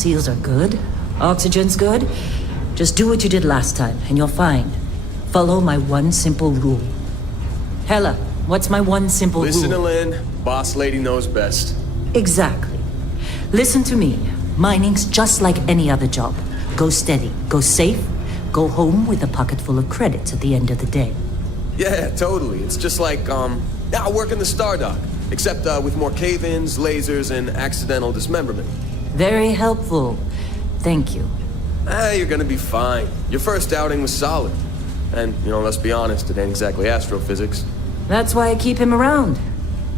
seals are good, oxygen's good, just do what you did last time, and you're fine. Follow my one simple rule. Hella, what's my one simple rule? Listen to Lynn. Boss lady knows best. Exactly. Listen to me. Mining's just like any other job. Go steady, go safe, go home with a pocket full of credits at the end of the day. Yeah, totally. It's just like, I work in the Stardock. Except with more cave-ins, lasers, and accidental dismemberment. Very helpful. Thank you. You're gonna be fine. Your first outing was solid. And, let's be honest, it ain't exactly astrophysics. That's why I keep him around.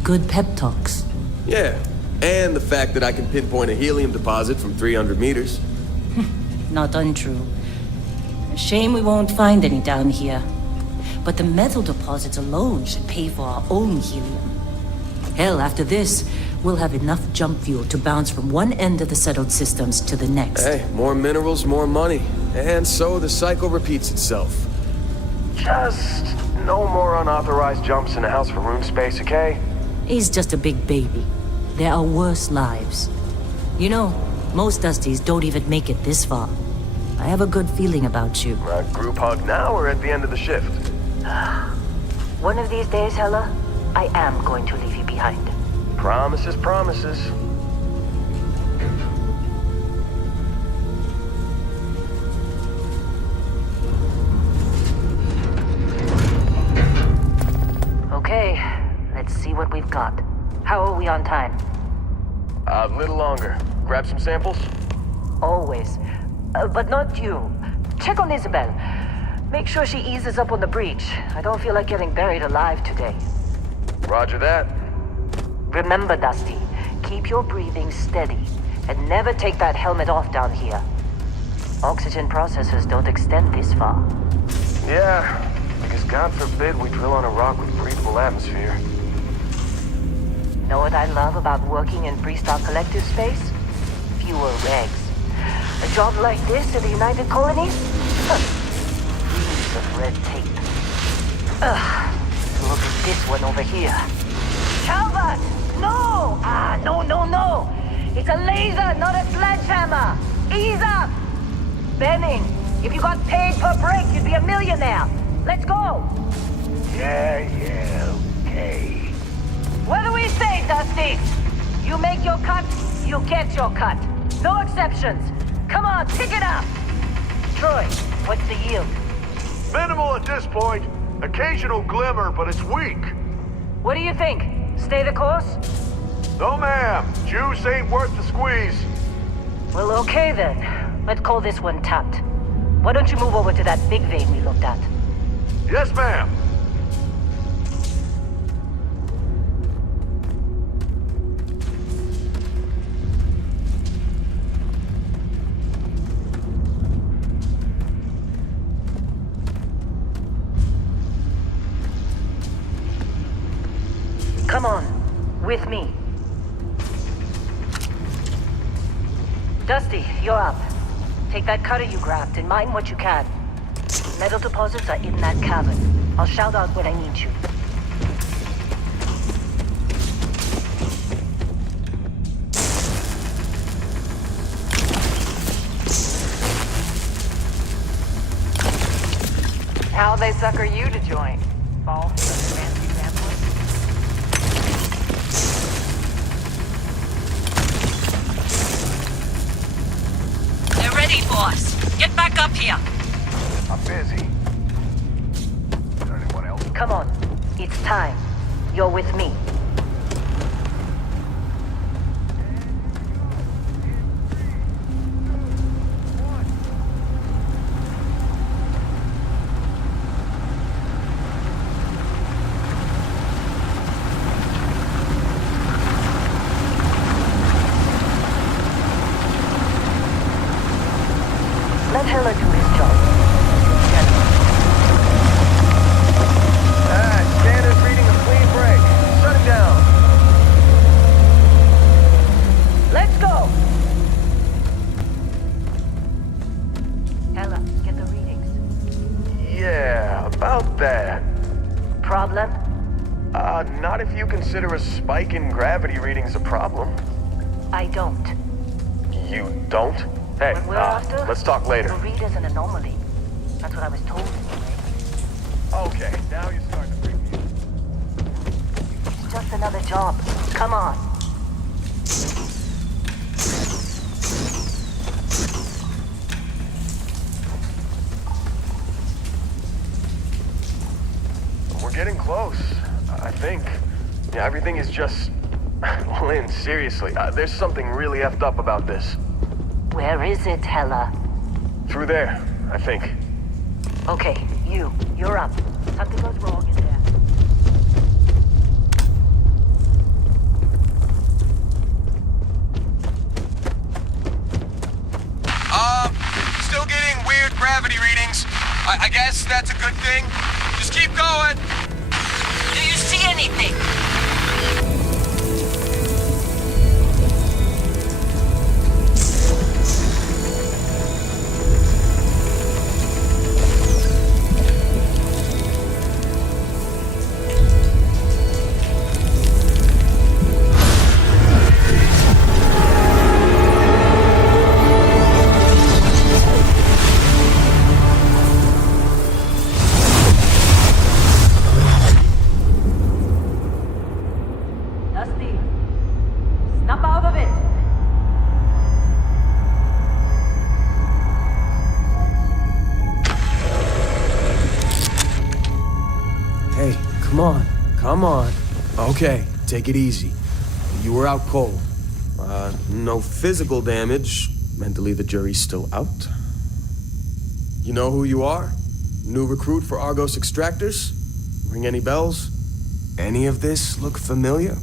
Good pep talks. Yeah, and the fact that I can pinpoint a helium deposit from 300 meters. Not untrue. A shame we won't find any down here. But the metal deposits alone should pay for our own helium. Hell, after this, we'll have enough jump fuel to bounce from one end of the settled systems to the next. Hey, more minerals, more money. And so the cycle repeats itself. Just no more unauthorized jumps in the house for room space, okay? He's just a big baby. There are worse lives. Most Dusties don't even make it this far. I have a good feeling about you. Group hug now or at the end of the shift? One of these days, Hella, I am going to leave you behind. Promises, promises. Okay, let's see what we've got. How are we on time? A little longer. Grab some samples? Always. But not you. Check on Isabel. Make sure she eases up on the breach. I don't feel like getting buried alive today. Roger that. Remember, Dusty, keep your breathing steady and never take that helmet off down here. Oxygen processors don't extend this far. Yeah, because God forbid we drill on a rock with breathable atmosphere. Know what I love about working in Freestar Collective space? Fewer regs. A job like this in the United Colonies? Years of red tape. Look at this one over here. Calvert! No! No. It's a laser, not a sledgehammer. Ease up! Benning, if you got paid per break, you'd be a millionaire. Let's go! Yeah, okay. What do we say, Dusty? You make your cut, you get your cut. No exceptions. Come on, pick it up! Troy, what's the yield? Minimal at this point. Occasional glimmer, but it's weak. What do you think? Stay the course? No, ma'am. Juice ain't worth the squeeze. Well, okay then. Let's call this one tapped. Why don't you move over to that big vein we looked at? Yes, ma'am. Come on, with me. Dusty, you're up. Take that cutter you grabbed and mine what you can. Metal deposits are in that cavern. I'll shout out when I need you. How'd they sucker you to join? Fall for the fancy sampling? They're ready, boss. Get back up here. I'm busy. Is there anyone else? Come on. It's time. You're with me. Let Hella do his job. Standard reading a clean break. Shut it down. Let's go! Hella, get the readings. Yeah, about that. Problem? Not if you consider a spike in gravity readings a problem. I don't. You don't? Hey, What we're after? let's talk later. The read is an anomaly. That's what I was told anyway. Okay, now you're starting to freak me out. It's just another job. Come on. We're getting close, I think. Yeah, everything is just... Lynn, seriously, there's something really effed up about this. Where is it, Hella? Through there, I think. Okay, you're up. Something goes wrong in there. Still getting weird gravity readings. I guess that's a good thing. Just keep going. Do you see anything? Dusty, snap out of it. Hey, come on. Come on. Okay, take it easy. You were out cold. No physical damage. Mentally, the jury's still out. You know who you are? New recruit for Argos Extractors? Ring any bells? Any of this look familiar?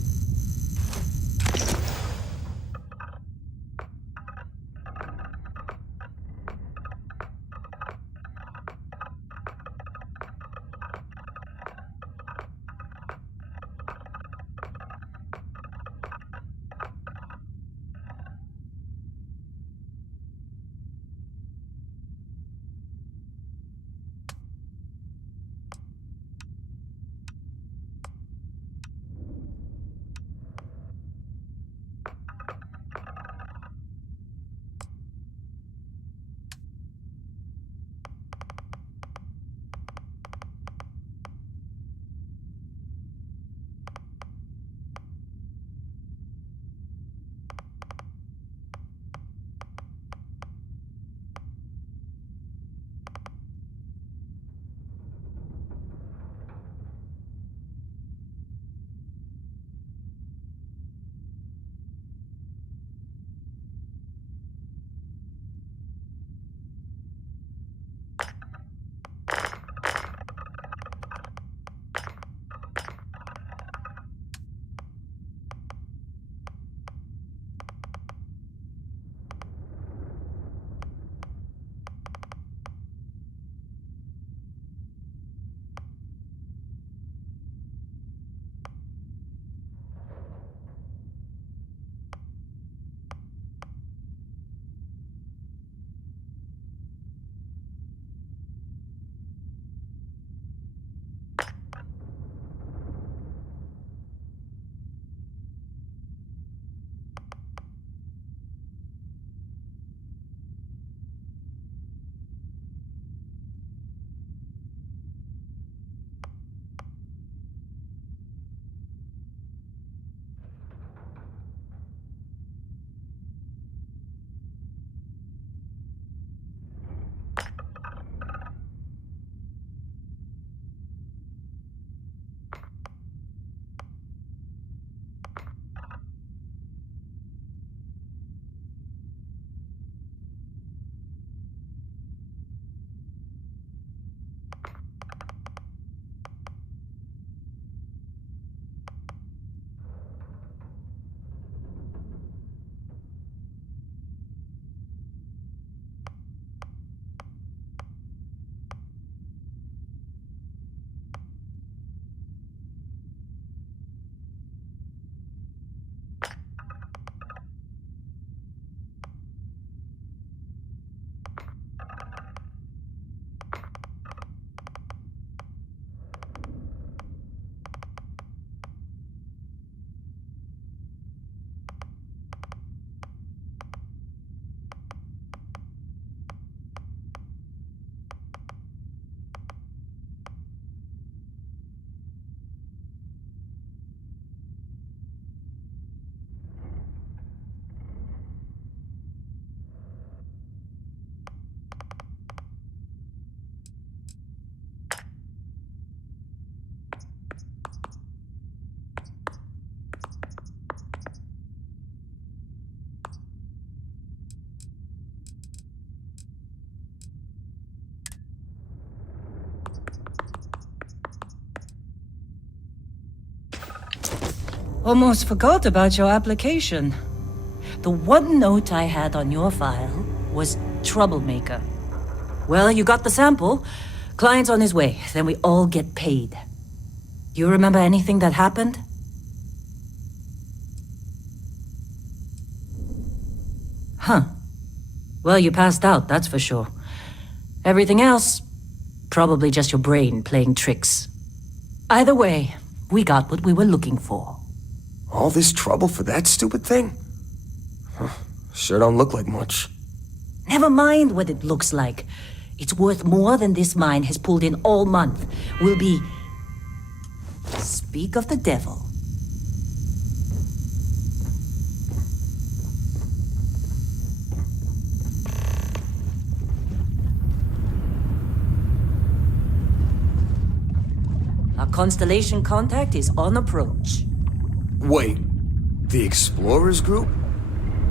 Almost forgot about your application. The one note I had on your file was troublemaker. Well, you got the sample. Client's on his way, then we all get paid. You remember anything that happened? Huh. Well, you passed out, that's for sure. Everything else, probably just your brain playing tricks. Either way, we got what we were looking for. All this trouble for that stupid thing? Huh. Sure don't look like much. Never mind what it looks like. It's worth more than this mine has pulled in all month. We'll be... Speak of the devil. Our constellation contact is on approach. Wait, the Explorers group?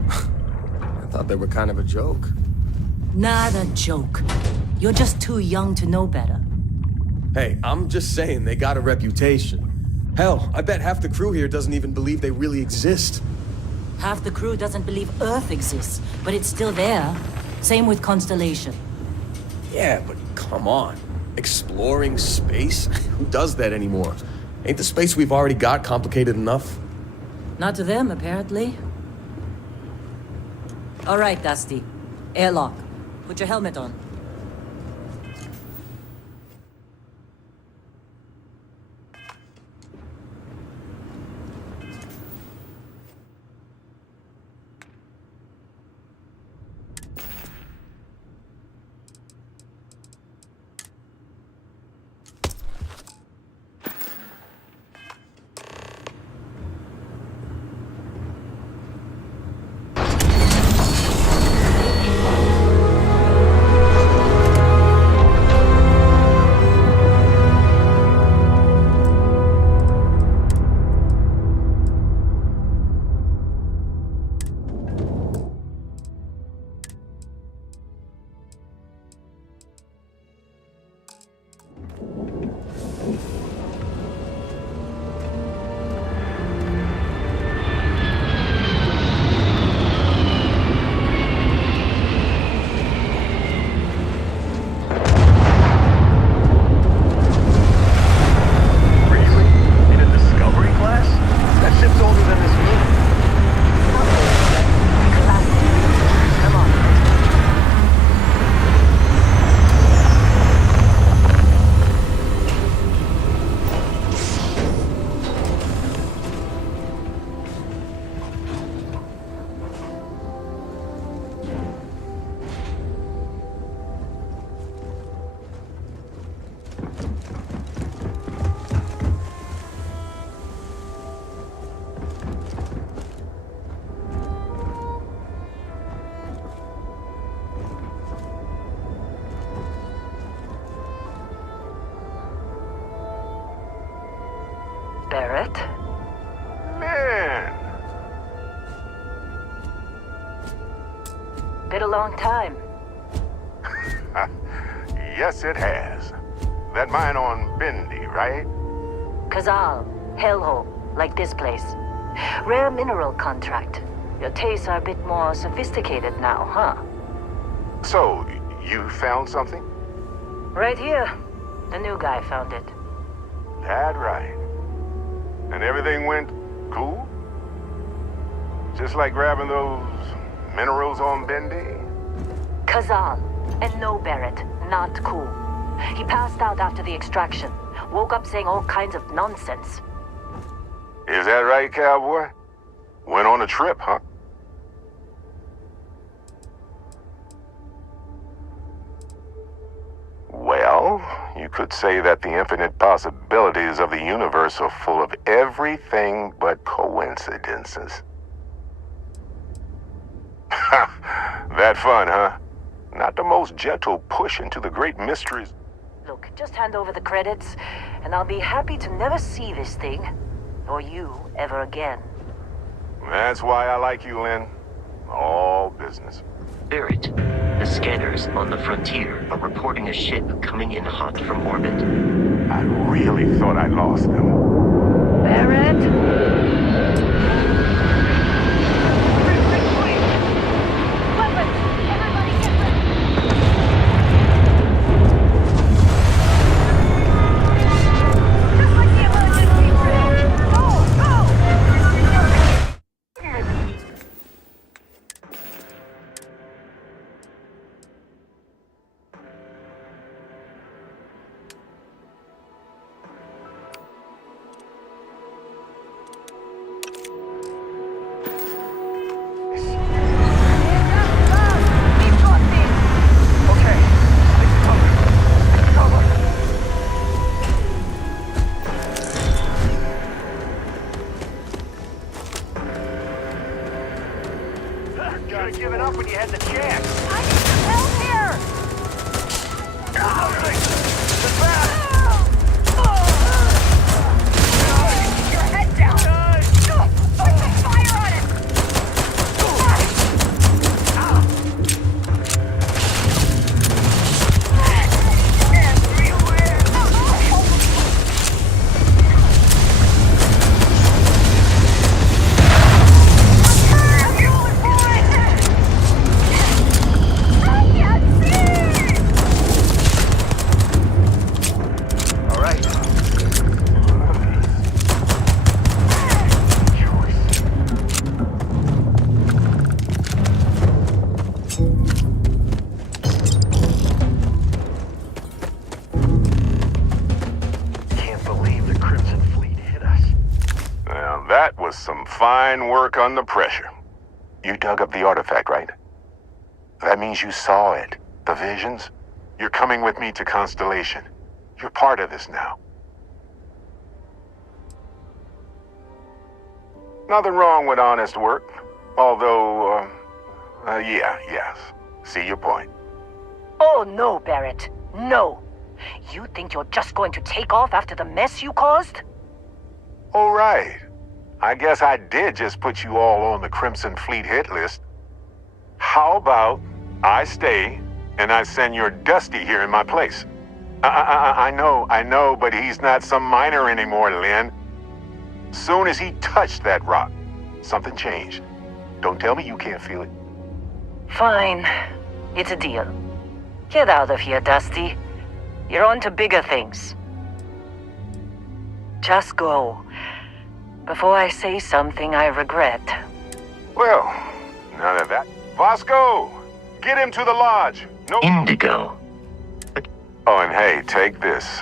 I thought they were kind of a joke. Not a joke. You're just too young to know better. Hey, I'm just saying they got a reputation. Hell, I bet half the crew here doesn't even believe they really exist. Half the crew doesn't believe Earth exists, but it's still there. Same with Constellation. Yeah, but come on. Exploring space? Who does that anymore? Ain't the space we've already got complicated enough? Not to them, apparently. All right, Dusty. Airlock. Put your helmet on. Barrett? Man, Been a long time. yes it has. That mine on Bendy, right? Kazal, hellhole, like this place. Rare mineral contract. Your tastes are a bit more sophisticated now, huh? So, you found something? Right here. The new guy found it. That right. And everything went cool? Just like grabbing those minerals on Bendy? Kazal, and no Barrett, not cool. He passed out after the extraction. Woke up saying all kinds of nonsense. Is that right, cowboy? Went on a trip, huh? Well, you could say that the infinite possibilities of the universe are full of everything but coincidences. That fun, huh? Not the most gentle push into the great mysteries. Look, just hand over the credits, and I'll be happy to never see this thing, or you, ever again. That's why I like you, Lynn. All business. Barrett, the scanners on the frontier are reporting a ship coming in hot from orbit. I really thought I lost them. Barrett? Giving up when you had the chance. I need some help here! The back! Your head down! Put some fire on it! Everywhere! Some fine work under pressure. You dug up the artifact, right? That means you saw it. The visions? You're coming with me to Constellation. You're part of this now. Nothing wrong with honest work. Although, yes. See your point. Oh, no, Barrett. No. You think you're just going to take off after the mess you caused? All right. I guess I did just put you all on the Crimson Fleet hit list. How about I stay and I send your Dusty here in my place? I know, but he's not some miner anymore, Lynn. Soon as he touched that rock, something changed. Don't tell me you can't feel it. Fine. It's a deal. Get out of here, Dusty. You're on to bigger things. Just go. Before I say something I regret. Well, none of that. Vasco! Get him to the lodge! No. Indigo. Oh, and hey, take this.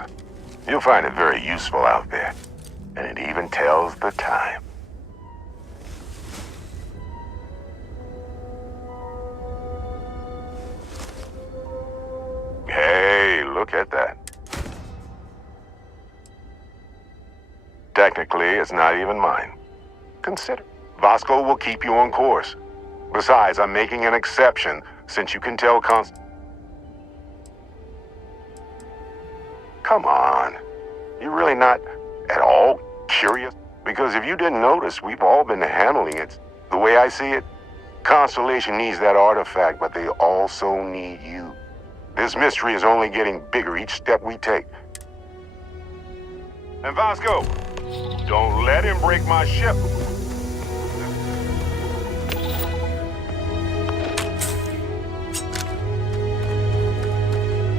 You'll find it very useful out there. And it even tells the time. Hey, look at that. Technically, it's not even mine. Consider. Vasco will keep you on course. Besides, I'm making an exception since you can tell Come on. You're really not at all curious? Because if you didn't notice, we've all been handling it. The way I see it, Constellation needs that artifact, but they also need you. This mystery is only getting bigger each step we take. And Vasco, don't let him break my ship.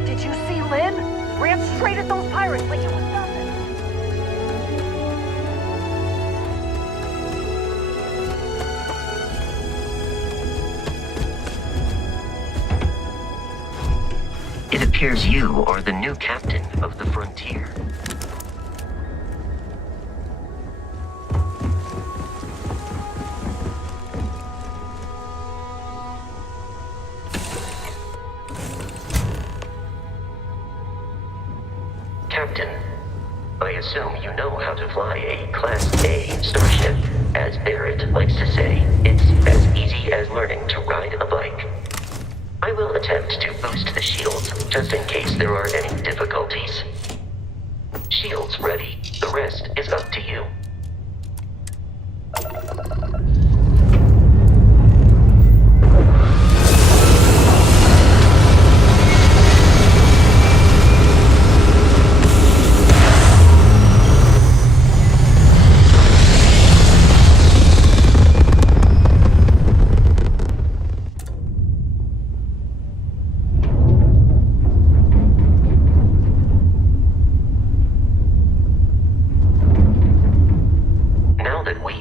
Did you see Lynn? Ran straight at those pirates like it was nothing. It appears you are the new captain of the Frontier. Captain, I assume you know how to fly a Class A starship. As Barrett likes to say, it's as easy as learning to ride a bike. I will attempt to boost the shields, just in case there are any difficulties. Shields ready. The rest is up to you.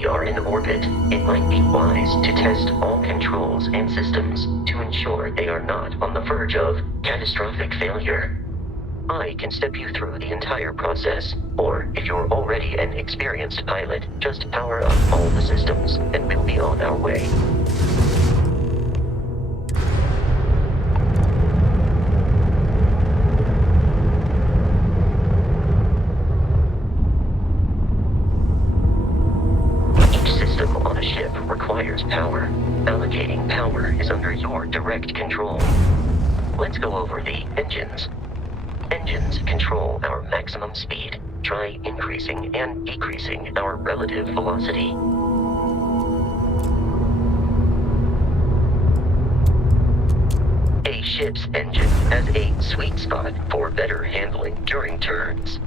are in orbit, it might be wise to test all controls and systems to ensure they are not on the verge of catastrophic failure. I can step you through the entire process, or if you're already an experienced pilot, just power up all the systems and we'll be on our way. Requires power. Allocating power is under your direct control. Let's go over the engines. Engines control our maximum speed. Try increasing and decreasing our relative velocity. A ship's engine has a sweet spot for better handling during turns.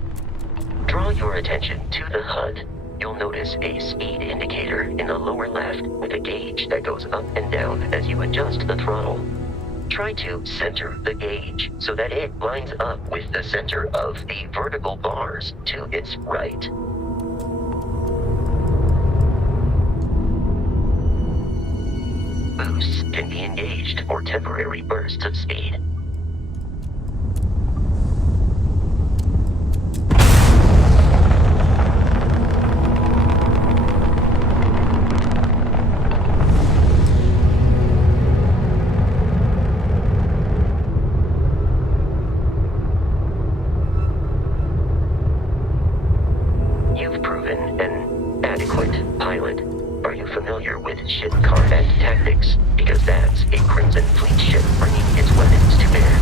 Draw your attention to the HUD. You'll notice a speed indicator in the lower left with a gauge that goes up and down as you adjust the throttle. Try to center the gauge so that it lines up with the center of the vertical bars to its right. Boosts can be engaged for temporary bursts of speed. Ship combat tactics, because that's a Crimson Fleet ship bringing its weapons to bear.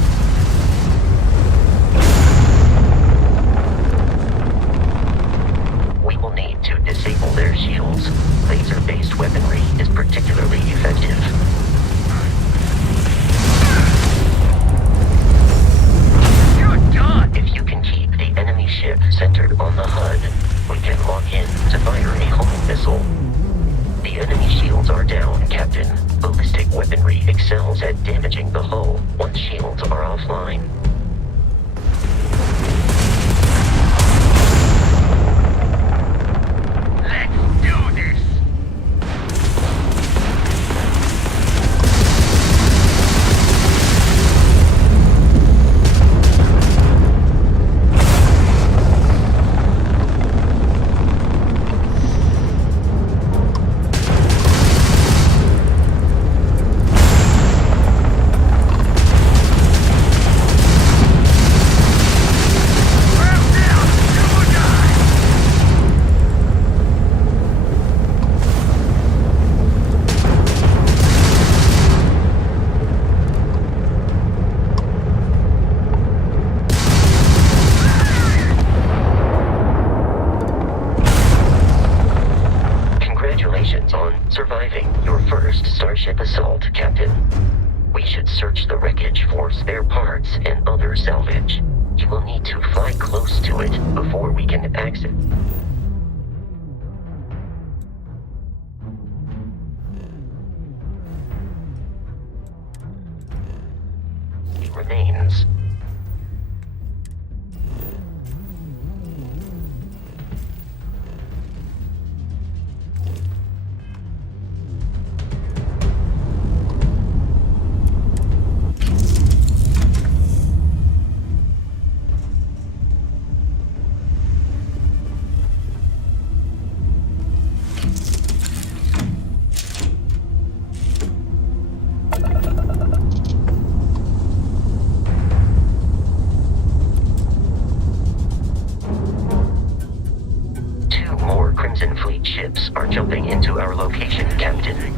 We will need to disable their shields. Laser-based weaponry is particularly effective. You're done! If you can keep the enemy ship centered on the HUD, we can lock in to fire a home missile. The enemy shields are down, Captain. Ballistic weaponry excels at damaging the hull once shields are offline. Let's do this! Spare parts and other salvage. You will need to fly close to it before we can exit. It remains. Ships are jumping into our location, Captain.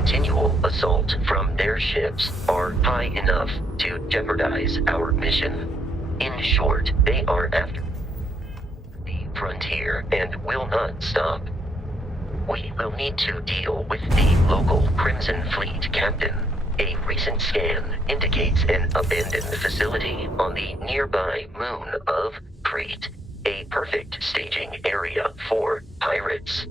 continual assault from their ships are high enough to jeopardize our mission. In short, they are after the frontier and will not stop. We will need to deal with the local Crimson Fleet captain. A recent scan indicates an abandoned facility on the nearby moon of Crete, a perfect staging area for pirates.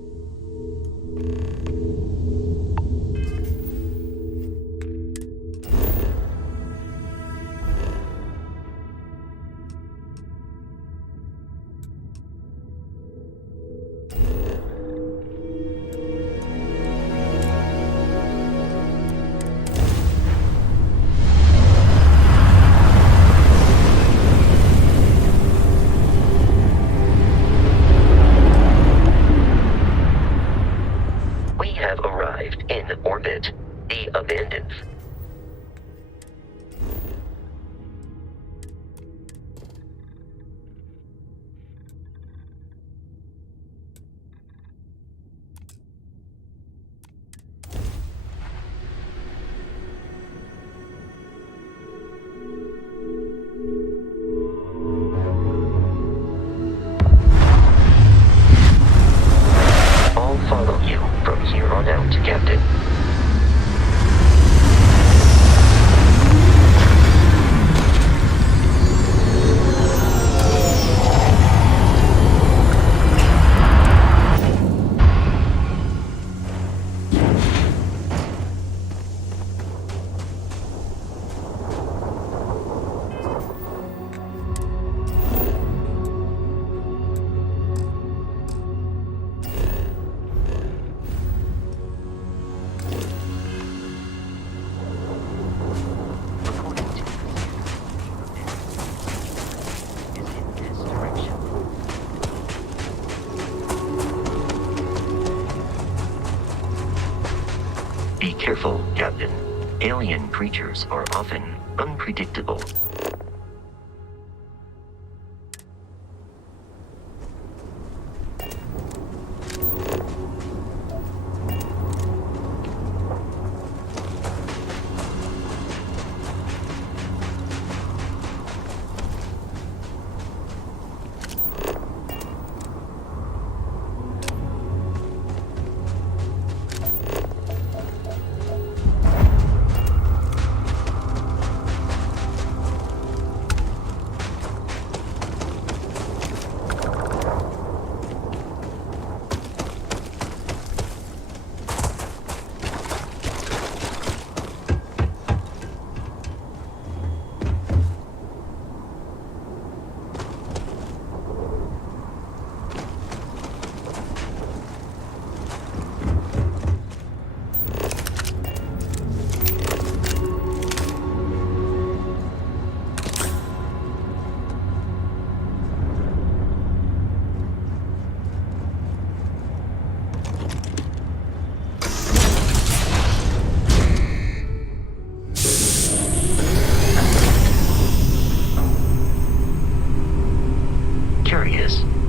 Be careful, Captain. Alien creatures are often unpredictable.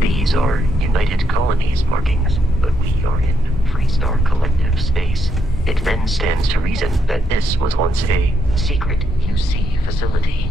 These are United Colonies markings, but we are in Freestar Collective space. It then stands to reason that this was once a secret UC facility.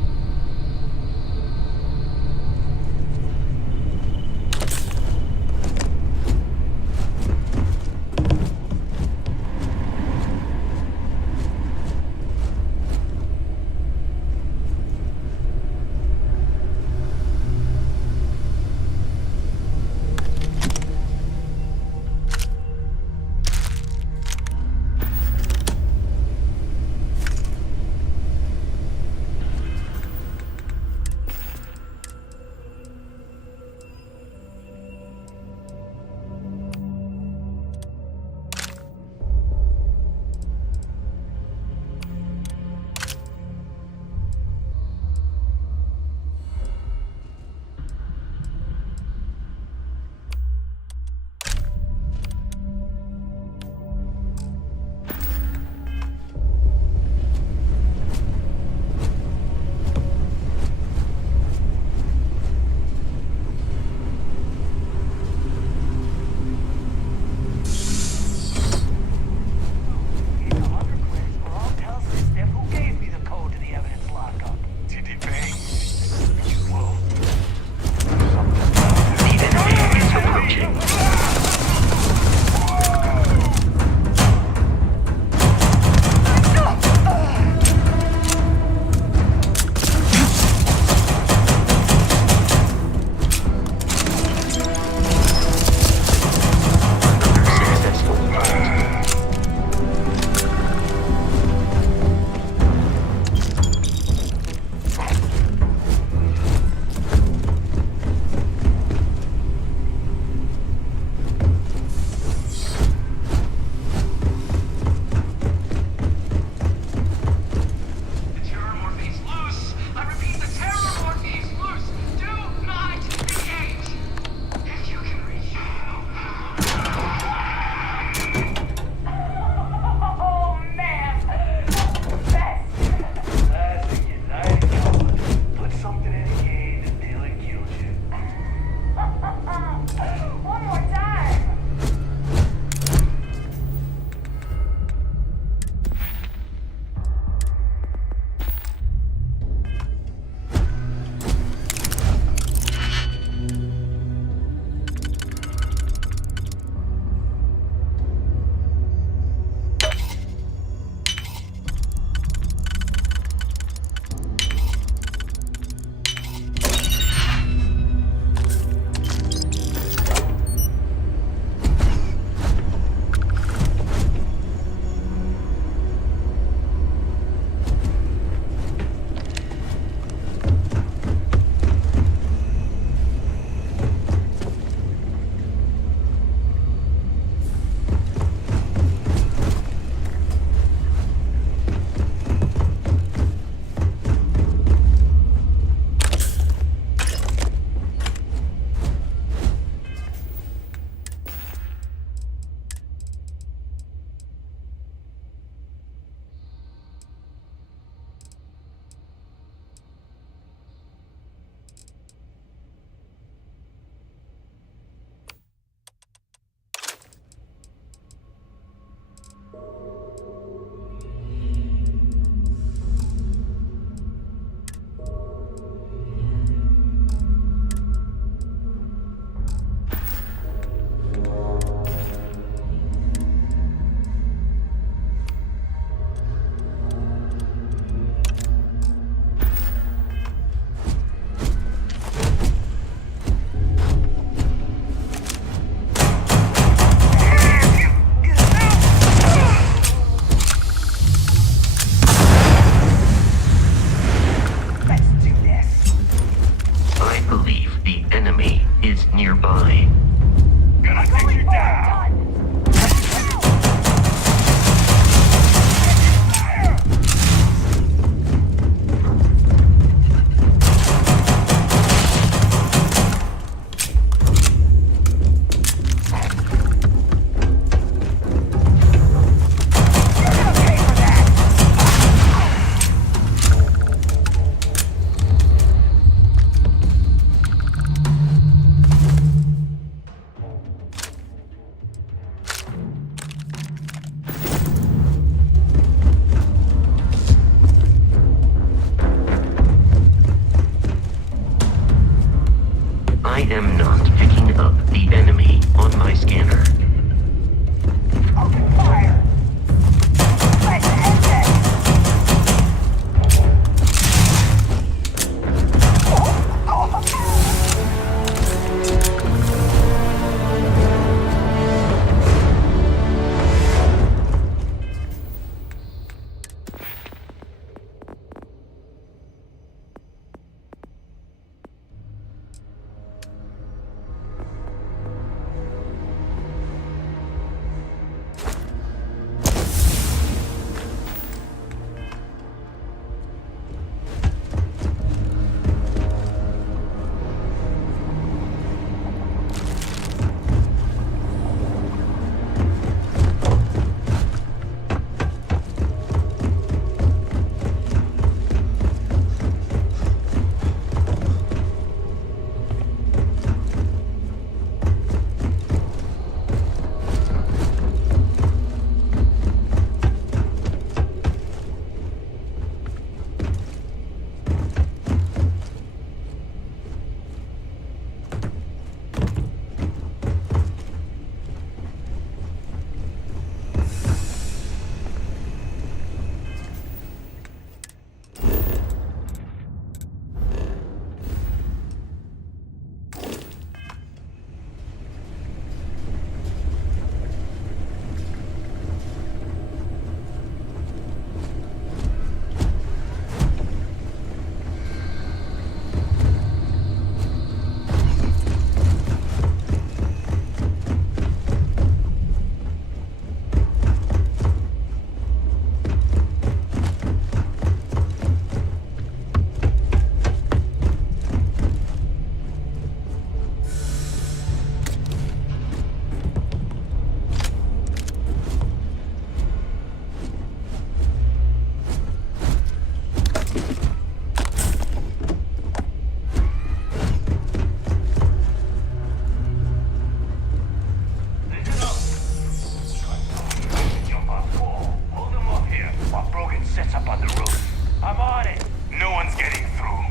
Access up on the roof. I'm on it. No one's getting through.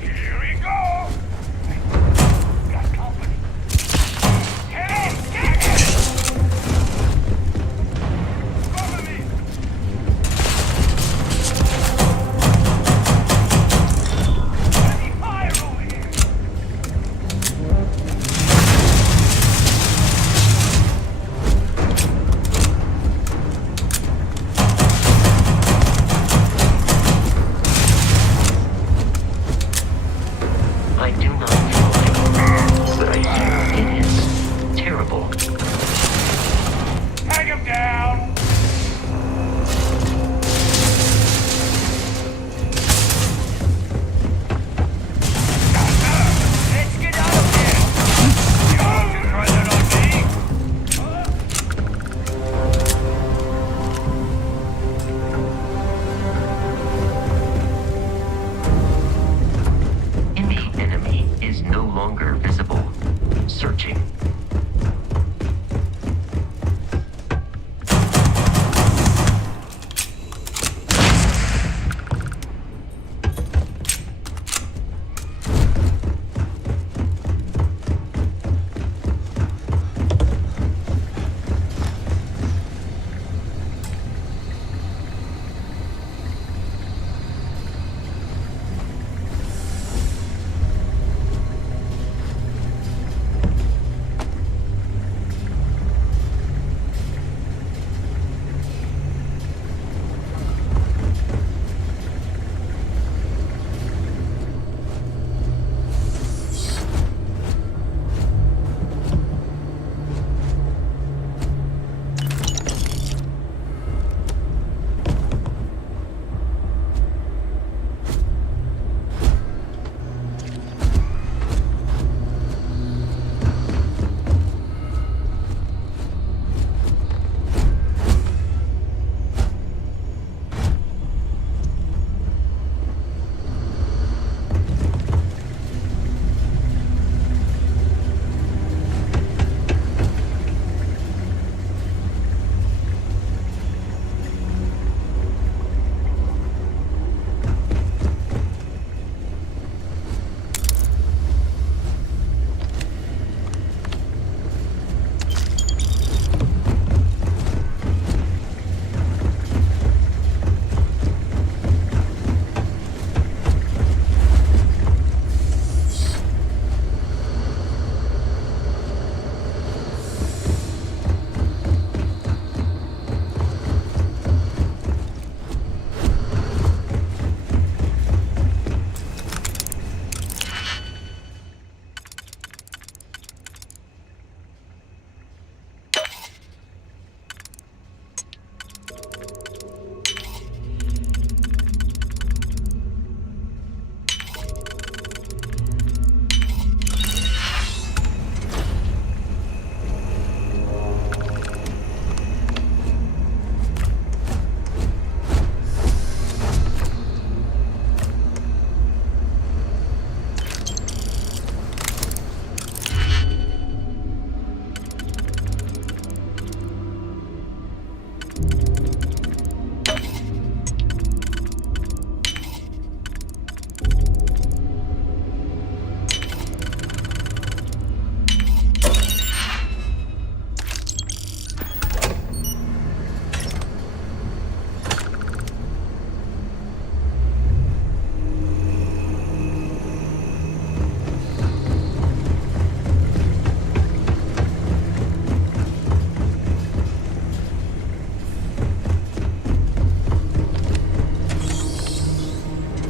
Here we go! Got company. Get in! Get in! Cover me! Heavy fire over here! I do not feel like, but I do. It is terrible. Tag him down! Let's get out of here! You can try that on me! Any enemy is no longer visible. Searching.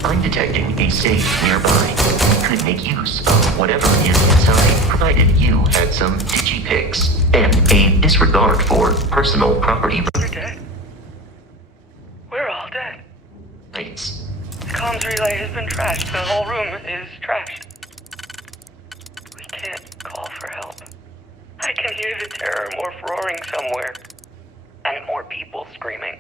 I'm detecting a safe nearby. Could make use of whatever is inside, provided you had some digipics and a disregard for personal property You're dead. We're all dead. rights. The comms relay has been trashed. The whole room is trashed. We can't call for help. I can hear the terror morph roaring somewhere. And more people screaming.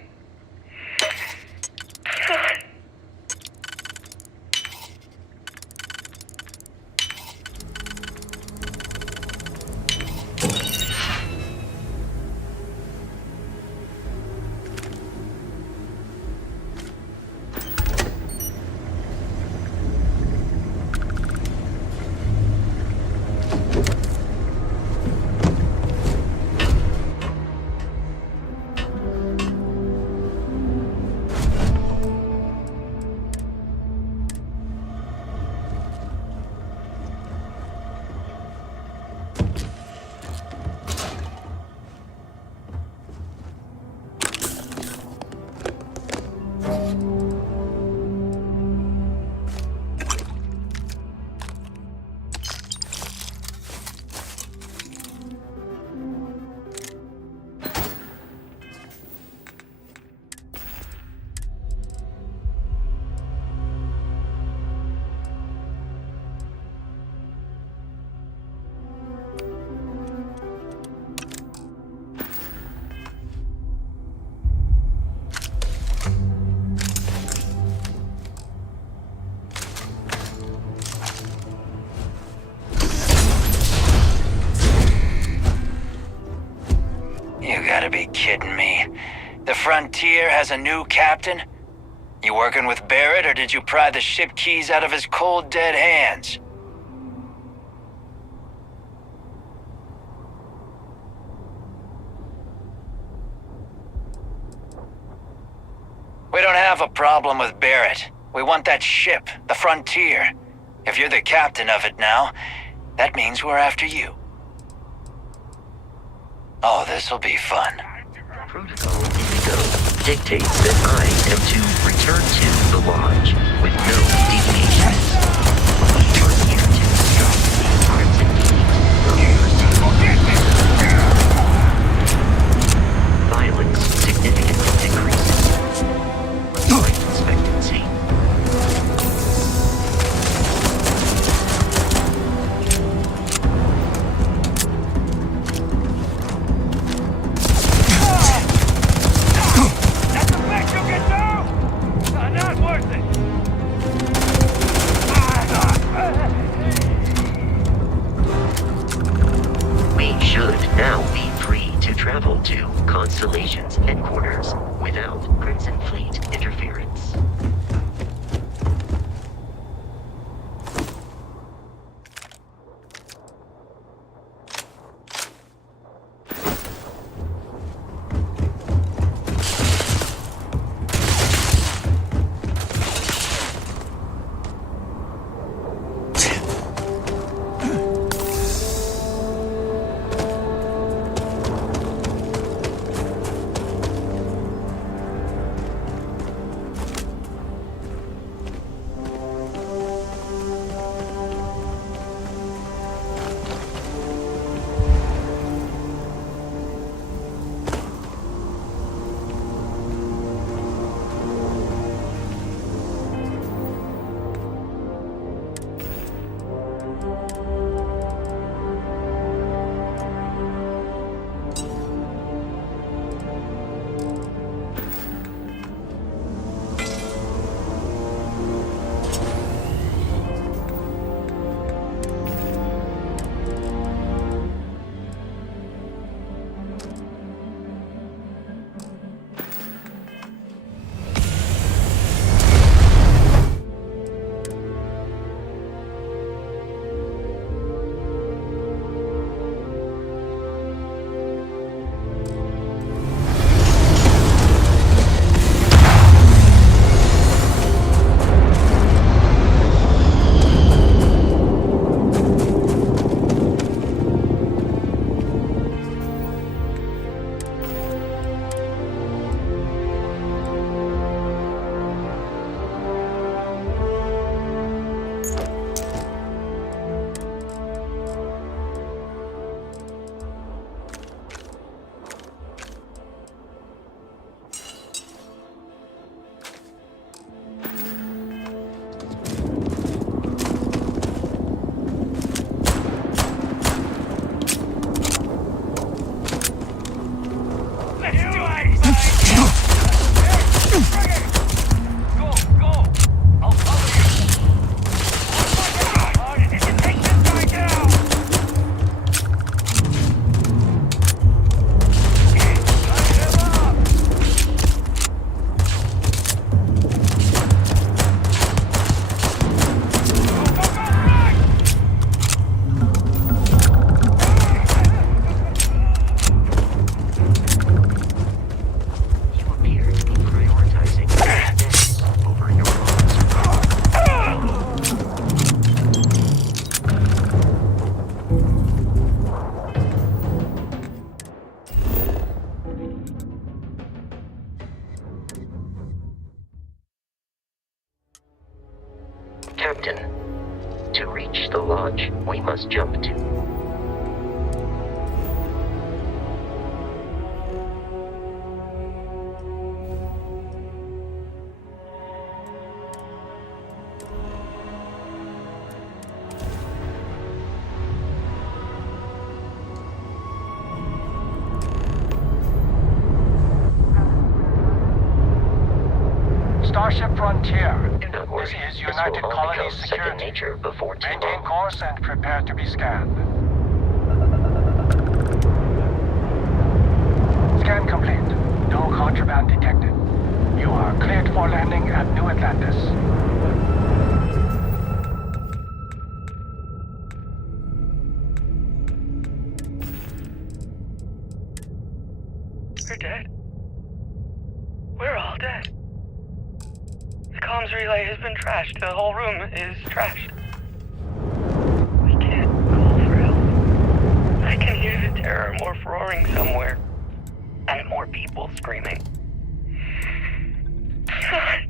kidding me? The Frontier has a new captain? You working with Barrett, or did you pry the ship keys out of his cold, dead hands? We don't have a problem with Barrett. We want that ship, the Frontier. If you're the captain of it now, that means we're after you. Oh, this'll be fun. Protocol Indigo dictates that I am to return to the lodge with no deviations. We are here to stop the Crimson Fleet. Violence significantly decreases. Life expectancy. Now be free to travel to Constellation's headquarters without Crimson Fleet interference. Captain, to reach the lodge, we must jump to... Starship Frontier. This is United Colonies Security. Maintain course and prepare to be scanned. Scan complete. contraband detected. You are cleared for landing at New Atlantis. We're dead. We're all dead. The comms relay has been trashed. The whole room is trashed. We can't call for help. I can hear the terror morph roaring somewhere. And more people screaming. God.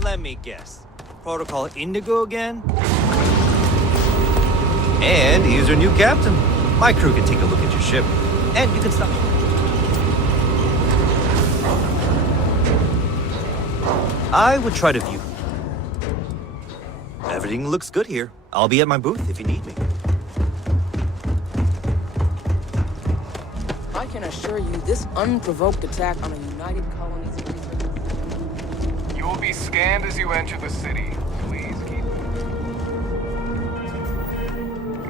Let me guess. Protocol Indigo again? And he's your new captain. My crew can take a look at your ship. And you can stop. I would try to view. Everything looks good here. I'll be at my booth if you need me. I can assure you this unprovoked attack on a United Colonies. You will be scanned as you enter the city. Please keep...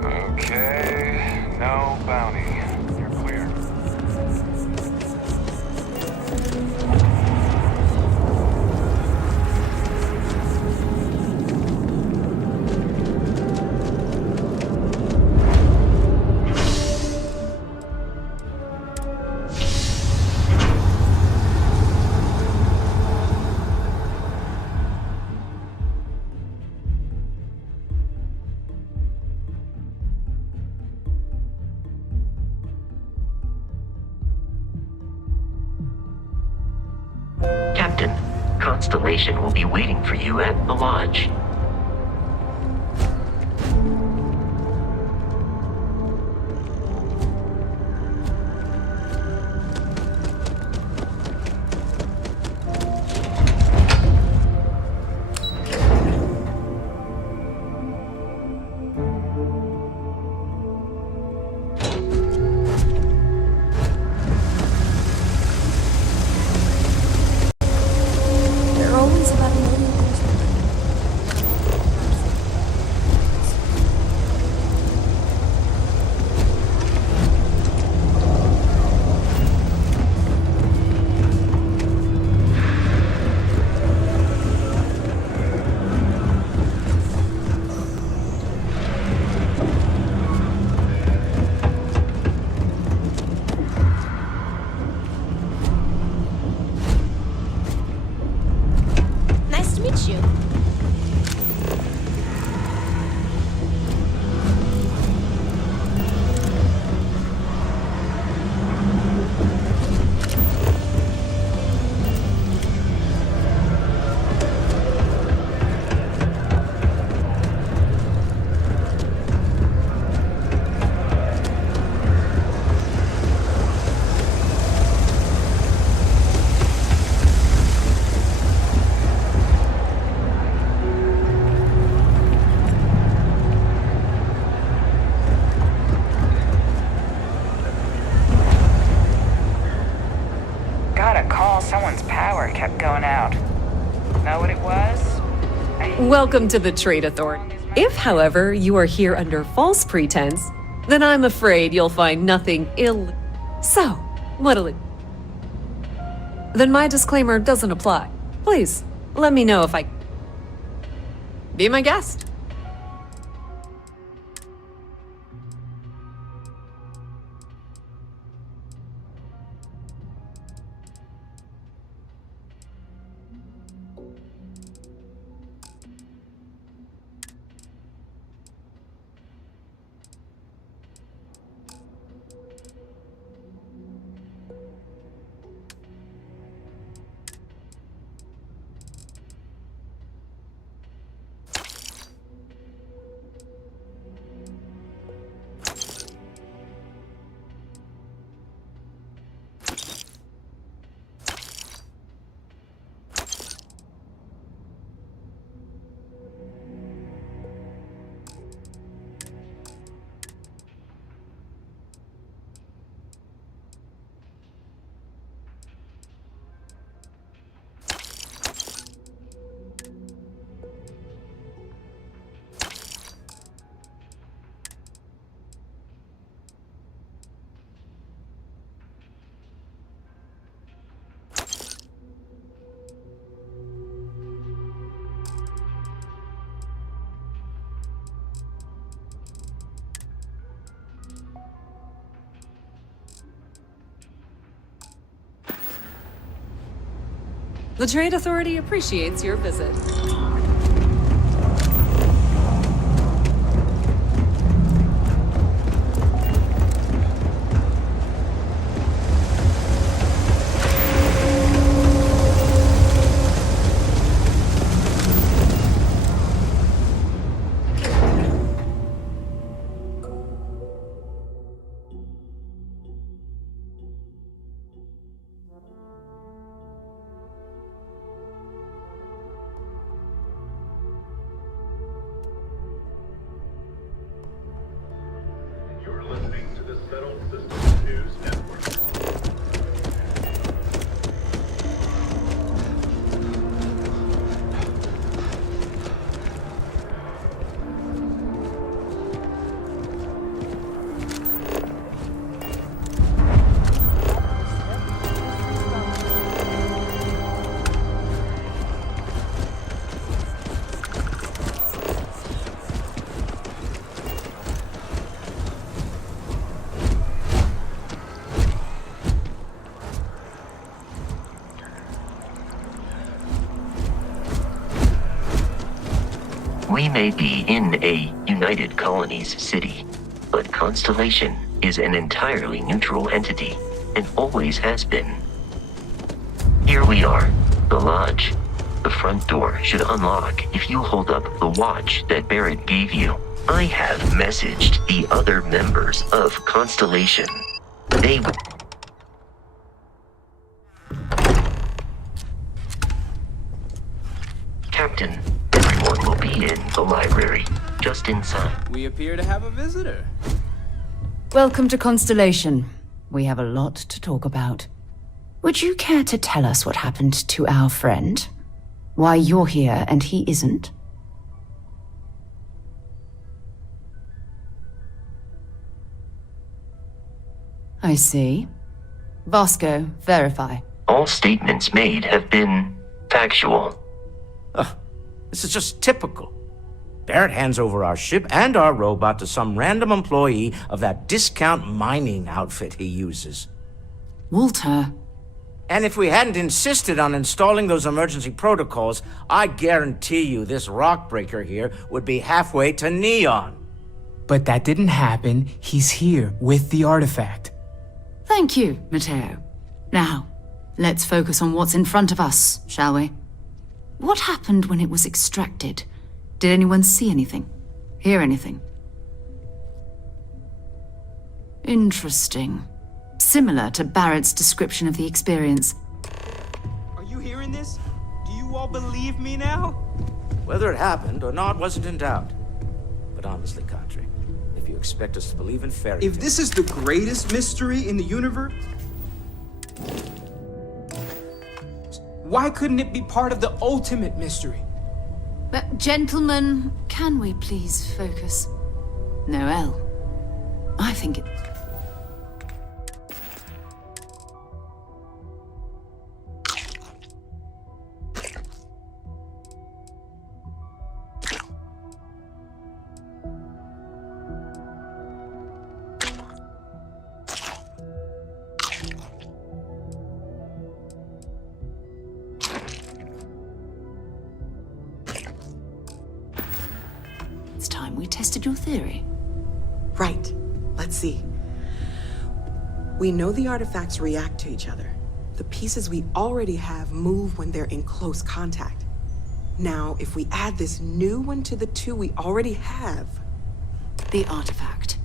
Okay, no bounty. You're clear. Captain, Constellation will be waiting for you at the lodge. Someone's power kept going out. Know what it was? Welcome to the Trade Authority. If, however, you are here under false pretense, then I'm afraid you'll find nothing So, what'll it... Then my disclaimer doesn't apply. Please, let me know if I... Be my guest. The Trade Authority appreciates your visit. We may be in a United Colonies city, but Constellation is an entirely neutral entity, and always has been. Here we are, the lodge. The front door should unlock if you hold up the watch that Barrett gave you. I have messaged the other members of Constellation. They would... Captain, everyone will be in the library, just inside. We appear to have a visitor. Welcome to Constellation. We have a lot to talk about. Would you care to tell us what happened to our friend? Why you're here and he isn't? I see. Vasco, verify. All statements made have been factual. This is just typical. Barrett hands over our ship and our robot to some random employee of that discount mining outfit he uses. Walter. And if we hadn't insisted on installing those emergency protocols, I guarantee you this rock breaker here would be halfway to Neon. But that didn't happen. He's here with the artifact. Thank you, Matteo. Now, let's focus on what's in front of us, shall we? What happened when it was extracted? Did anyone see anything? Hear anything? Interesting. Similar to Barrett's description of the experience. Are you hearing this? Do you all believe me now? Whether it happened or not wasn't in doubt. But honestly, Kadri, if you expect us to believe in fairy tales... If this is the greatest mystery in the universe, why couldn't it be part of the ultimate mystery? But, gentlemen, can we please focus? Noel, I think it... It's time we tested your theory. Right. Let's see. We know the artifacts react to each other. The pieces we already have move when they're in close contact. Now, if we add this new one to the two we already have... The artifact.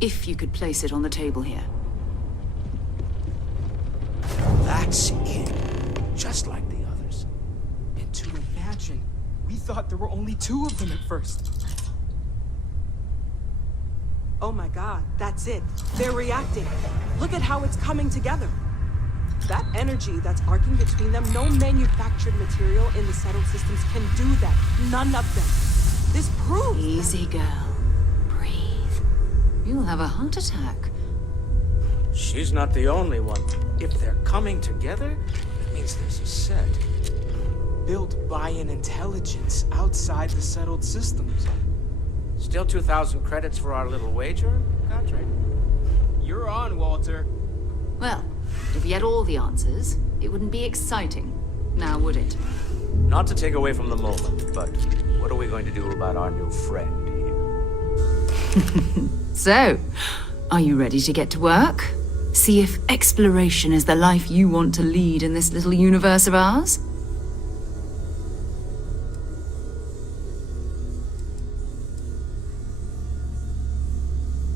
If you could place it on the table here. That's it. Just like the others. And to imagine, we thought there were only two of them at first. Oh my god, that's it. They're reacting. Look at how it's coming together. That energy that's arcing between them, no manufactured material in the settled systems can do that. None of them. This proves... Easy, girl. Breathe. You'll have a heart attack. She's not the only one. If they're coming together, that means there's a set. Built by an intelligence outside the settled systems. Still 2,000 credits for our little wager, Kadri? You're on, Walter. Well, if we had all the answers, it wouldn't be exciting. now, would it? Not to take away from the moment, but what are we going to do about our new friend here? So, are you ready to get to work? See if exploration is the life you want to lead in this little universe of ours?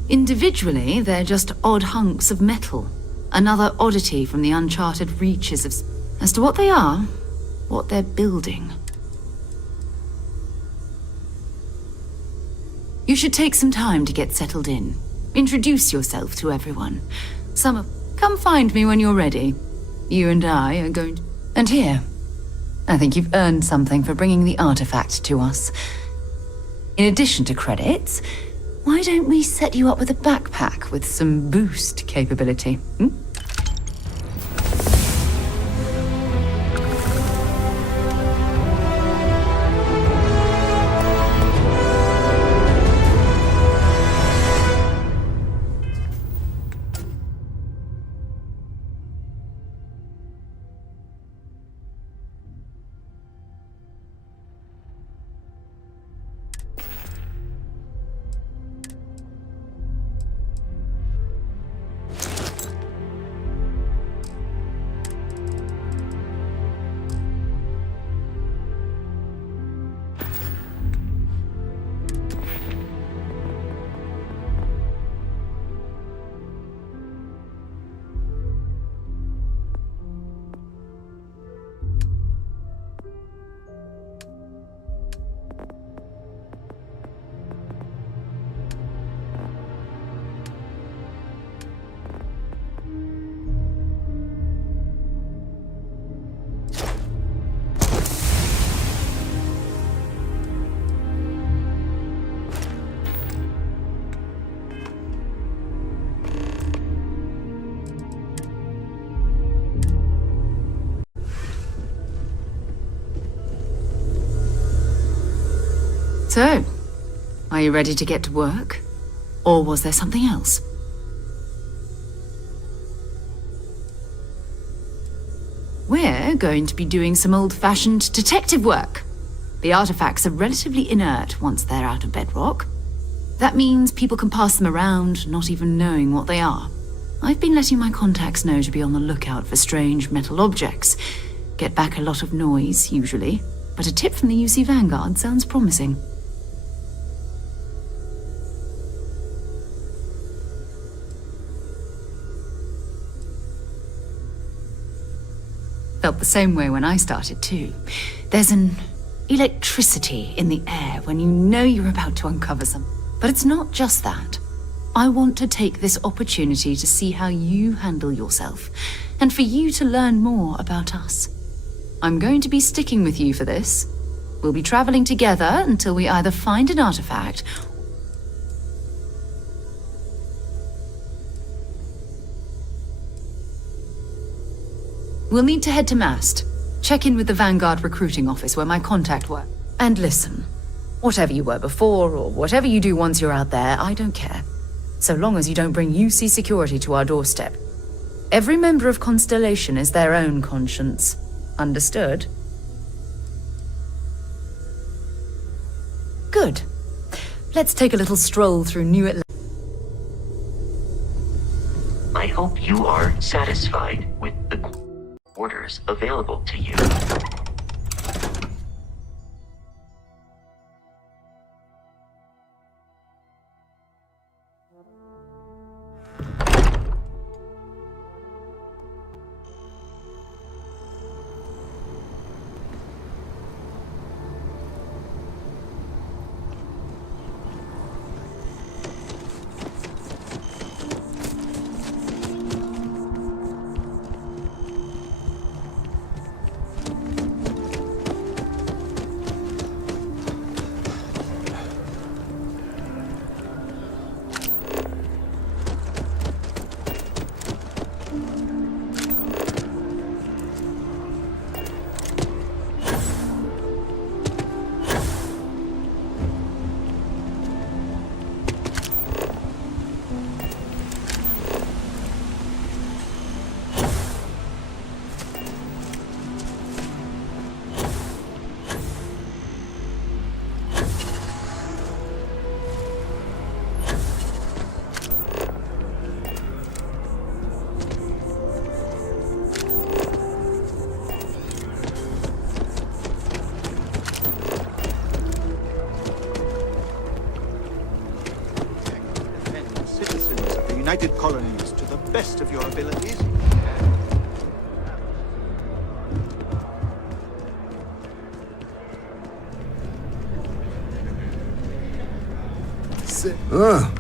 Individually, they're just odd hunks of metal. Another oddity from the uncharted reaches of... As to what they are, what they're building. You should take some time to get settled in. Introduce yourself to everyone. Come find me when you're ready. You and I are going to... And here, I think you've earned something for bringing the artifact to us. In addition to credits, why don't we set you up with a backpack with some boost capability? So, are you ready to get to work? Or was there something else? We're going to be doing some old-fashioned detective work. The artifacts are relatively inert once they're out of bedrock. That means people can pass them around, not even knowing what they are. I've been letting my contacts know to be on the lookout for strange metal objects. Get back a lot of noise, usually, but a tip from the UC Vanguard sounds promising. Felt the same way when I started too. There's an electricity in the air when you know you're about to uncover something. But it's not just that. I want to take this opportunity to see how you handle yourself, and for you to learn more about us. I'm going to be sticking with you for this. We'll be traveling together until we either find an artifact. We'll need to head to Mast. Check in with the Vanguard recruiting office where my contact were. And listen, whatever you were before, or whatever you do once you're out there, I don't care. So long as you don't bring UC security to our doorstep. Every member of Constellation is their own conscience. Understood? Good. Let's take a little stroll through New Atlantis. I hope you are satisfied with the orders available to you. United Colonies to the best of your abilities.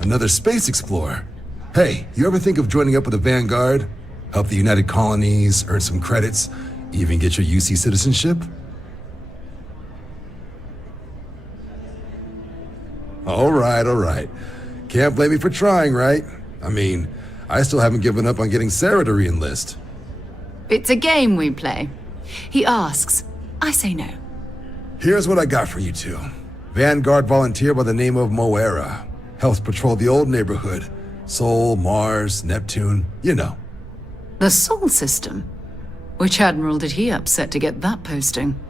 Another space explorer. Hey, you ever think of joining up with the Vanguard? Help the United Colonies, earn some credits, even get your UC citizenship? All right. Can't blame me for trying, right? I mean, I still haven't given up on getting Sarah to re-enlist. It's a game we play. He asks, I say no. Here's what I got for you two. Vanguard volunteer by the name of Moera. Helps patrol the old neighborhood. Sol, Mars, Neptune, you know. The Sol system? Which admiral did he upset to get that posting?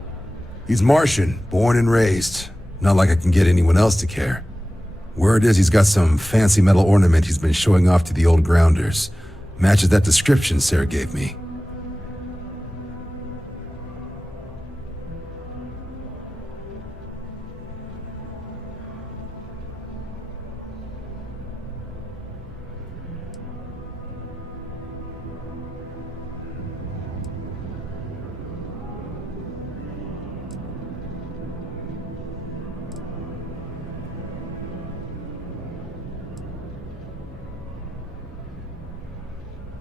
He's Martian, born and raised. Not like I can get anyone else to care. Word is he's got some fancy metal ornament he's been showing off to the old grounders. Matches that description Sarah gave me.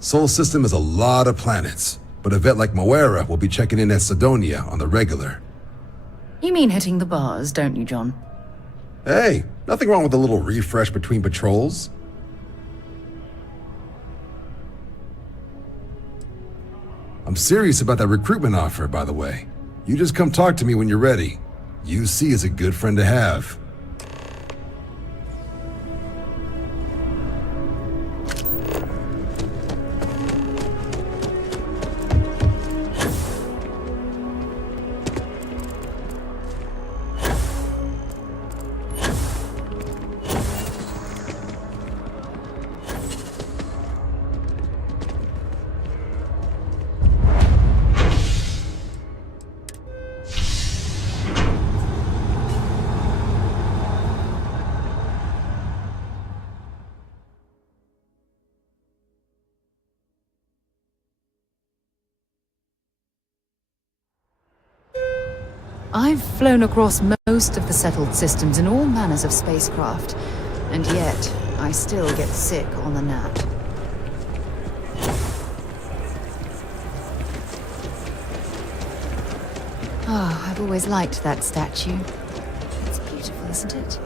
Sol system is a lot of planets, but a vet like Moera will be checking in at Sidonia on the regular. You mean hitting the bars, don't you, John? Hey, nothing wrong with a little refresh between patrols. I'm serious about that recruitment offer, by the way. You just come talk to me when you're ready. UC is a good friend to have. I've flown across most of the settled systems in all manners of spacecraft, and yet I still get sick on the nap. Oh, I've always liked that statue. It's beautiful, isn't it?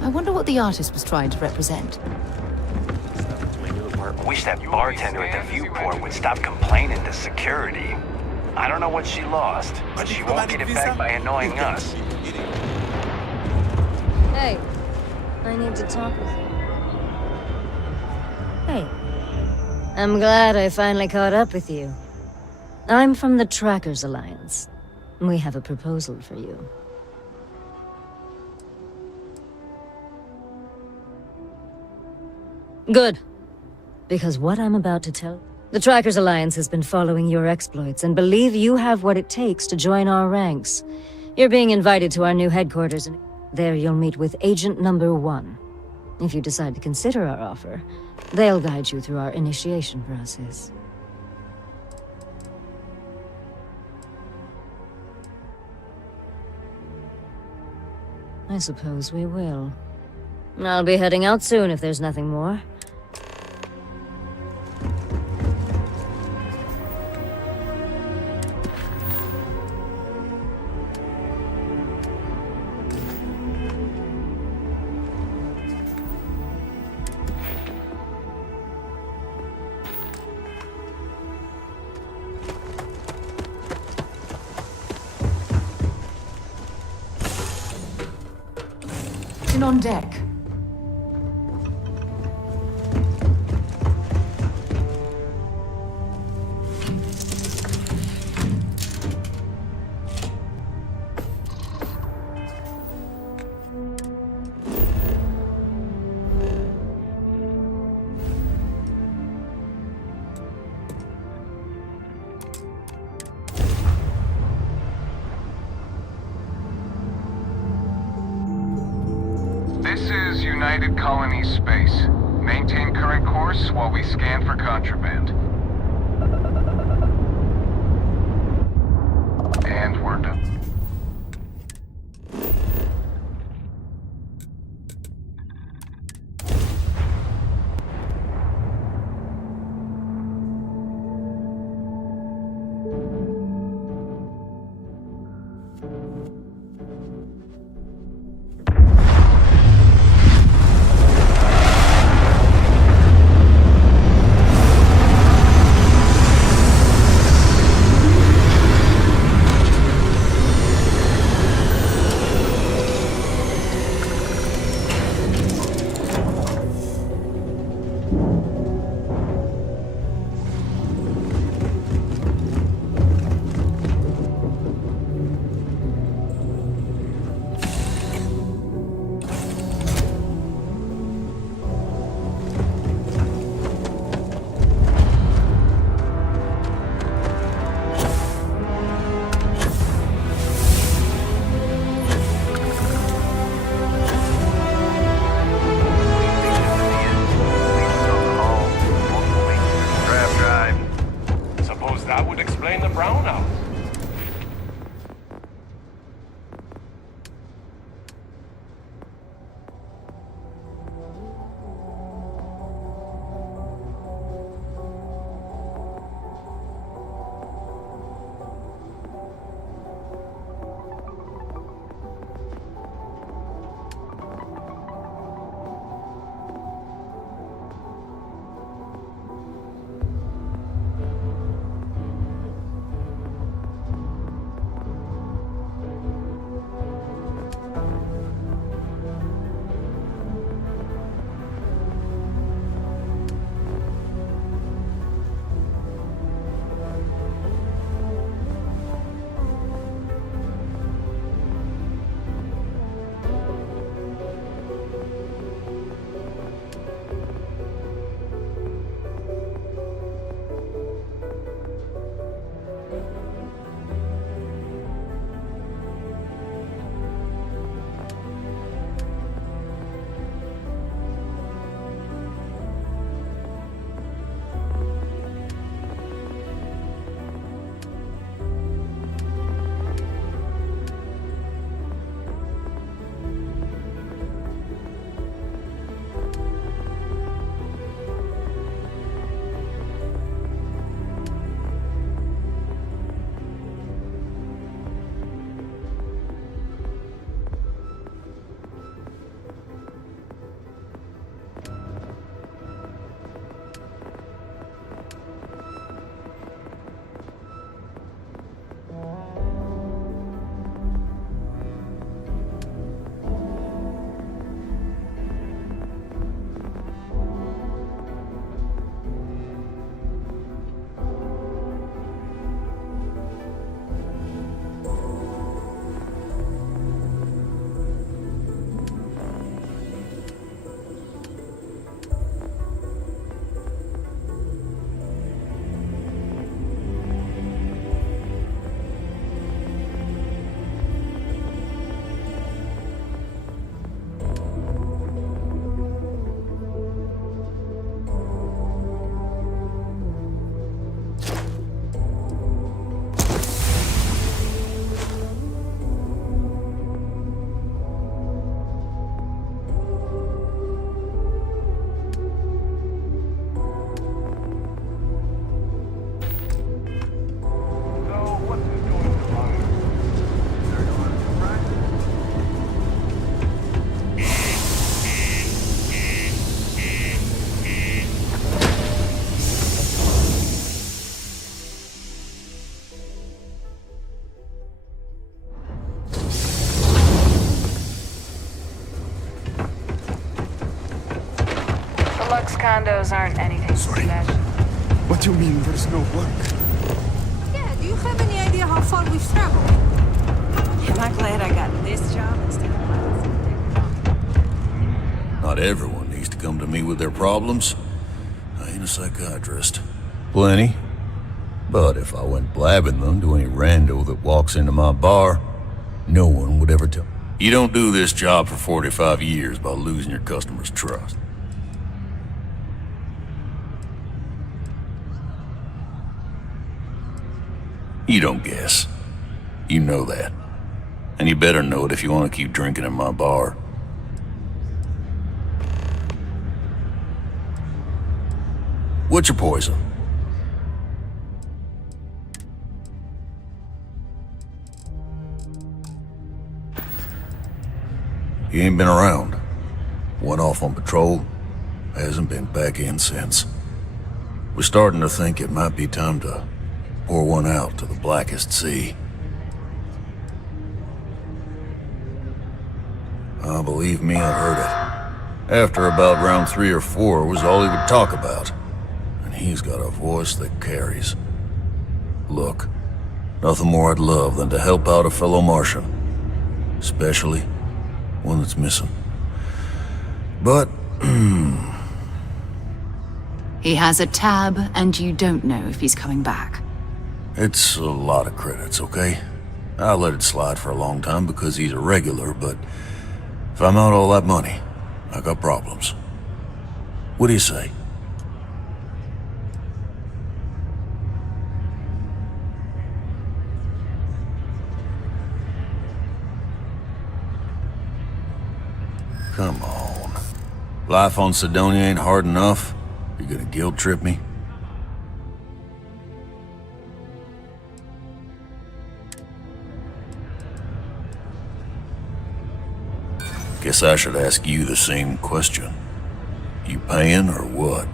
I wonder what the artist was trying to represent. Wish that bartender at the viewport would stop complaining to security. I don't know what she lost, but she won't get it back by annoying us. Hey, I need to talk with you. Hey, I'm glad I finally caught up with you. I'm from the Trackers Alliance. We have a proposal for you. Good. Because what I'm about to tell... The Trackers Alliance has been following your exploits and believe you have what it takes to join our ranks. You're being invited to our new headquarters, and there you'll meet with Agent Number 1. If you decide to consider our offer, they'll guide you through our initiation process. I suppose we will. I'll be heading out soon if there's nothing more. On deck. This is United Colonies Space. Maintain current course while we scan for contraband. And we're done. Lux condos aren't anything special. What do you mean there's no work? Yeah, do you have any idea how far we've traveled? Am I glad I got this job instead of Not everyone needs to come to me with their problems. I ain't a psychiatrist. Plenty. But if I went blabbing them to any rando that walks into my bar, no one would ever tell. You don't do this job for 45 years by losing your customers' trust. You don't guess. You know that. And you better know it if you want to keep drinking in my bar. What's your poison? You ain't been around. Went off on patrol. Hasn't been back in since. We're starting to think it might be time to pour one out to the blackest sea. Believe me, I've heard it. After about round 3 or 4 was all he would talk about. And he's got a voice that carries. Look, nothing more I'd love than to help out a fellow Martian. Especially one that's missing. But, He has a tab, and you don't know if he's coming back. it's a lot of credits, okay? I let it slide for a long time because he's a regular, but if I'm out all that money, I got problems. What do you say? Come on. Life on Sidonia ain't hard enough. You gonna guilt trip me? Guess I should ask you the same question. You paying or what?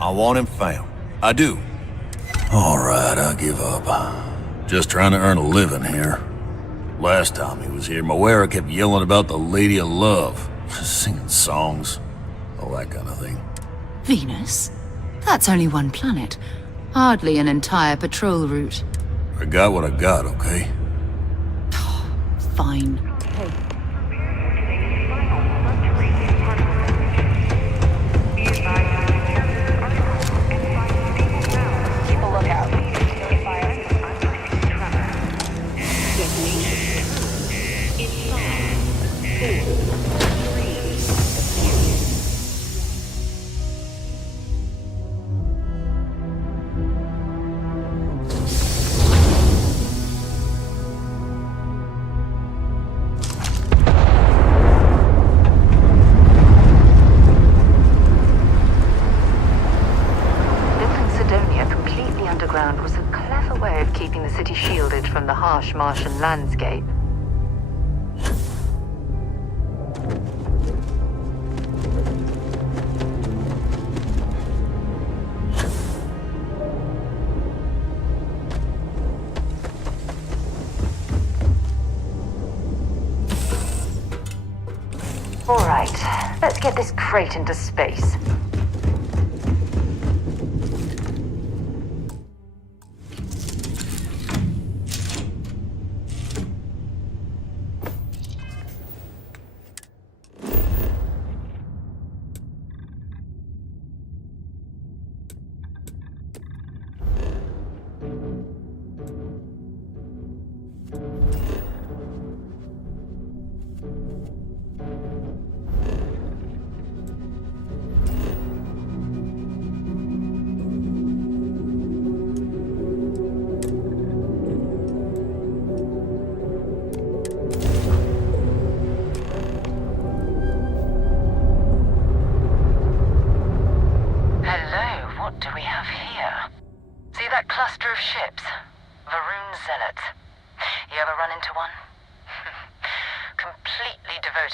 I want him found. I do. All right, I give up. Just trying to earn a living here. Last time he was here, Moira kept yelling about the Lady of Love, singing songs, all that kind of thing. Venus? That's only one planet. Hardly an entire patrol route. I got what I got, okay? Fine. Keep a lookout. Was a clever way of keeping the city shielded from the harsh Martian landscape. All right, let's get this crate into space.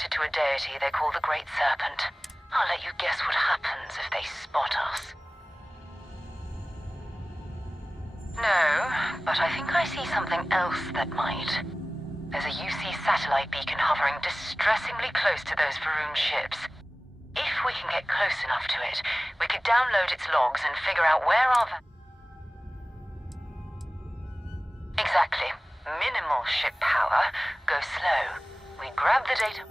To a deity they call the Great Serpent. I'll let you guess what happens if they spot us. No, but I think I see something else that might. There's a UC satellite beacon hovering distressingly close to those Varun ships. If we can get close enough to it, we could download its logs and figure out where our... Exactly. Minimal ship power. Go slow. We grab the data...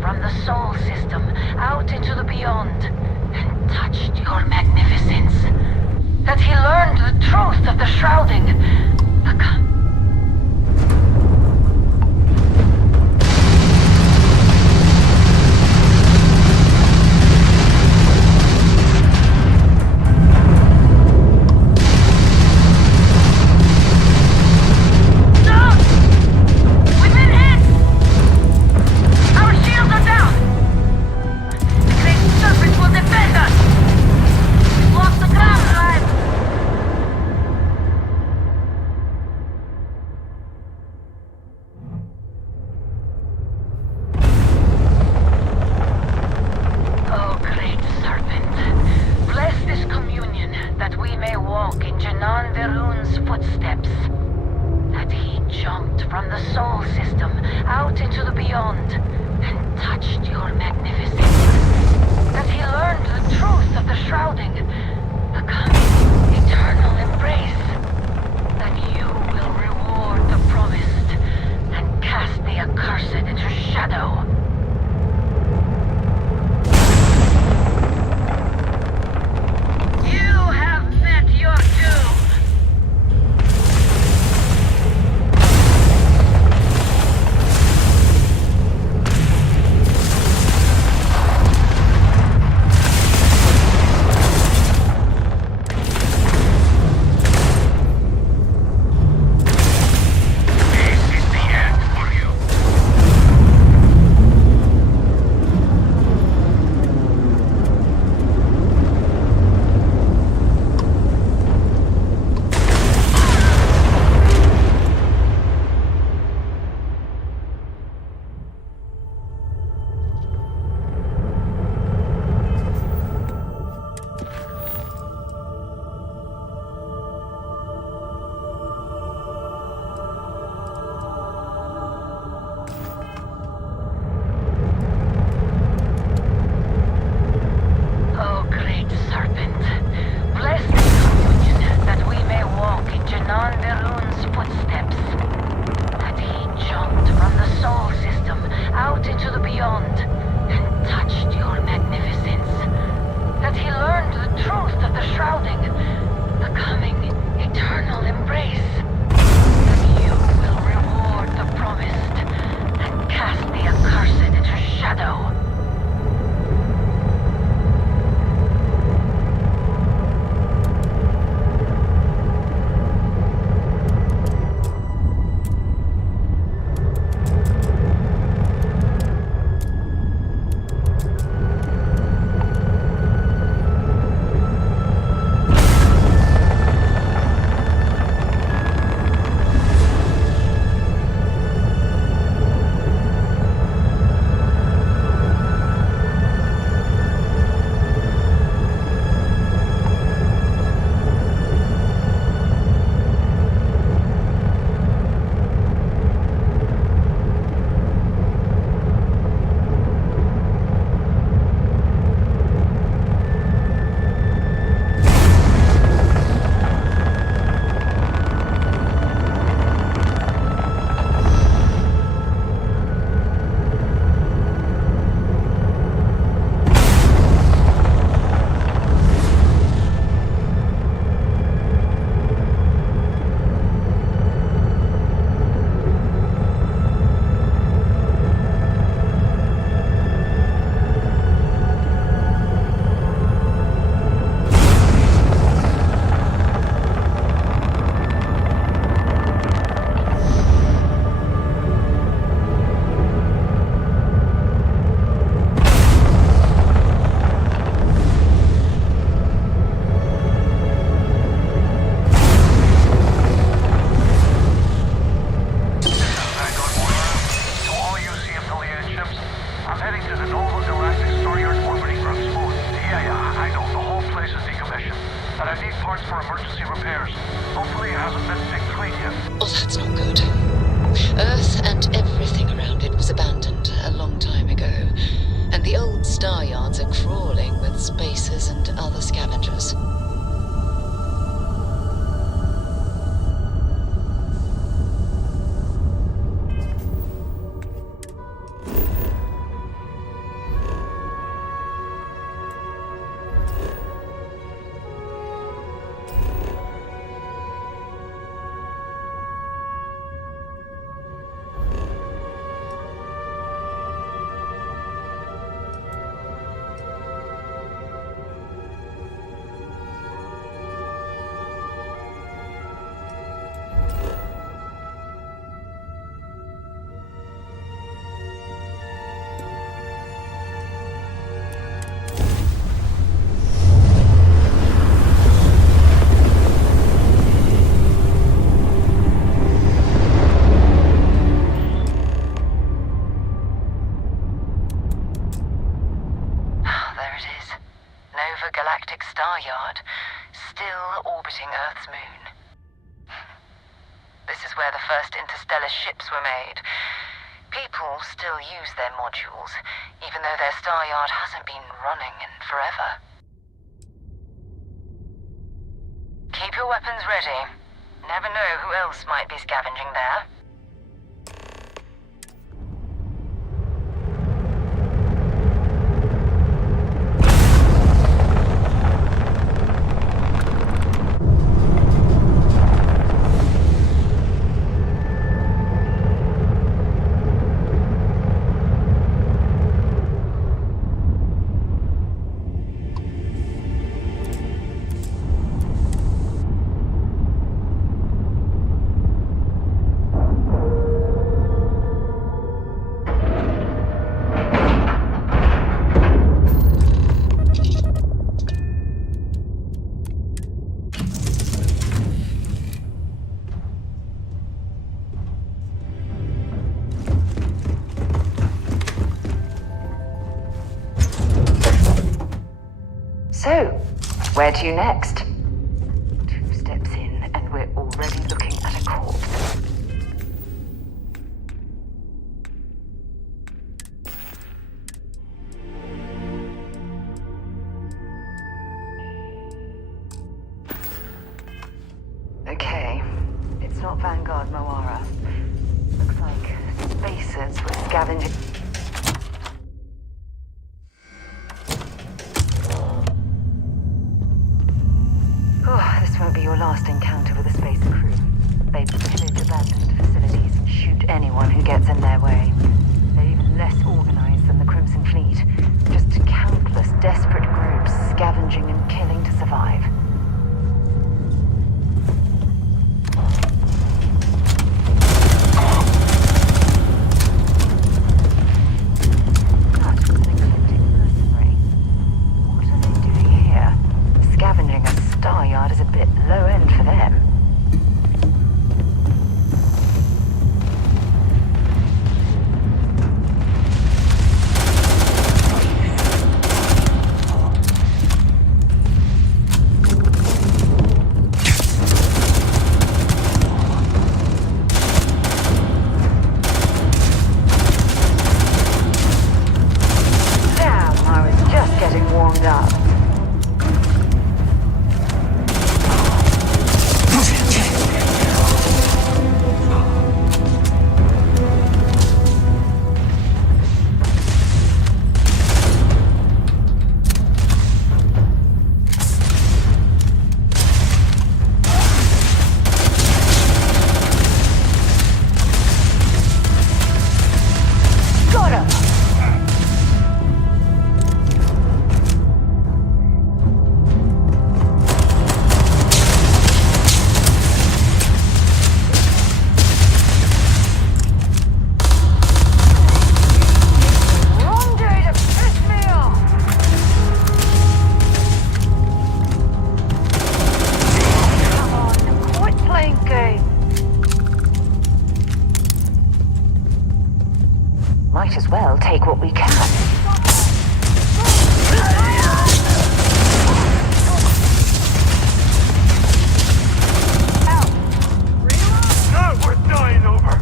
from the Sol system out into the beyond and touched your magnificence. That he learned the truth of the shrouding. star yard, still orbiting Earth's moon. This is where the first interstellar ships were made. People still use their modules, even though their star yard hasn't been running in forever. Keep your weapons ready. Never know who else might be scavenging there. So, where to next? 2 steps in, and we're already looking at a corpse. Okay, it's not Vanguard Moara. Looks like spacers were scavenging. Won't be your last encounter with a space crew. They pillage abandoned facilities and shoot anyone who gets in their way. They're even less organized than the Crimson Fleet. Just countless desperate groups scavenging and killing to survive. That was an eclectic mercenary. What are they doing here? Scavenging a star yard is a bit low end for them. Damn, I was just getting warmed up. Might as well take what we can. No, we're dying over.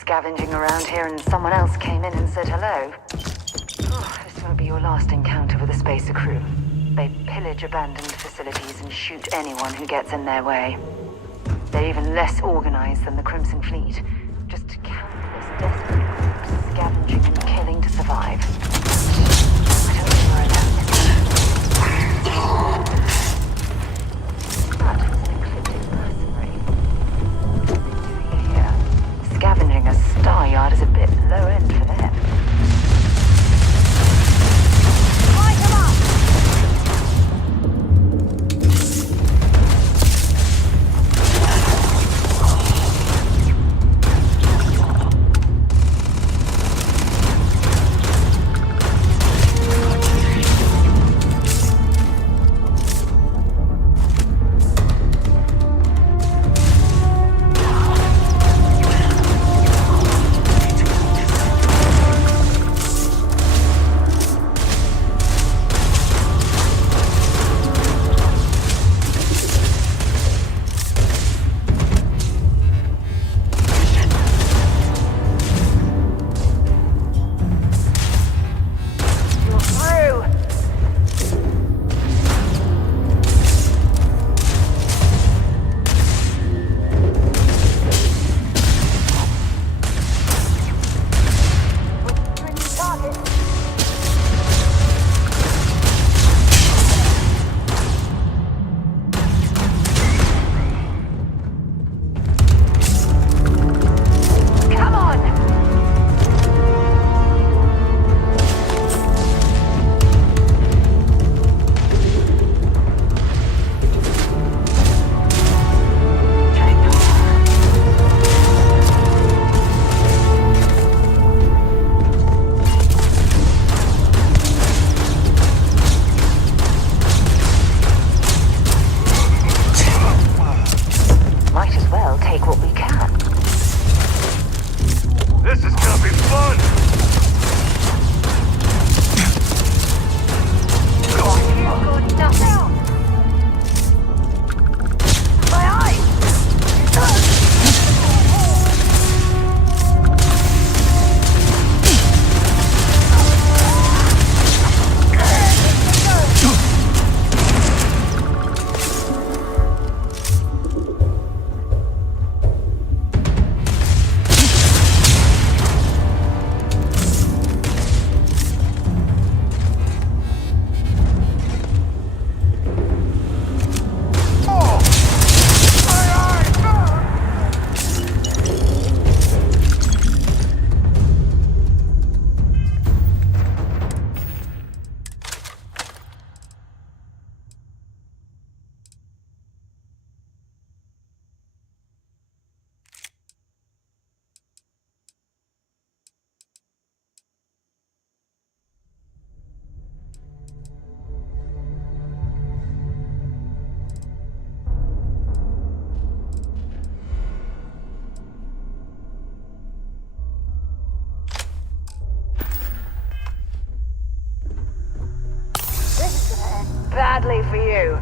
Scavenging around here and someone else came in and said hello. Oh, this won't be your last encounter with a spacer crew. They pillage abandoned facilities and shoot anyone who gets in their way. They're even less organized than the Crimson Fleet. Just countless desperate groups scavenging and killing to survive. I don't think we're alone. badly for you.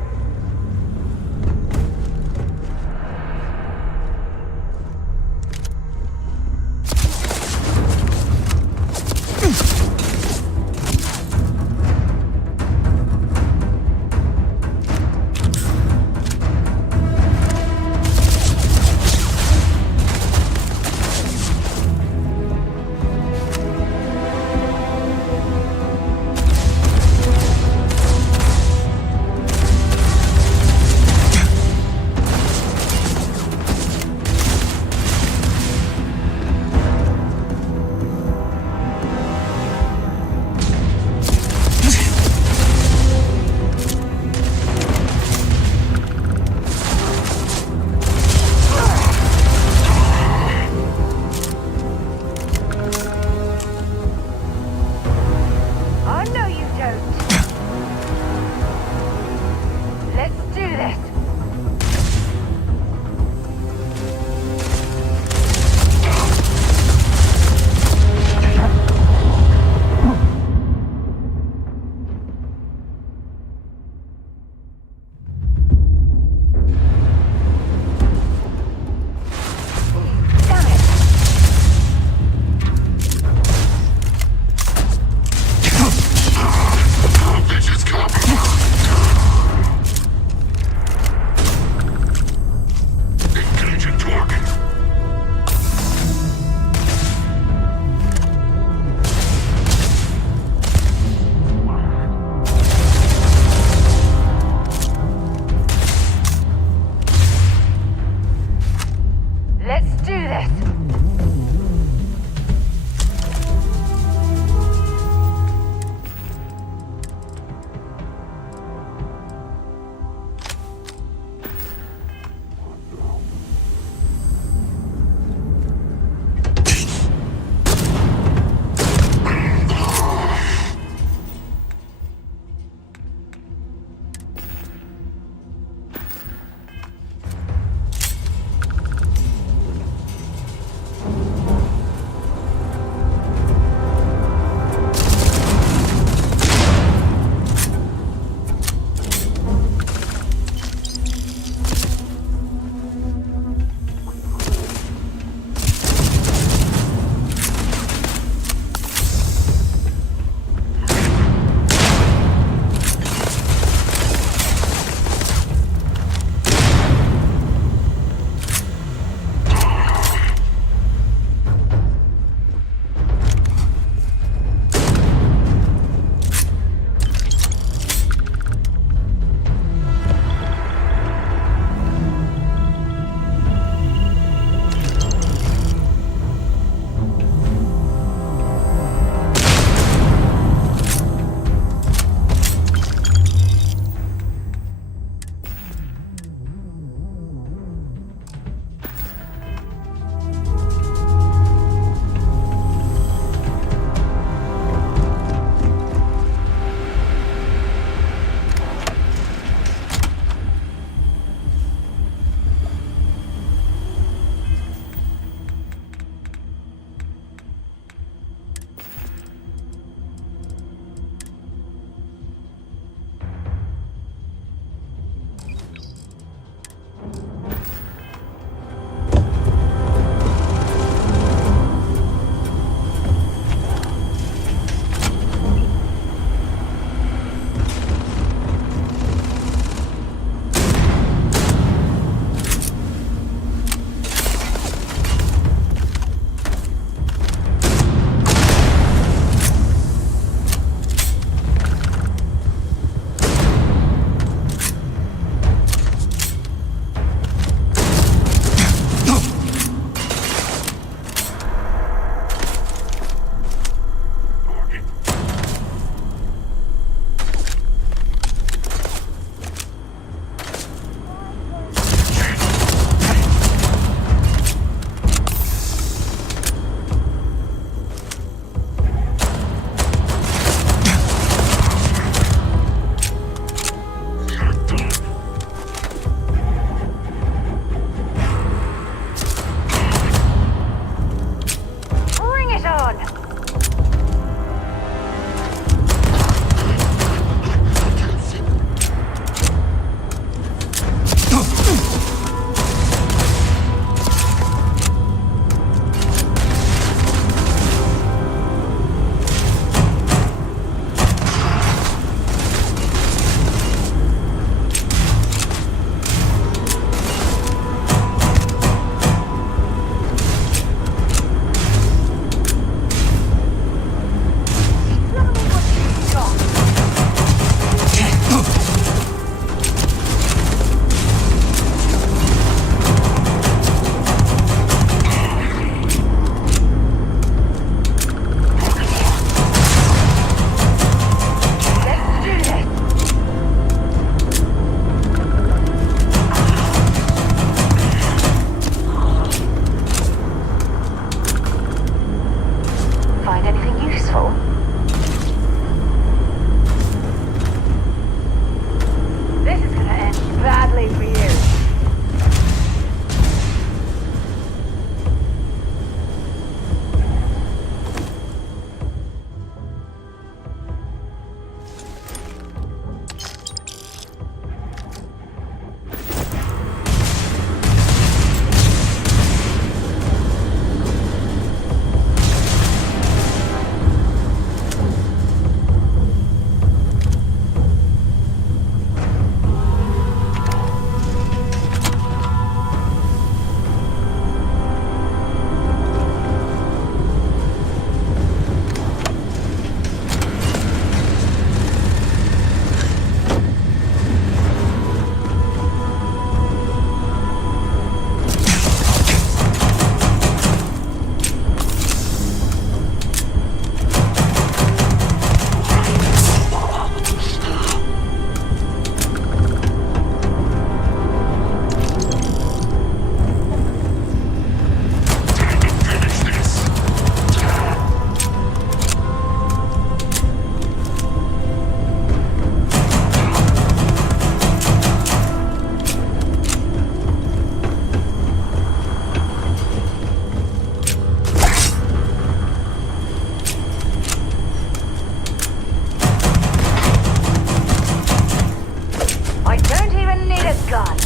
gun.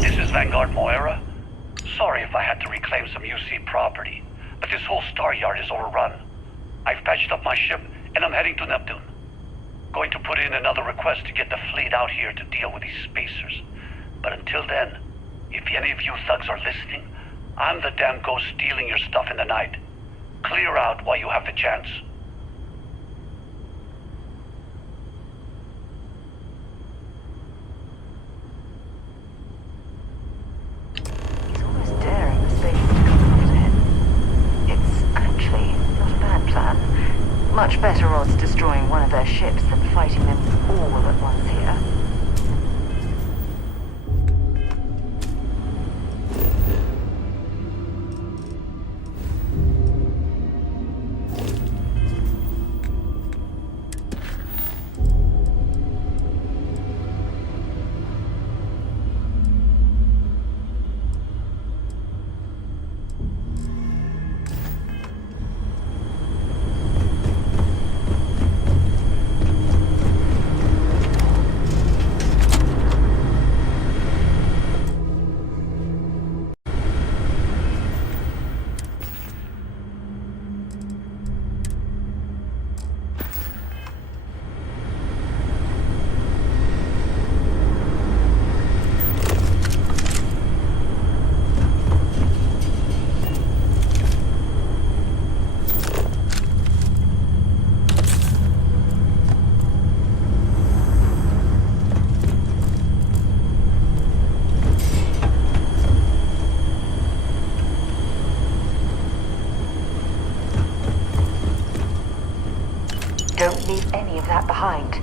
This is Vanguard Moira. Sorry if I had to reclaim some UC property, but this whole star yard is overrun. I've patched up my ship, and I'm heading to Neptune. Going to put in another request to get the fleet out here to deal with these spacers. But until then, if any of you thugs are listening, I'm the damn ghost stealing your stuff in the night. Clear out while you have the chance. He's almost daring the space coming after him. It's actually not a bad plan. Much better odds destroying one of their ships than fighting them all at once here. Don't leave any of that behind.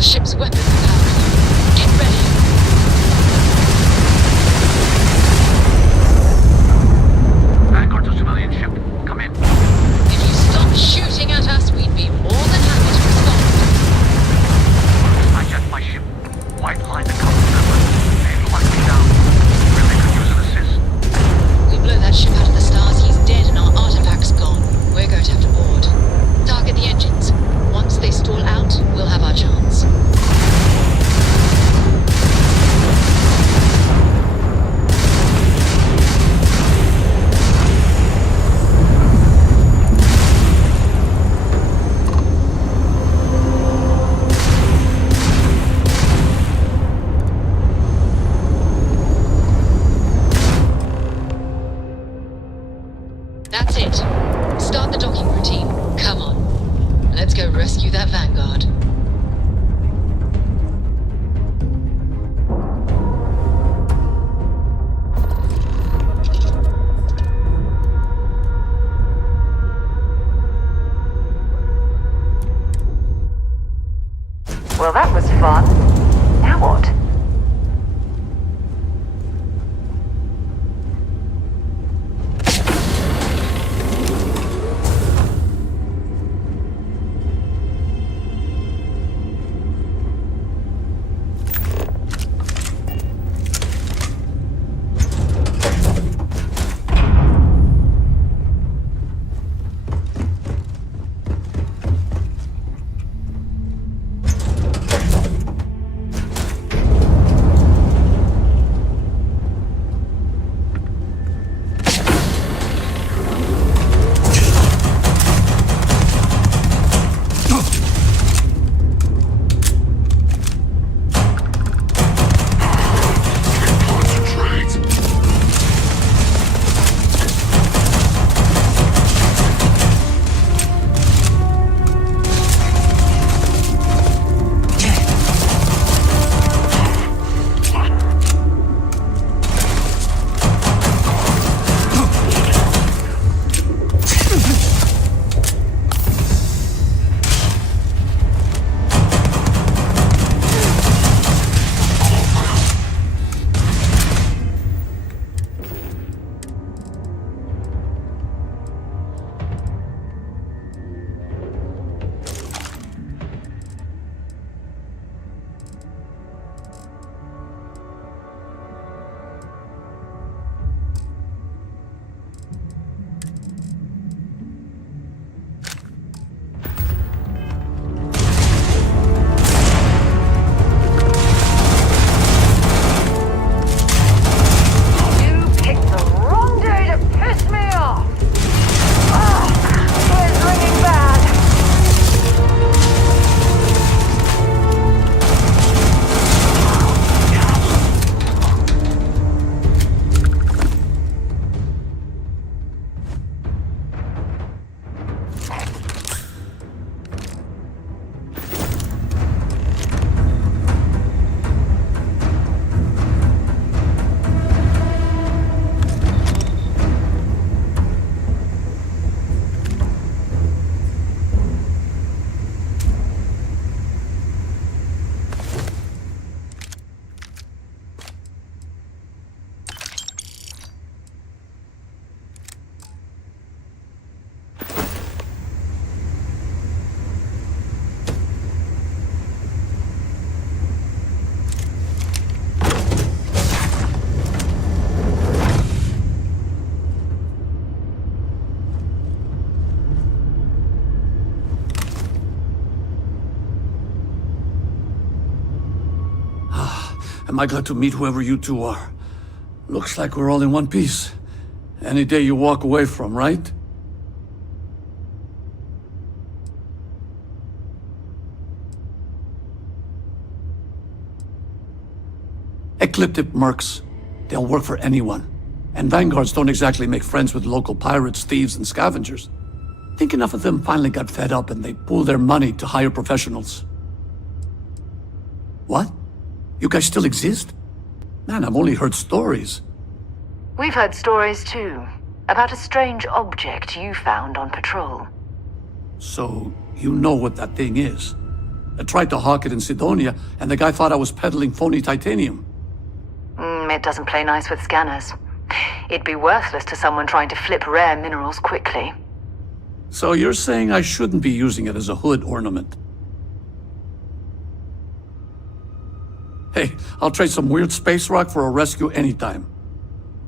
The ship's weapons are powering. Get ready. Vanguard's a civilian ship. Come in. If you stop shooting at us, we'd be more than happy to respond. Hijack my ship. White line the couple members. They've locked me down. Really could use an assist. We blow that ship out of the stars, he's dead and our artifact's gone. We're going to have to board. Target the engines. Once they stall out, we'll have our chance. That's it. Start the docking routine. Come on. Let's go rescue that Vanguard. Well, that was fun. Now what? Am I glad to meet whoever you two are? Looks like we're all in one piece. Any day you walk away from, right? Ecliptic mercs. They'll work for anyone. And Vanguards don't exactly make friends with local pirates, thieves, and scavengers. Think enough of them finally got fed up and they pool their money to hire professionals. What? You guys still exist? Man, I've only heard stories. We've heard stories too, about a strange object you found on patrol. So, you know what that thing is? I tried to hawk it in Sidonia, and the guy thought I was peddling phony titanium. It doesn't play nice with scanners. It'd be worthless to someone trying to flip rare minerals quickly. So you're saying I shouldn't be using it as a hood ornament? Hey, I'll trade some weird space rock for a rescue anytime.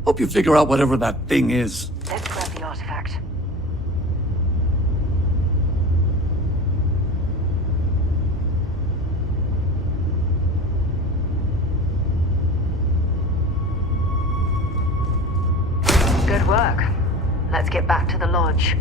Hope you figure out whatever that thing is. Let's grab the artifact. Good work. Let's get back to the lodge.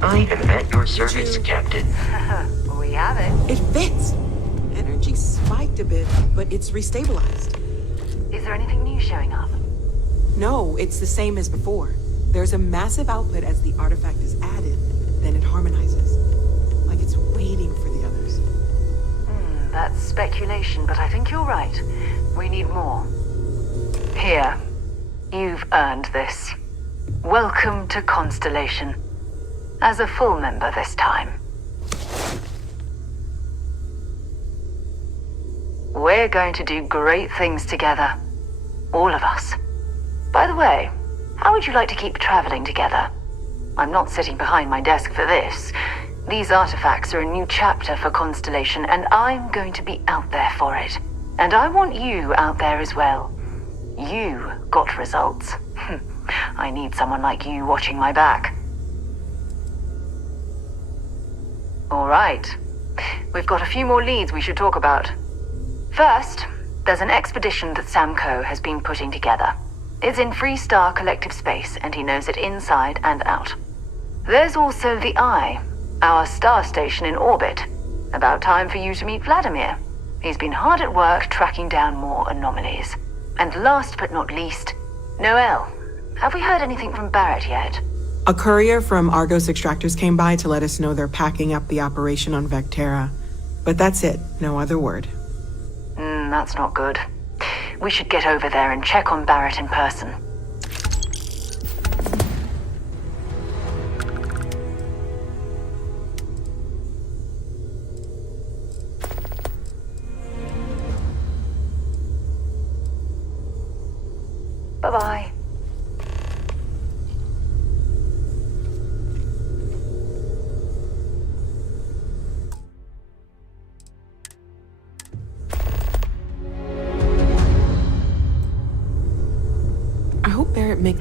I am at your service, Captain. We have it. It fits. Energy spiked a bit, but it's restabilized. Is there anything new showing up? No, it's the same as before. There's a massive output as the artifact is added, then it harmonizes. Like it's waiting for the others. That's speculation, but I think you're right. We need more. Here. You've earned this. Welcome to Constellation. As a full member this time. We're going to do great things together. All of us. By the way, how would you like to keep traveling together? I'm not sitting behind my desk for this. These artifacts are a new chapter for Constellation, and I'm going to be out there for it. And I want you out there as well. You got results. I need someone like you watching my back. All right. We've got a few more leads we should talk about. First, there's an expedition that Samco has been putting together. It's in Freestar Collective Space, and he knows it inside and out. There's also the Eye, our star station in orbit. About time for you to meet Vladimir. He's been hard at work tracking down more anomalies. And last but not least, Noel. Have we heard anything from Barrett yet? A courier from Argos Extractors came by to let us know they're packing up the operation on Vectera. But that's it, no other word. That's not good. We should get over there and check on Barrett in person. Bye-bye. I hope Barrett make...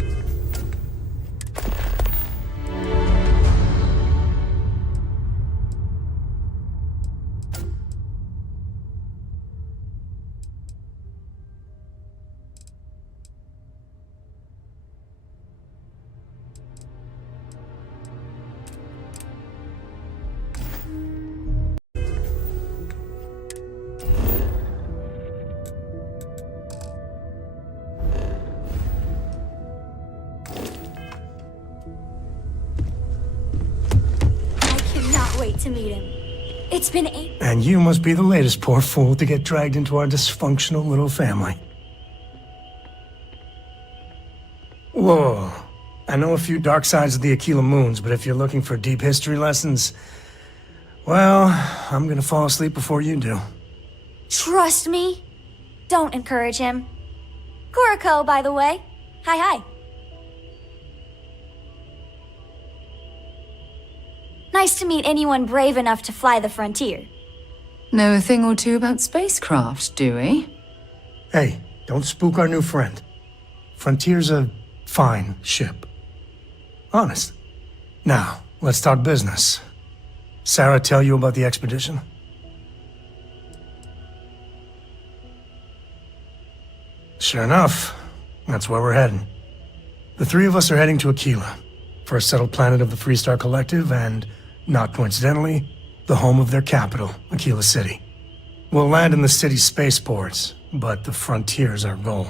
to meet him. It's been 8. And you must be the latest poor fool to get dragged into our dysfunctional little family. Whoa. I know a few dark sides of the Aquila Moons, but if you're looking for deep history lessons, well, I'm gonna fall asleep before you do. Trust me. Don't encourage him. Kuriko, by the way. Hi. Nice to meet anyone brave enough to fly the frontier. Know a thing or two about spacecraft, do we? Hey, don't spook our new friend. Frontier's a fine ship. Honest. Now, let's talk business. Sarah tell you about the expedition? Sure enough, that's where we're heading. The three of us are heading to Aquila, first settled planet of the Freestar Collective and, not coincidentally, the home of their capital, Aquila City. We'll land in the city's spaceports, but the frontier's our goal.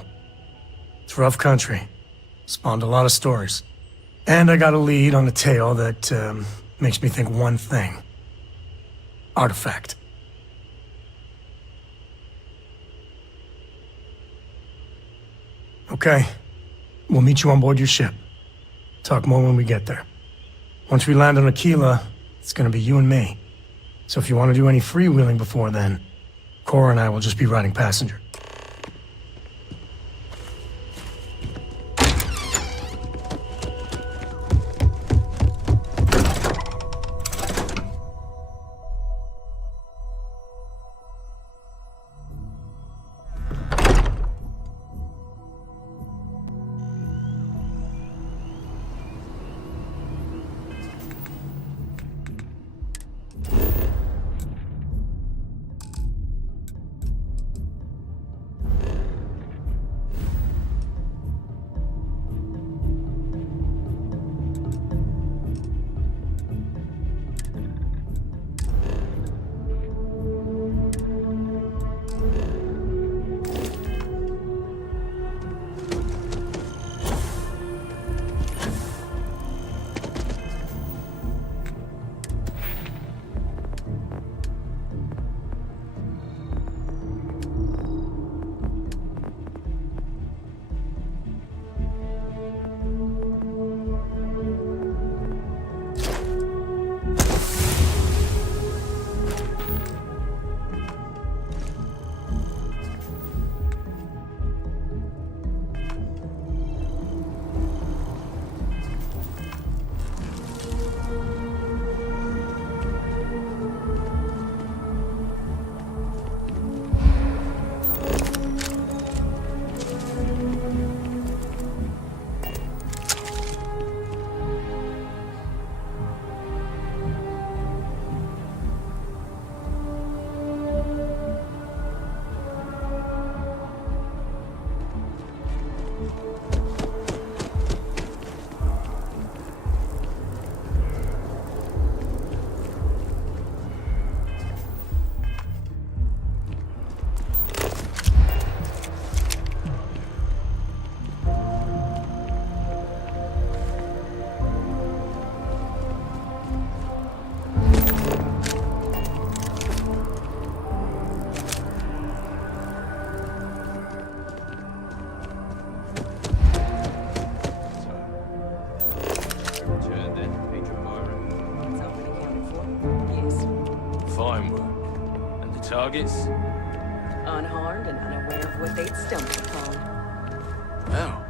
It's rough country. Spawned a lot of stories. And I got a lead on a tale that makes me think one thing. Artifact. Okay. We'll meet you on board your ship. Talk more when we get there. Once we land on Aquila, it's gonna be you and me. So if you want to do any freewheeling before then, Cora and I will just be riding passenger. Targets? Unharmed and unaware of what they'd stumbled upon. Well,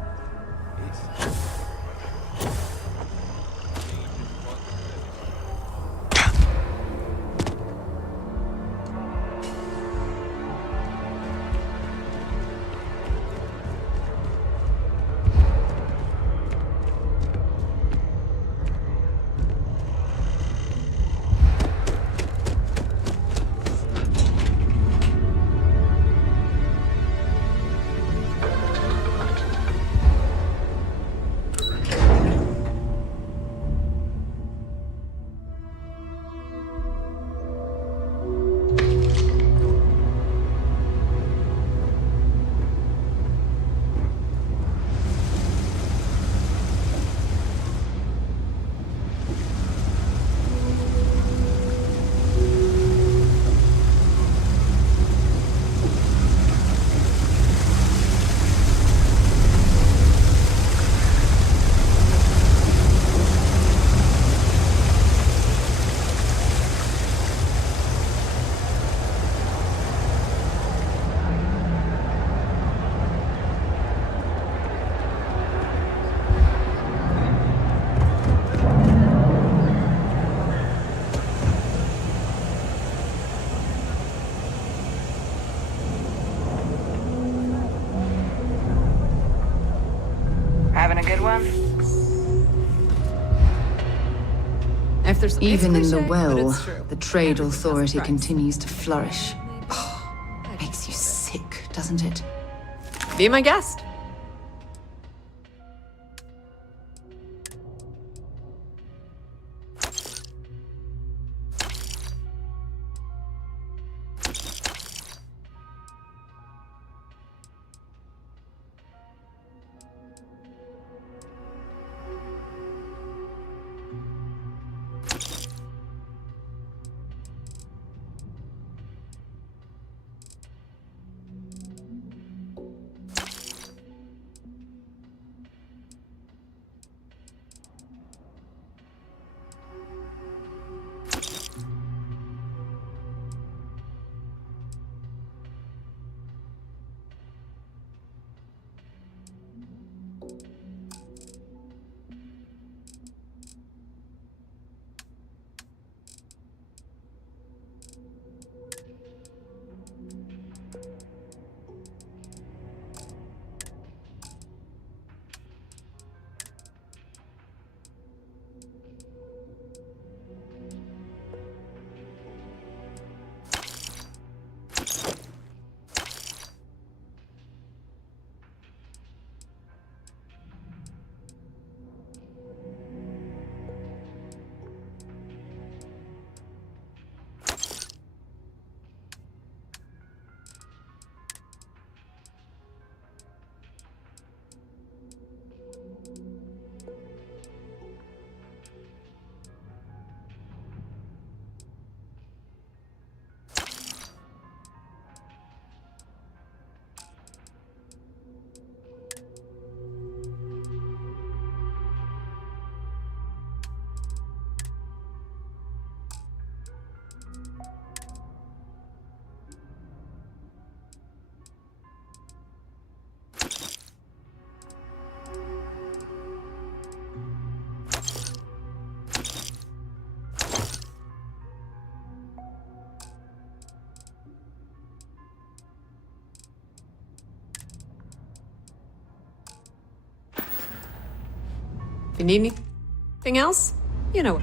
good one? If there's Even in the cliche, but well, it's true. the trade Everything has a authority price. continues to flourish. Makes you sick, doesn't it? Be my guest. If you need anything else, you know.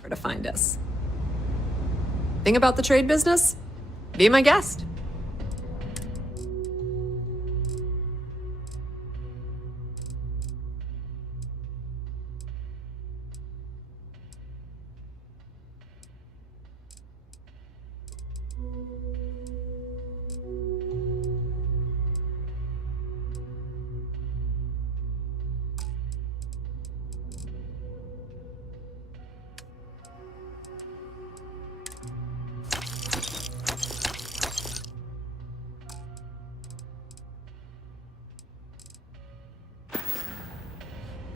Where to find us. Thing about the trade business? Be my guest.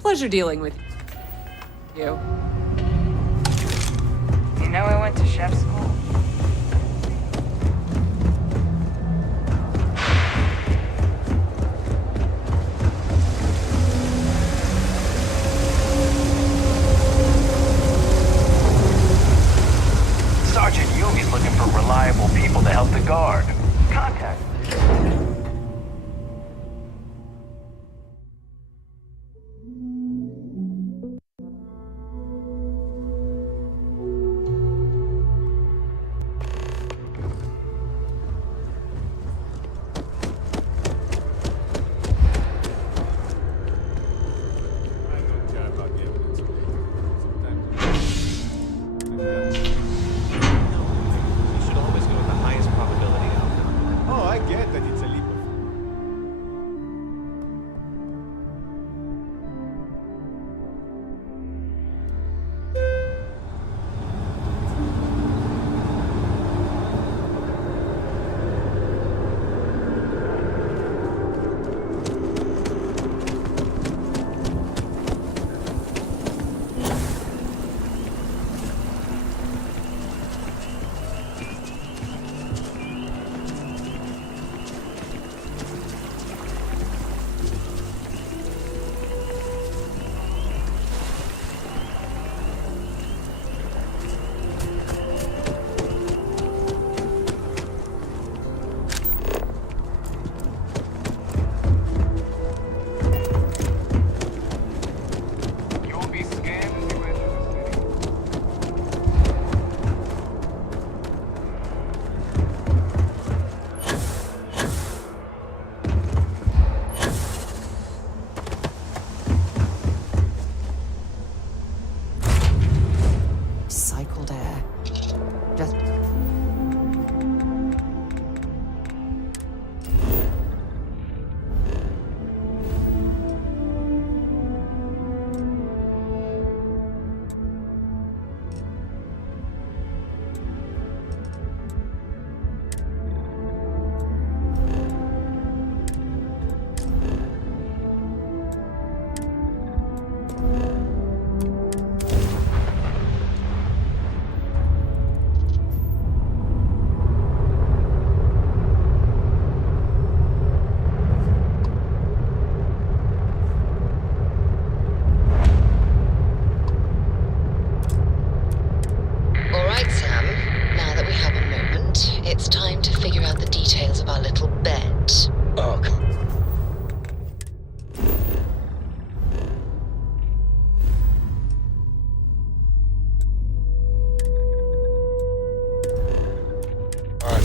Pleasure dealing with you. You know I went to chef school. Sergeant Yumi's looking for reliable people to help the guard. Contact.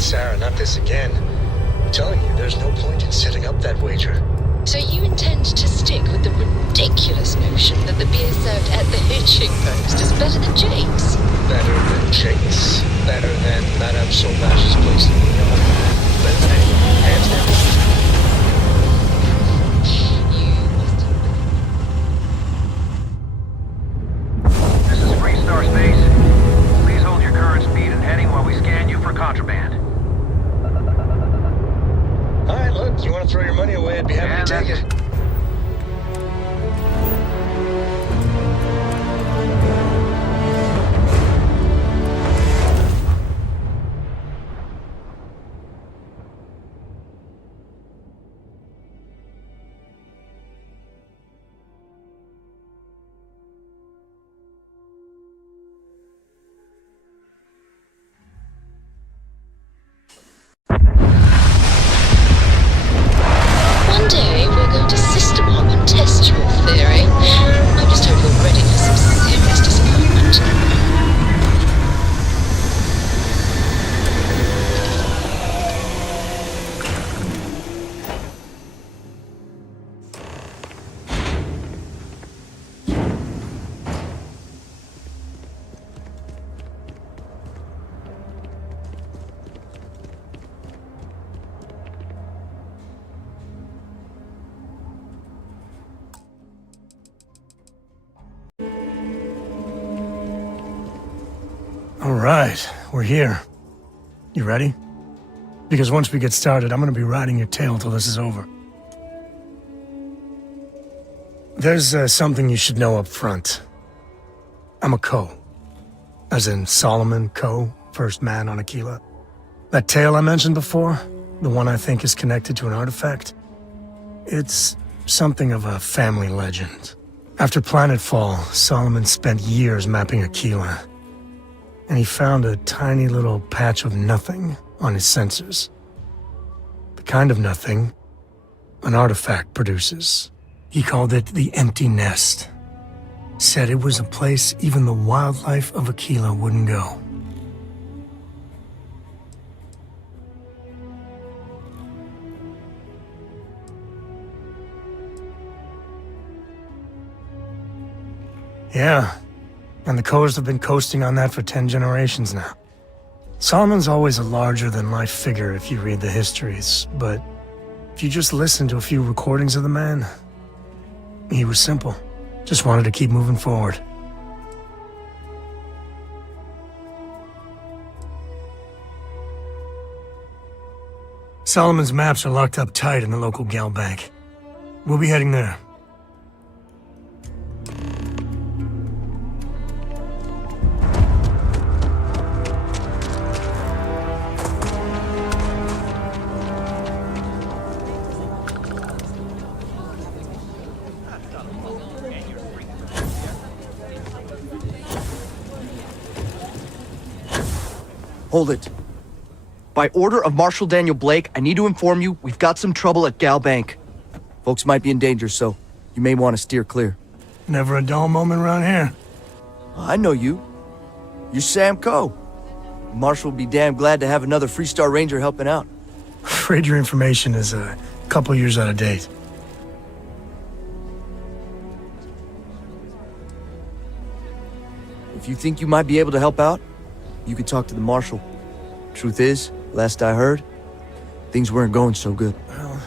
Sarah, not this again. I'm telling you, there's no point in setting up that wager. So you intend to stick with the ridiculous notion that the beer served at the hitching post is better than Jake's? Better than Jake's. Better than Madame Sauvage's place in New York. Better than anyone, hands down. This is Freestar Space. Please hold your current speed and heading while we scan you for contraband. Alright, look, you want to throw your money away, I'd be happy to take it. One day we're going to system up and test your theory. I just hope you're ready for some serious disappointment. All right, we're here. You ready? Because once we get started, I'm gonna be riding your tail till this is over. There's something you should know up front. I'm a Co. As in Solomon Co., first man on Aquila. That tale I mentioned before, the one I think is connected to an artifact, it's something of a family legend. After Planetfall, Solomon spent years mapping Aquila, and he found a tiny little patch of nothing on his sensors. The kind of nothing an artifact produces. He called it the Empty Nest. Said it was a place even the wildlife of Aquila wouldn't go. Yeah, and the Coors have been coasting on that for 10 generations now. Solomon's always a larger-than-life figure if you read the histories, but if you just listen to a few recordings of the man, he was simple. Just wanted to keep moving forward. Solomon's maps are locked up tight in the local gal bank. We'll be heading there. Hold it. By order of Marshal Daniel Blake, I need to inform you we've got some trouble at Gal Bank. Folks might be in danger, so you may want to steer clear. Never a dull moment around here. I know you. You're Sam Coe. Marshal will be damn glad to have another Freestar Ranger helping out. Afraid your information is a couple years out of date. If you think you might be able to help out, you could talk to the Marshal. Truth is, last I heard, things weren't going so good. Well,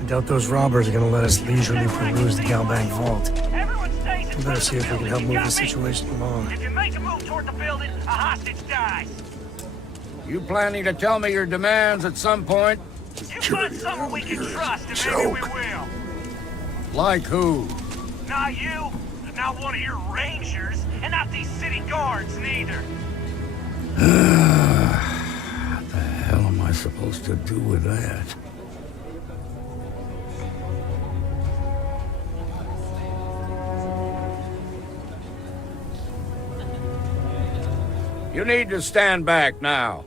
I doubt those robbers are gonna let us leisurely peruse the Gal Bank vault. We better see if we can help move the situation along. If you make a move toward the building, a hostage dies. You planning to tell me your demands at some point? You find someone we can trust, and maybe we will. Like who? Not you, not one of your rangers, and not these city guards, neither. What the hell am I supposed to do with that? You need to stand back now.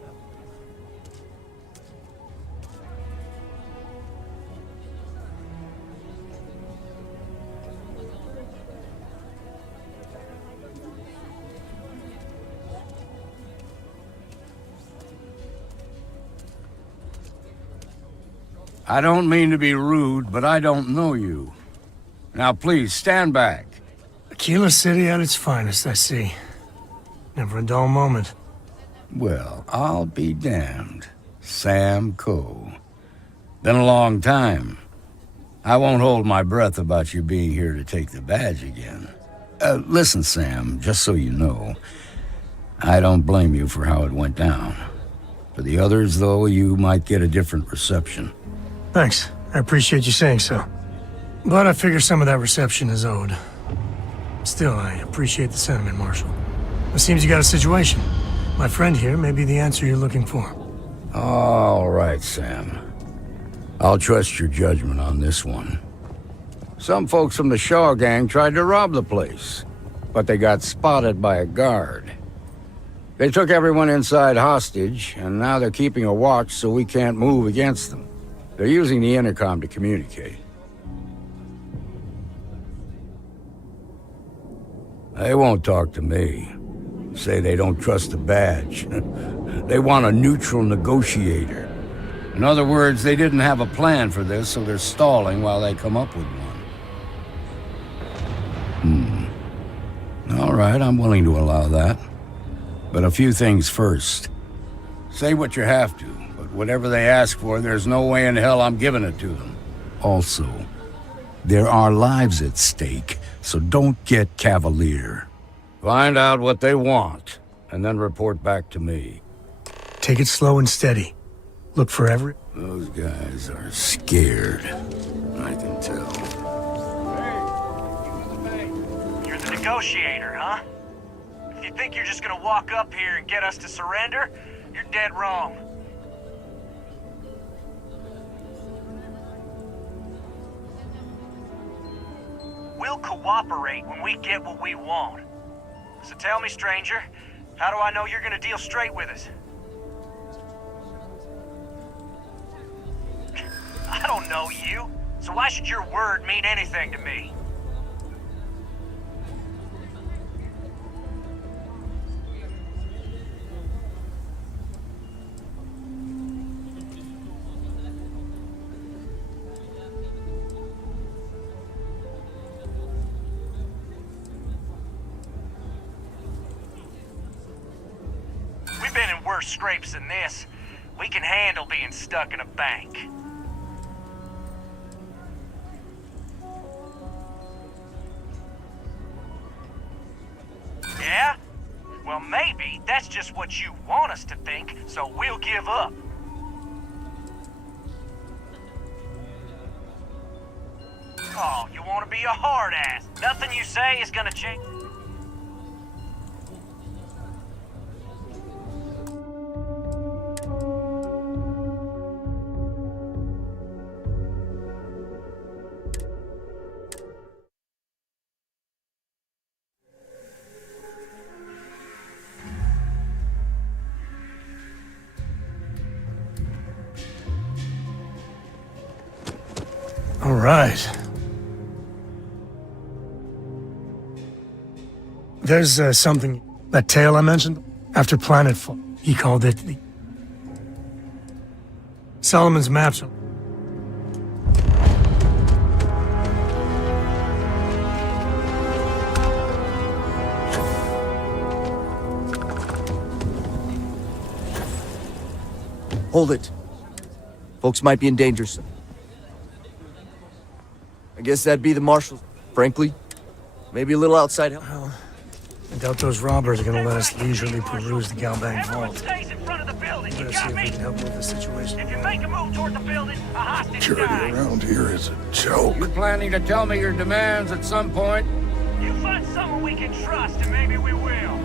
I don't mean to be rude, but I don't know you. Now please, stand back. Aquila City at its finest, I see. Never a dull moment. Well, I'll be damned. Sam Coe. Been a long time. I won't hold my breath about you being here to take the badge again. Listen, Sam, just so you know, I don't blame you for how it went down. For the others, though, you might get a different reception. Thanks. I appreciate you saying so. But I figure some of that reception is owed. Still, I appreciate the sentiment, Marshal. It seems you got a situation. My friend here may be the answer you're looking for. All right, Sam. I'll trust your judgment on this one. Some folks from the Shaw gang tried to rob the place, but they got spotted by a guard. They took everyone inside hostage, and now they're keeping a watch so we can't move against them. They're using the intercom to communicate. They won't talk to me. Say they don't trust the badge. They want a neutral negotiator. In other words, they didn't have a plan for this, so they're stalling while they come up with one. All right, I'm willing to allow that. But a few things first. Say what you have to, but whatever they ask for, there's no way in hell I'm giving it to them. Also, there are lives at stake, so don't get cavalier. Find out what they want, and then report back to me. Take it slow and steady. Look for every... Those guys are scared. I can tell. You're the negotiator, huh? If you think you're just gonna walk up here and get us to surrender, you're dead wrong. We'll cooperate when we get what we want. So tell me, stranger, how do I know you're gonna deal straight with us? I don't know you, so why should your word mean anything to me? We've been in worse scrapes than this. We can handle being stuck in a bank. Yeah? Well, maybe that's just what you want us to think, so we'll give up. Oh, you want to be a hard ass. Nothing you say is gonna change. All right. There's something... That tale I mentioned? After planetfall, he called it the... Solomon's Maps. Hold it. Folks might be in danger, sir. I guess that'd be the marshals. Frankly, maybe a little outside help. Well, I doubt those robbers are gonna let us leisurely peruse the Galbank vault. Stays in front of the building. Better see if we can help with the situation. If you make a move toward the building, a hostage Security around here is a joke. You planning to tell me your demands at some point? You find someone we can trust, and maybe we will.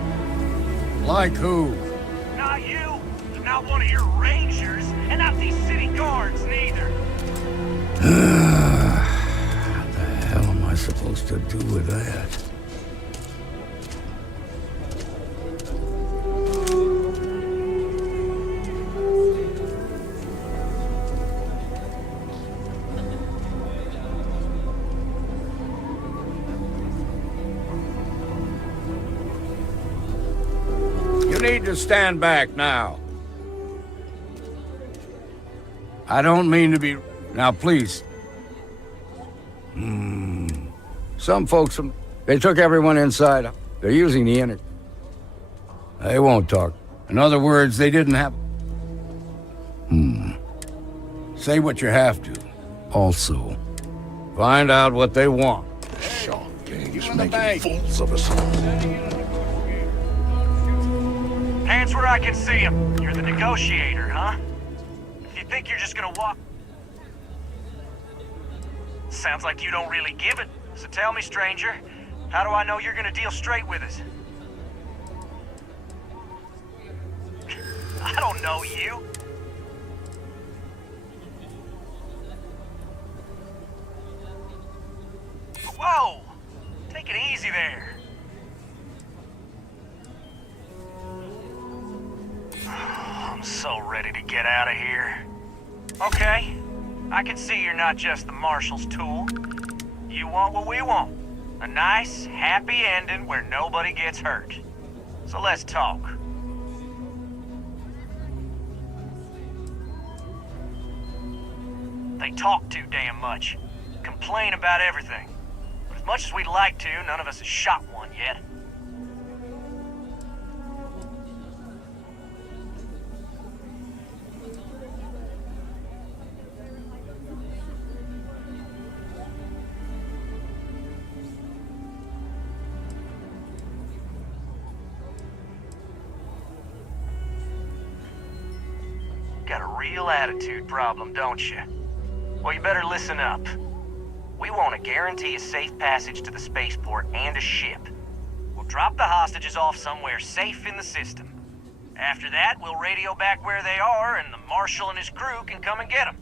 Like who? Not you, not one of your rangers, and not these city guards, neither. What the hell am I supposed to do with that? You need to stand back now. I don't mean to be... Now, please. Some folks, they took everyone inside. They're using the internet. They won't talk. In other words, they didn't have... Say what you have to. Also, find out what they want. Sean King is making fools of us. Hands where I can see them. You're the negotiator, huh? If you think you're just gonna walk... Sounds like you don't really give it. So tell me, stranger, how do I know you're gonna deal straight with us? I don't know you. Whoa! Take it easy there. I'm so ready to get out of here. Okay, I can see you're not just the Marshal's tool. You want what we want. A nice, happy ending where nobody gets hurt. So let's talk. They talk too damn much. Complain about everything. But as much as we'd like to, none of us has shot one yet. Got a real attitude problem, don't you? Well, you better listen up. We want to guarantee a safe passage to the spaceport and a ship. We'll drop the hostages off somewhere safe in the system. After that, we'll radio back where they are, and the Marshal and his crew can come and get them.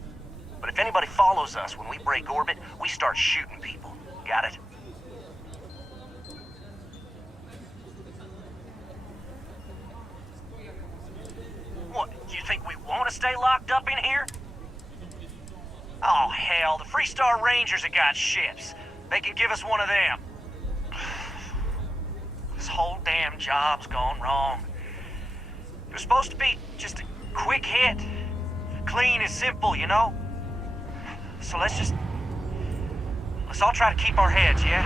But if anybody follows us when we break orbit, we start shooting people. Got it? What, you think we want to stay locked up in here? Oh, hell, the Freestar Rangers have got ships. They can give us one of them. This whole damn job's gone wrong. It was supposed to be just a quick hit. Clean and simple, you know? So let's all try to keep our heads, yeah?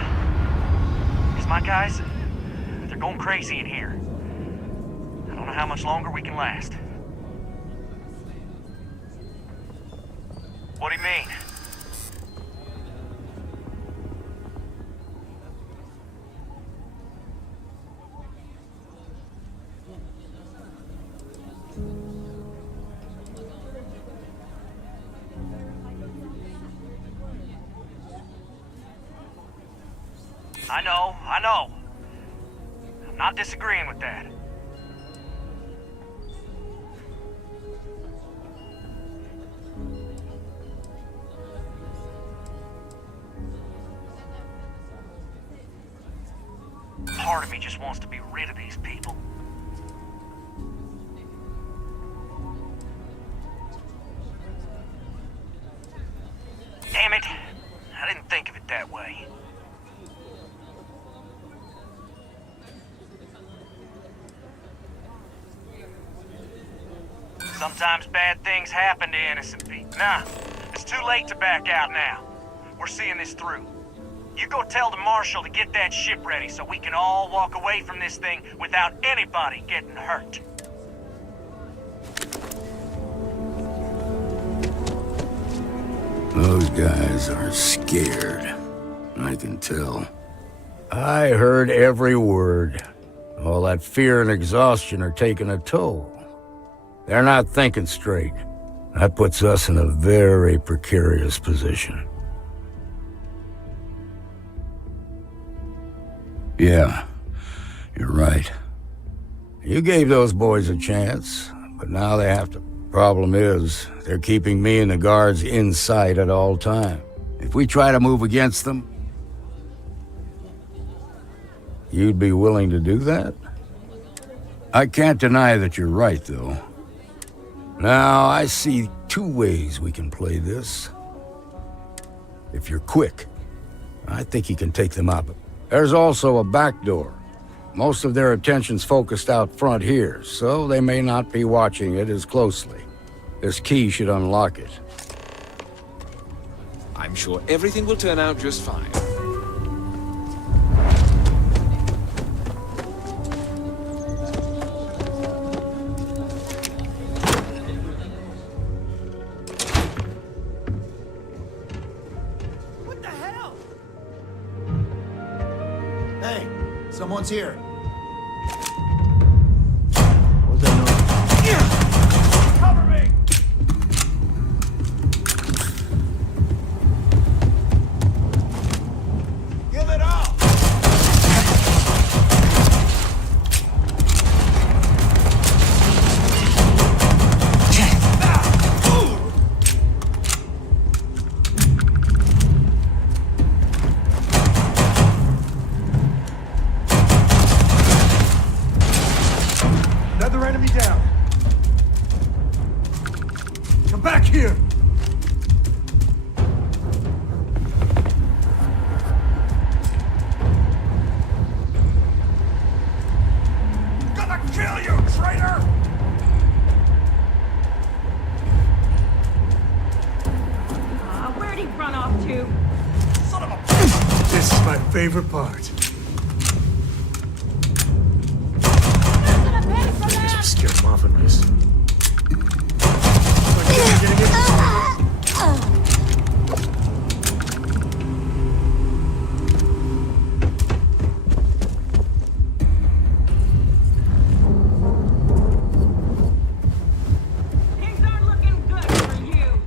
Because my guys, they're going crazy in here. I don't know how much longer we can last. What do you mean? I know. I'm not disagreeing with that. Part of me just wants to be rid of these people. Damn it! I didn't think of it that way. Sometimes bad things happen to innocent people. Nah, it's too late to back out now. We're seeing this through. You go tell the Marshal to get that ship ready so we can all walk away from this thing without anybody getting hurt. Those guys are scared. I can tell. I heard every word. All that fear and exhaustion are taking a toll. They're not thinking straight. That puts us in a very precarious position. Yeah, you're right. You gave those boys a chance, but now they have to. Problem is, they're keeping me and the guards in sight at all times. If we try to move against them, you'd be willing to do that? I can't deny that you're right, though. Now, I see two ways we can play this. If you're quick, I think you can take them out. There's also a back door. Most of their attention's focused out front here, so they may not be watching it as closely. This key should unlock it. I'm sure everything will turn out just fine. What the hell? Hey, someone's here. Cover me! Give it up! Another enemy down. Come back here! Gonna kill you, traitor! Where'd he run off to? Son of a... This is my favorite part. Guess we scared him off at least. Things aren't looking good for you.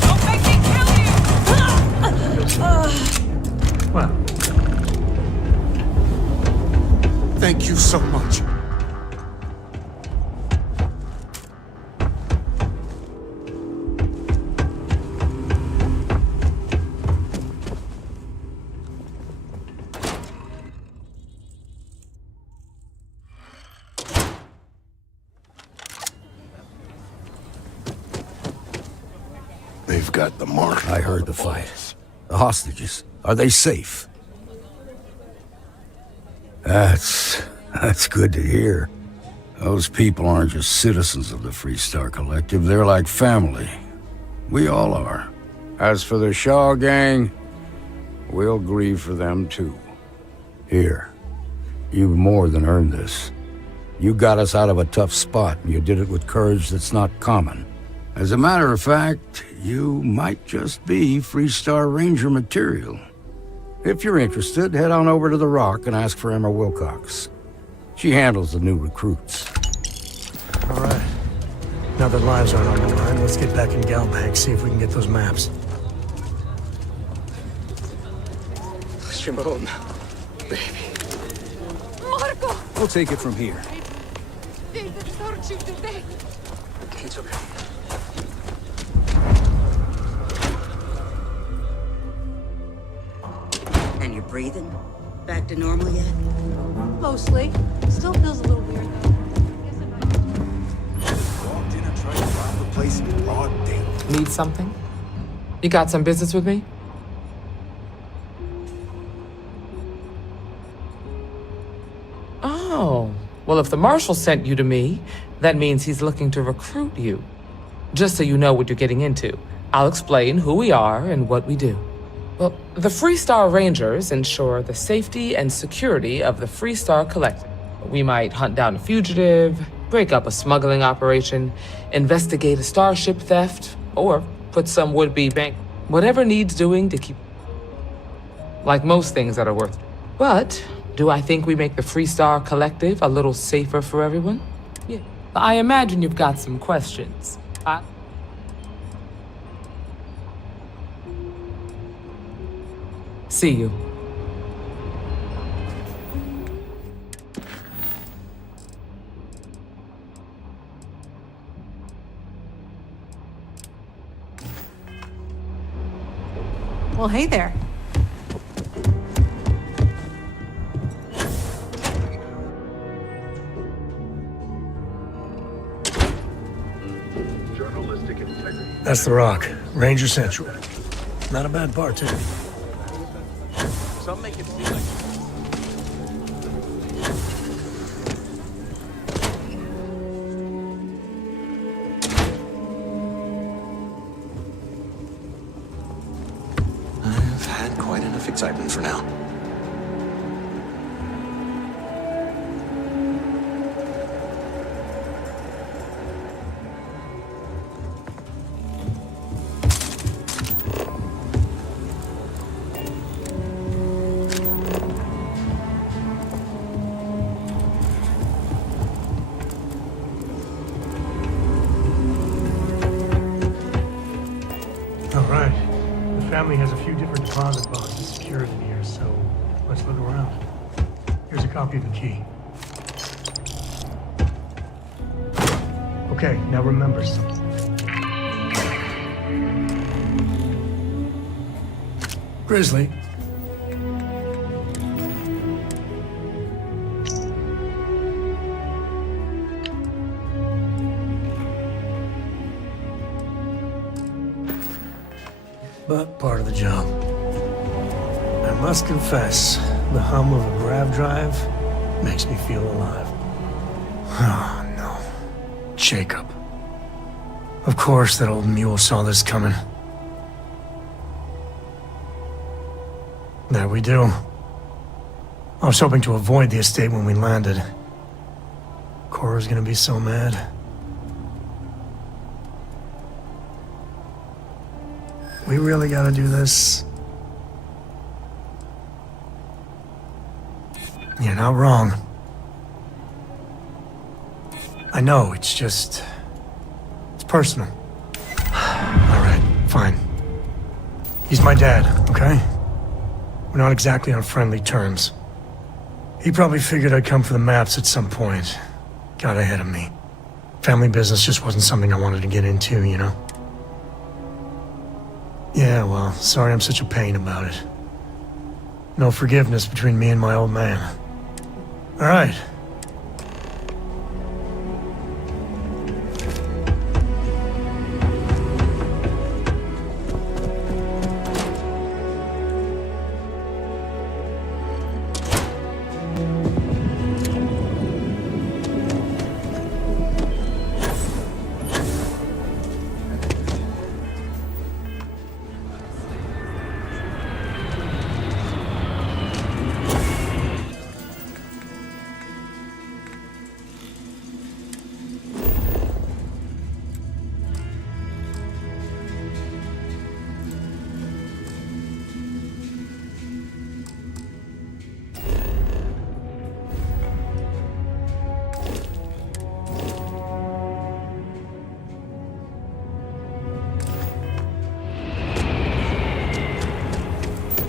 Don't make me kill you! Well, Thank you so much. They've got the mark. I heard the fight. The hostages, are they safe? That's good to hear. Those people aren't just citizens of the Freestar Collective, they're like family. We all are. As for the Shaw gang, we'll grieve for them too. Here, you've more than earned this. You got us out of a tough spot, and you did it with courage that's not common. As a matter of fact, you might just be Freestar Ranger material. If you're interested, head on over to the Rock and ask for Emma Wilcox. She handles the new recruits. all right. Now that lives aren't on the line, let's get back in Galbank, see if we can get those maps. Shimon, baby. Marco! We'll take it from here. It's okay. And you're breathing? Back to normal yet? Mostly. Still feels a little weird, though. Walked in and tried to rob the place in broad daylight. Need something? You got some business with me? Oh. Well, if the Marshal sent you to me, that means he's looking to recruit you. Just so you know what you're getting into, I'll explain who we are and what we do. Well, the Freestar Rangers ensure the safety and security of the Freestar Collective. We might hunt down a fugitive, break up a smuggling operation, investigate a starship theft, or put some would-be bank. Whatever needs doing to keep... Like most things that are worth it. But do I think we make the Freestar Collective a little safer for everyone? Yeah. I imagine you've got some questions. See you. Well, hey there. That's the Rock, Ranger Central. Not a bad bar, too. Some make it seem like... I've had quite enough excitement for now. All right. The family has a few different deposit boxes secured in here, so let's look around. Here's a copy of the key. Okay, now remember something. Grizzly. But part of the job. I must confess, the hum of a grav drive makes me feel alive. Oh, no. Jacob. Of course that old mule saw this coming. There we do. I was hoping to avoid the estate when we landed. Cora's gonna be so mad. We really gotta do this. You're not wrong. I know, it's just... it's personal. Alright, fine. He's my dad, okay? We're not exactly on friendly terms. He probably figured I'd come for the maps at some point. Got ahead of me. Family business just wasn't something I wanted to get into, you know? Yeah, well, sorry I'm such a pain about it. No forgiveness between me and my old man. All right.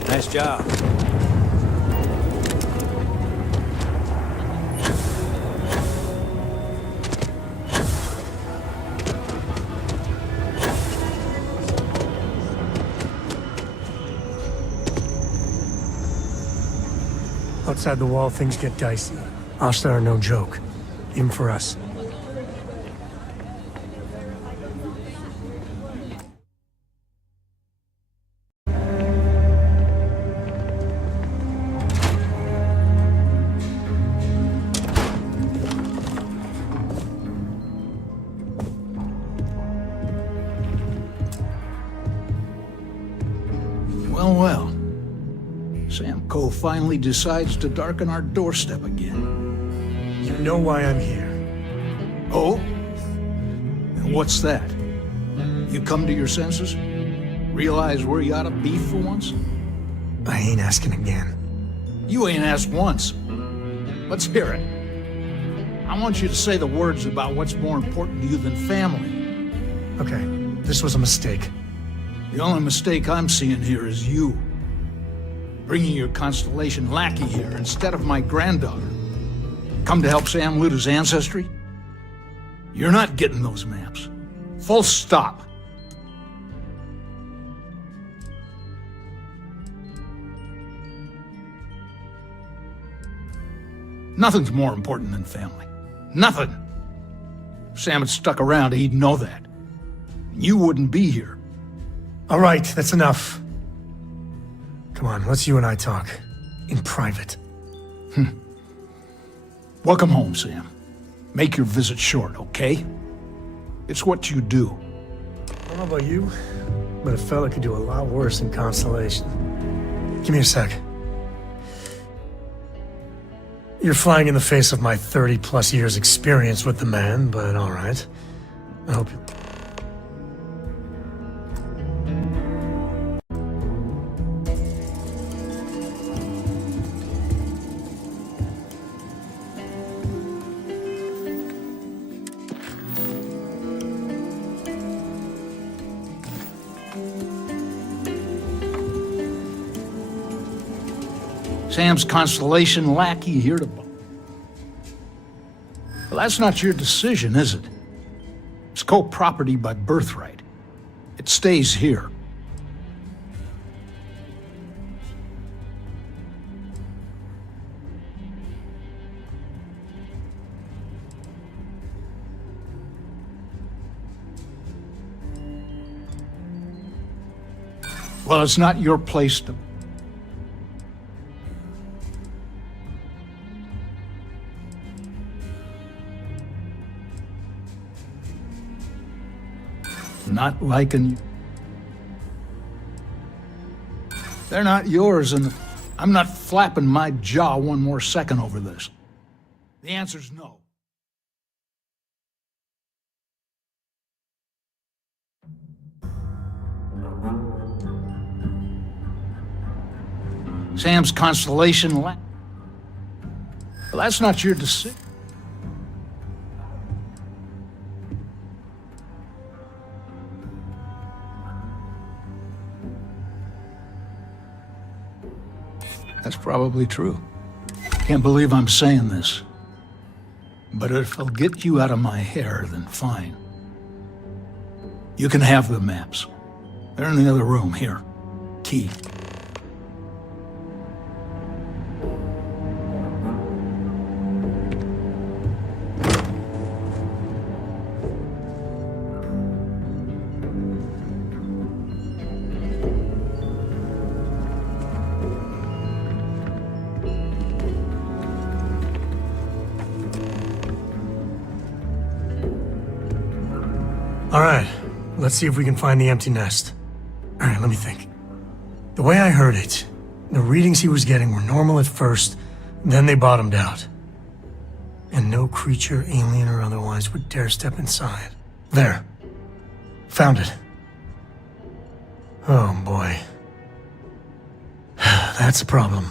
Nice job. Outside the wall, things get dicey. Hostile are no joke. Even for us. Well. Sam Coe finally decides to darken our doorstep again. You know why I'm here. Oh? And what's that? You come to your senses? Realize where you ought to be for once? I ain't asking again. You ain't asked once. Let's hear it. I want you to say the words about what's more important to you than family. Okay, this was a mistake. The only mistake I'm seeing here is you. Bringing your Constellation lackey here instead of my granddaughter. Come to help Sam loot his ancestry? You're not getting those maps. Full stop. Nothing's more important than family. Nothing. If Sam had stuck around, he'd know that. You wouldn't be here. All right, that's enough. Come on, let's you and I talk. In private. Welcome home, Sam. Make your visit short, okay? It's what you do. I don't know about you, but a fella could do a lot worse in Constellation. Give me a sec. You're flying in the face of my 30-plus years experience with the man, but all right. I hope you... Sam's Constellation lackey here to... Well, that's not your decision, is it? It's co-property by birthright. It stays here. Well, it's not your place to... Not liking you. They're not yours, and I'm not flapping my jaw one more second over this. The answer's no. Sam's Constellation Well, that's not your decision. That's probably true. Can't believe I'm saying this. But if it'll get you out of my hair, then fine. You can have the maps. They're in the other room, here. Key. All right, let's see if we can find the empty nest. All right, let me think. The way I heard it, the readings he was getting were normal at first, then they bottomed out. And no creature, alien or otherwise, would dare step inside. There. Found it. Oh boy. That's a problem.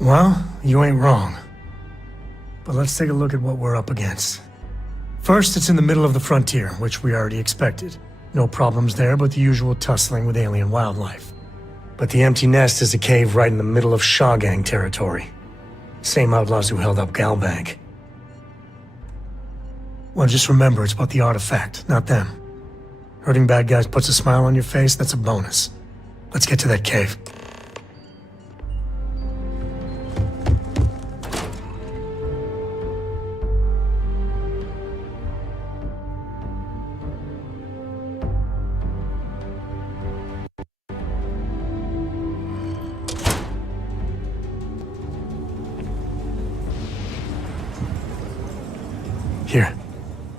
Well, you ain't wrong. But let's take a look at what we're up against. First, it's in the middle of the frontier, which we already expected. No problems there, but the usual tussling with alien wildlife. But the empty nest is a cave right in the middle of Shaw Gang territory. Same outlaws who held up Galbank. Well, just remember, it's about the artifact, not them. Hurting bad guys puts a smile on your face, that's a bonus. Let's get to that cave. Here,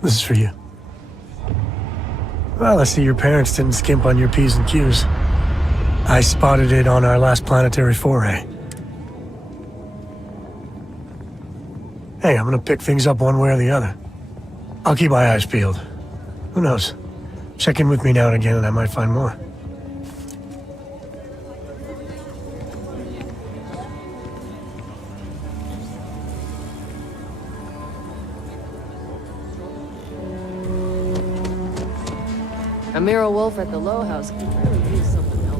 this is for you. Well, I see your parents didn't skimp on your P's and Q's. I spotted it on our last planetary foray. Hey, I'm gonna pick things up one way or the other. I'll keep my eyes peeled. Who knows? Check in with me now and again and I might find more. A mirror wolf at the Low House could really use something else.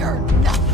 You're nothing.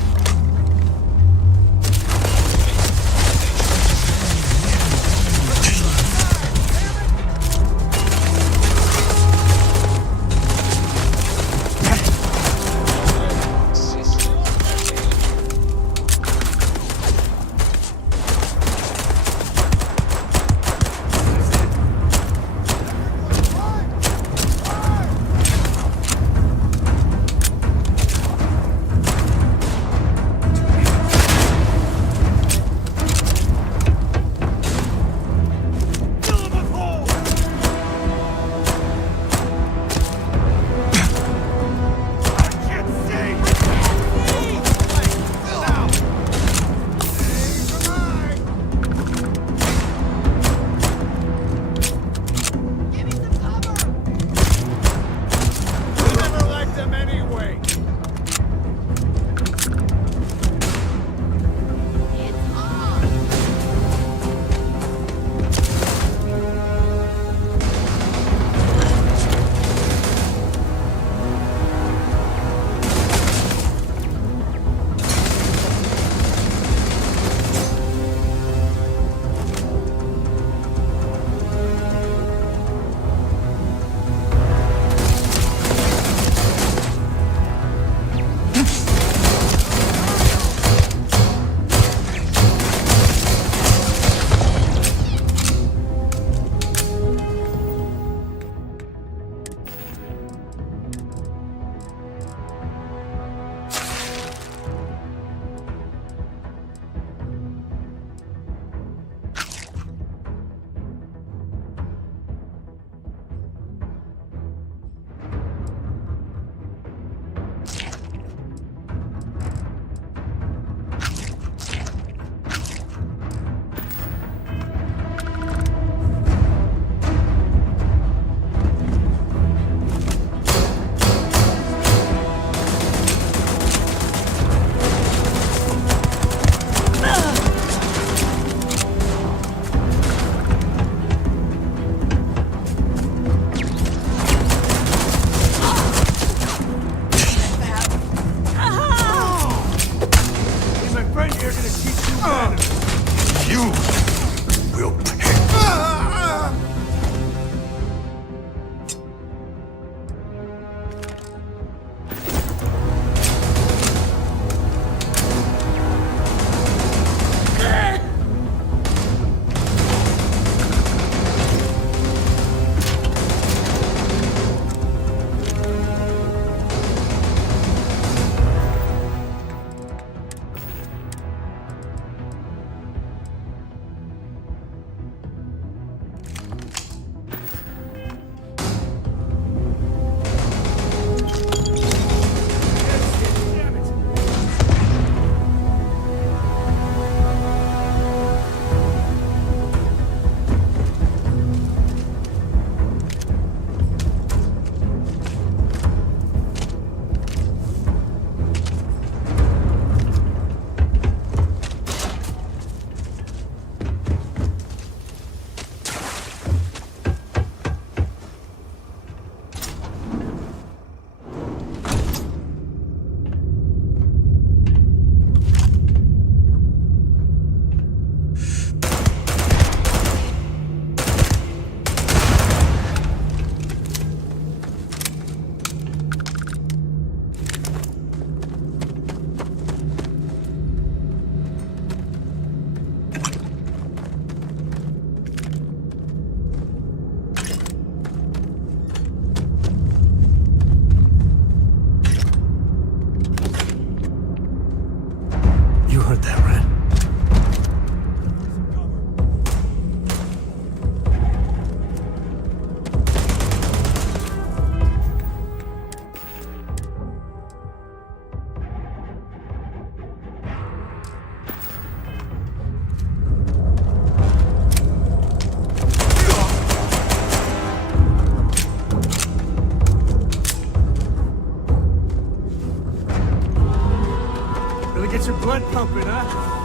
Get your blood pumping, huh?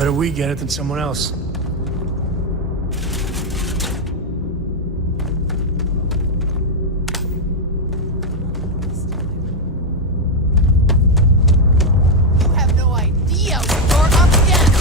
Better we get it than someone else. You have no idea what you're up against!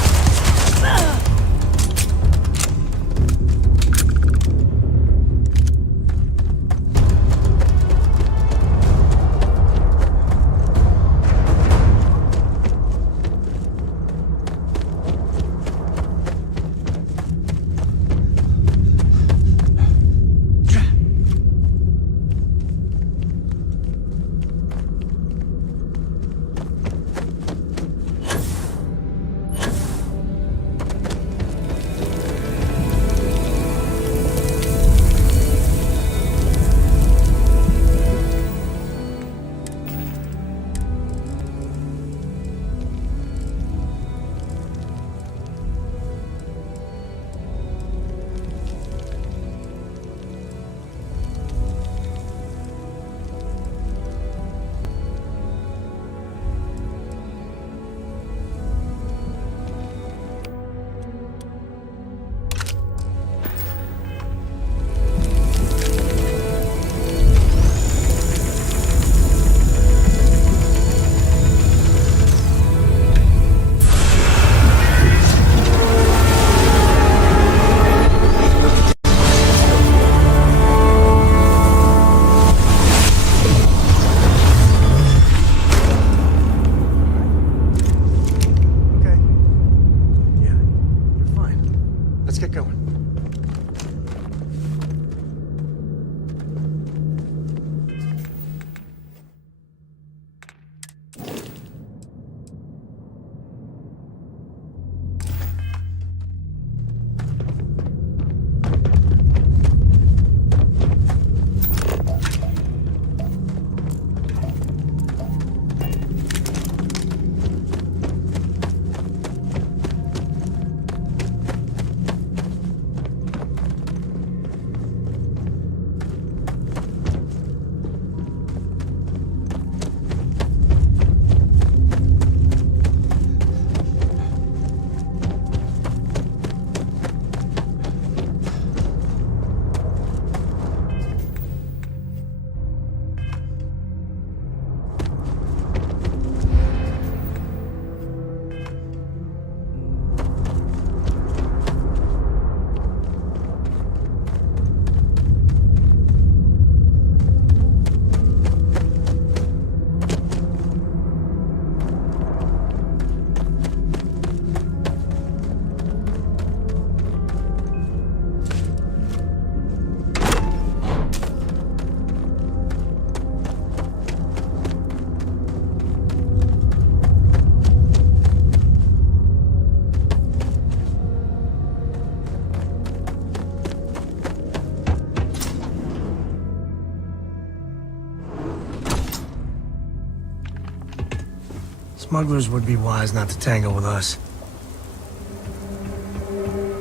Smugglers would be wise not to tangle with us.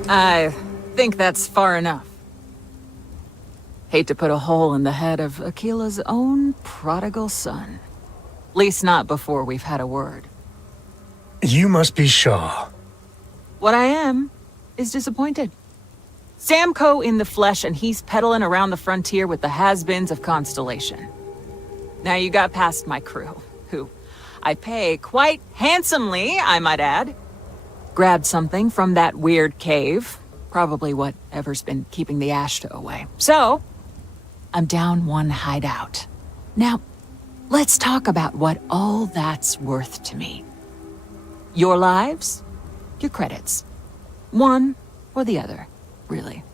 I think that's far enough. Hate to put a hole in the head of Akila's own prodigal son. At least not before we've had a word. You must be Shaw. What I am is disappointed. Samco in the flesh, and he's peddling around the frontier with the has-beens of Constellation. Now you got past my crew, who I pay quite handsomely, I might add. Grabbed something from that weird cave. Probably whatever's been keeping the Ashta away. So, I'm down one hideout. Now, let's talk about what all that's worth to me. Your lives, your credits. One or the other, really.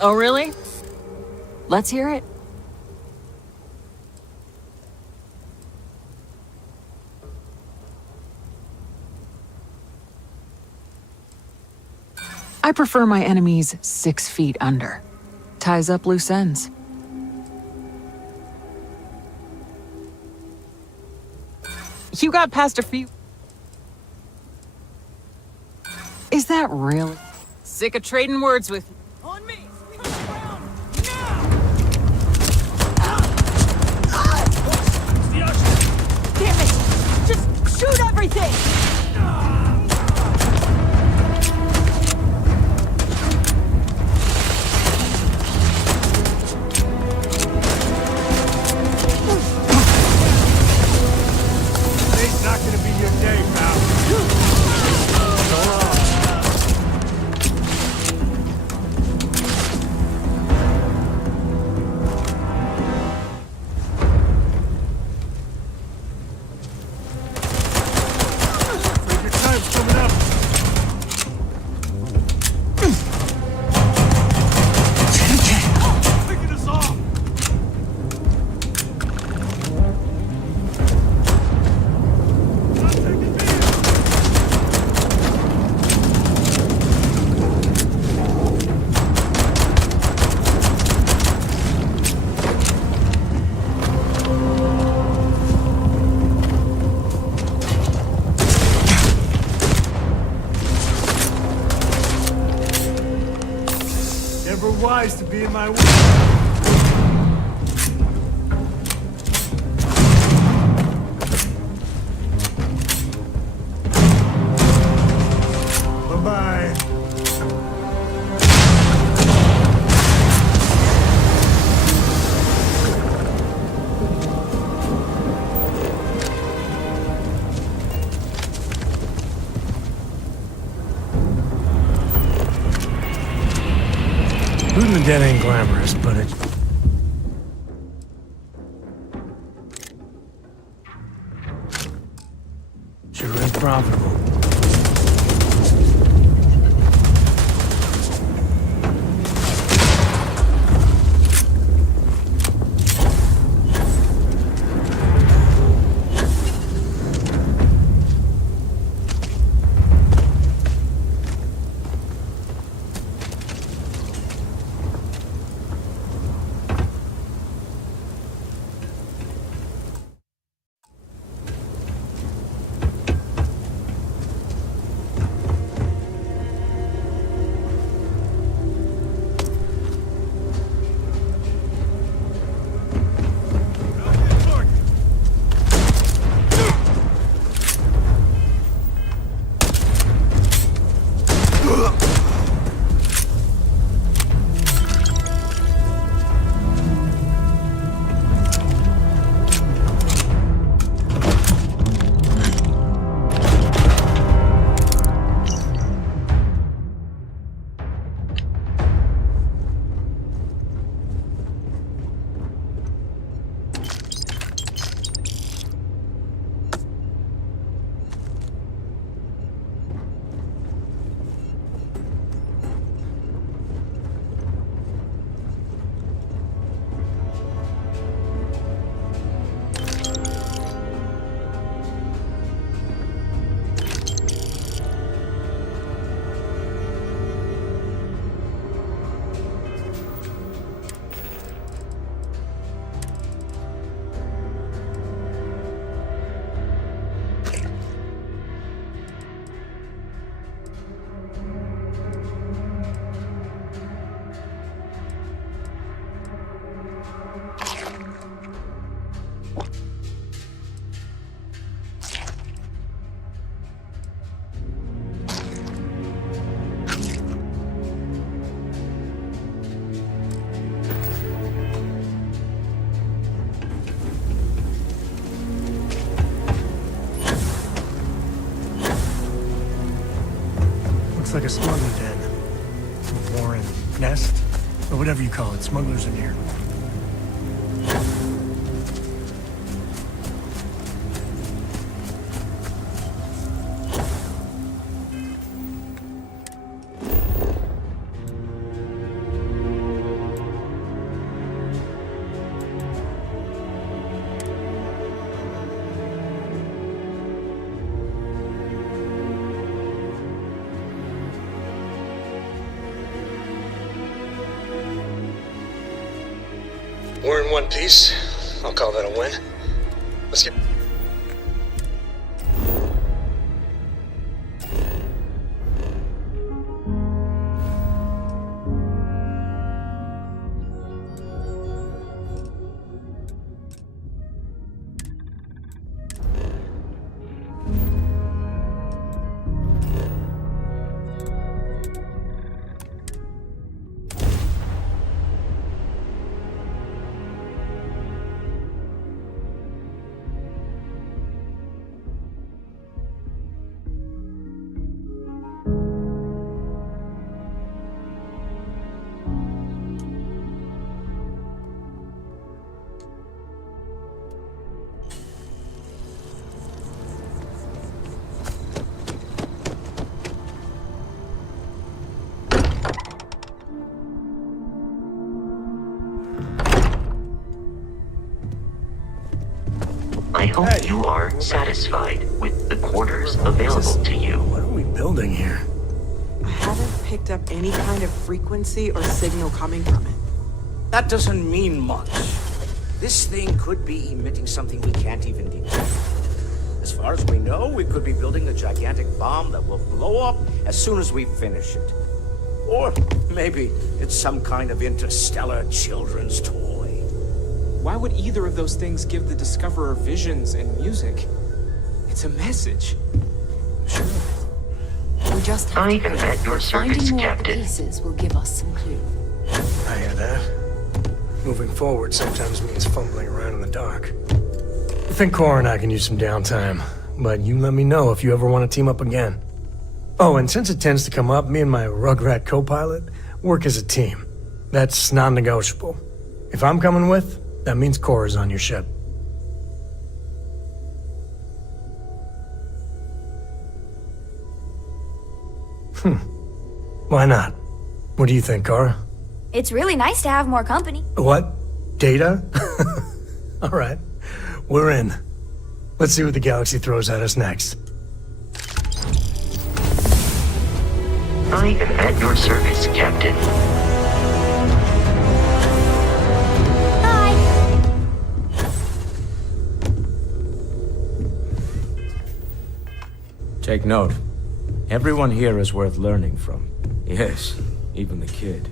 Oh, really? Let's hear it. I prefer my enemies 6 feet under. Ties up loose ends. You got past a few... Is that really? Sick of trading words with... On me! Swing around! Now! everything! Today's not gonna be your day, pal. So long. Afraid your time's coming up. Picking us off. Never wise to be in my way. Bye-bye. Looting the dead ain't glamorous, but it... sure is profitable. Looks like a smuggler den. Warren, nest, or whatever you call it. Smugglers in here. We're in one piece. I'll call that a win. Let's get... hope you are satisfied with the quarters available to you. What are we building here? I haven't picked up any kind of frequency or signal coming from it. That doesn't mean much. This thing could be emitting something we can't even detect. As far as we know, we could be building a gigantic bomb that will blow up as soon as we finish it. Or maybe it's some kind of interstellar children's toy. Why would either of those things give the Discoverer visions and music? It's a message. Sure. We just have I to am at your service, finding more Captain. pieces will give us some clue. I hear that. Moving forward sometimes means fumbling around in the dark. I think Core and I can use some downtime, but you let me know if you ever want to team up again. Oh, and since it tends to come up, me and my Rugrat co-pilot work as a team. That's non-negotiable. If I'm coming with, that means Core is on your ship. Why not? What do you think, Cora? It's really nice to have more company. What? Data? All right. We're in. Let's see what the galaxy throws at us next. I am at your service, Captain. Take note. Everyone here is worth learning from. Yes, even the kid.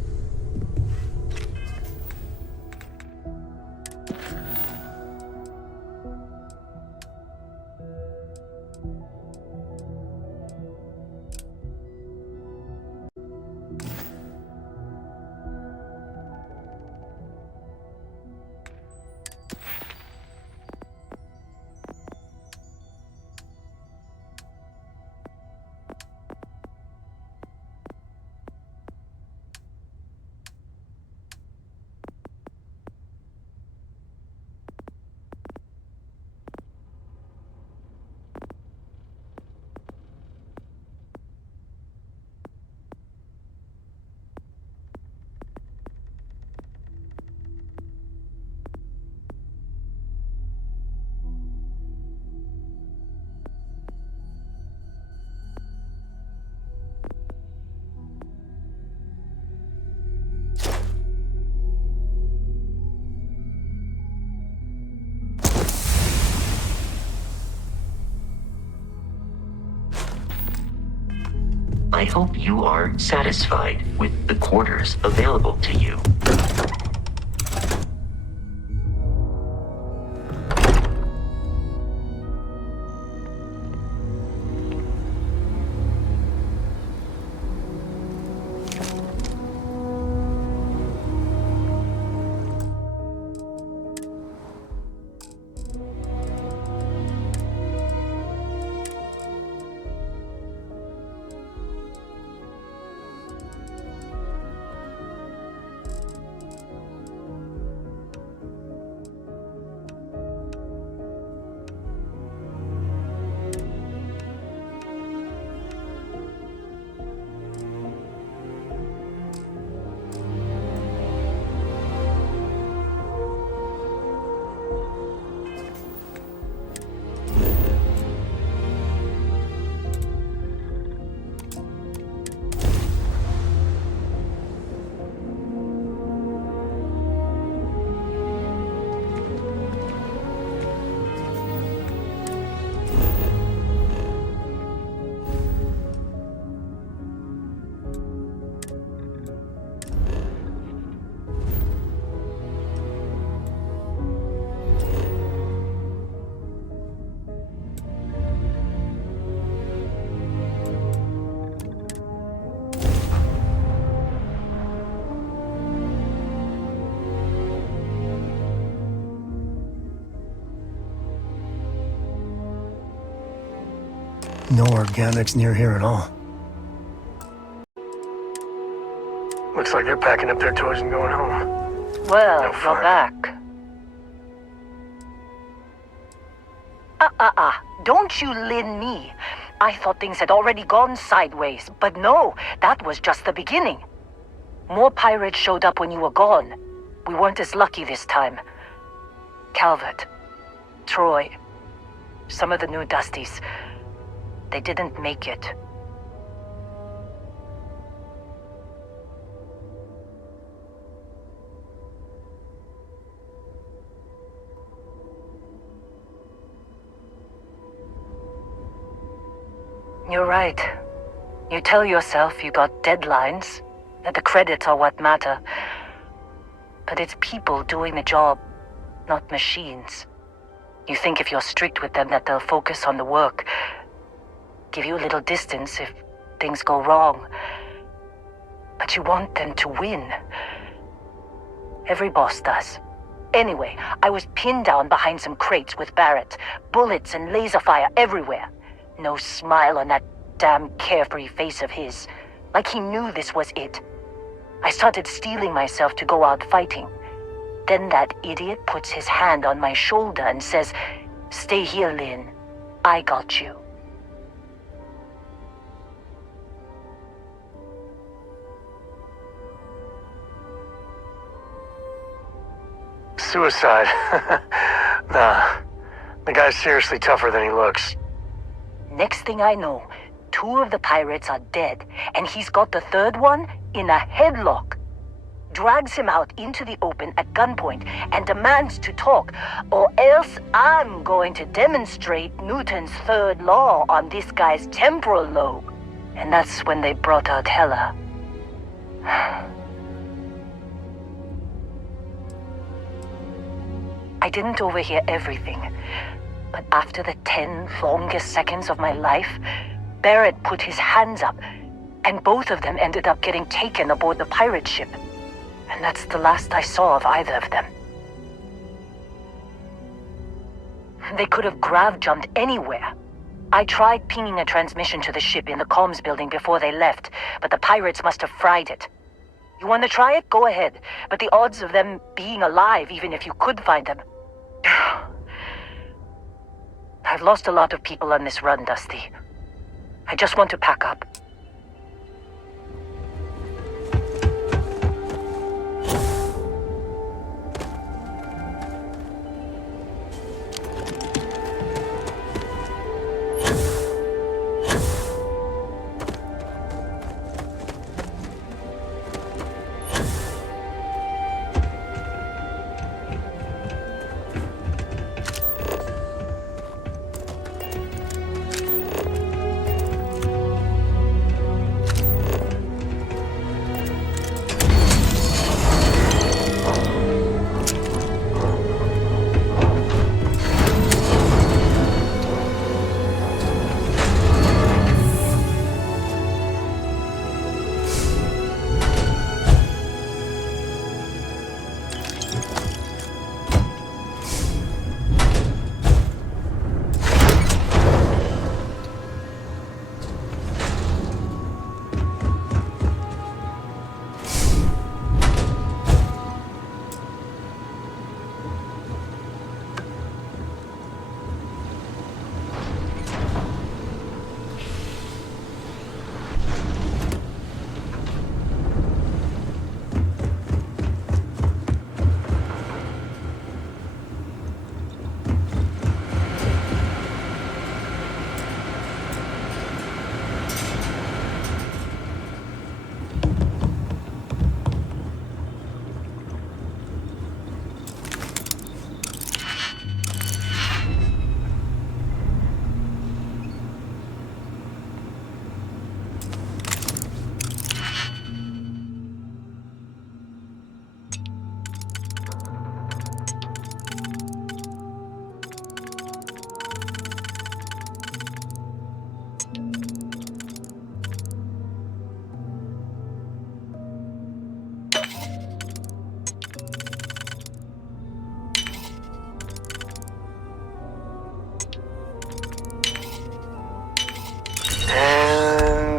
I hope you are satisfied with the quarters available to you. No organics near here at all. Looks like they're packing up their toys and going home. Well, No you're fun. back. Don't you lin me. I thought things had already gone sideways, but no, that was just the beginning. More pirates showed up when you were gone. We weren't as lucky this time. Calvert, Troy, Some of the new Dusties, they didn't make it. You're right. You tell yourself you got deadlines, that the credits are what matter. But it's people doing the job, not machines. You think if you're strict with them that they'll focus on the work, give you a little distance if things go wrong. But you want them to win. Every boss does. Anyway, I was pinned down behind some crates with Barrett. Bullets and laser fire everywhere. No smile on that damn carefree face of his. Like he knew this was it. I started steeling myself to go out fighting. Then that idiot puts his hand on my shoulder and says, "Stay here, Lynn. I got you." Suicide. Nah. The guy's seriously tougher than he looks. Next thing I know, 2 of the pirates are dead, and he's got the 3rd one in a headlock. Drags him out into the open at gunpoint and demands to talk, or else I'm going to demonstrate Newton's 3rd law on this guy's temporal lobe. And that's when they brought out Hela. I didn't overhear everything, but after the 10 longest seconds of my life, Barrett put his hands up, and both of them ended up getting taken aboard the pirate ship. And that's the last I saw of either of them. They could have grav-jumped anywhere. I tried pinging a transmission to the ship in the comms building before they left, but the pirates must have fried it. You want to try it? Go ahead. But the odds of them being alive, even if you could find them... I've lost a lot of people on this run, Dusty. I just want to pack up.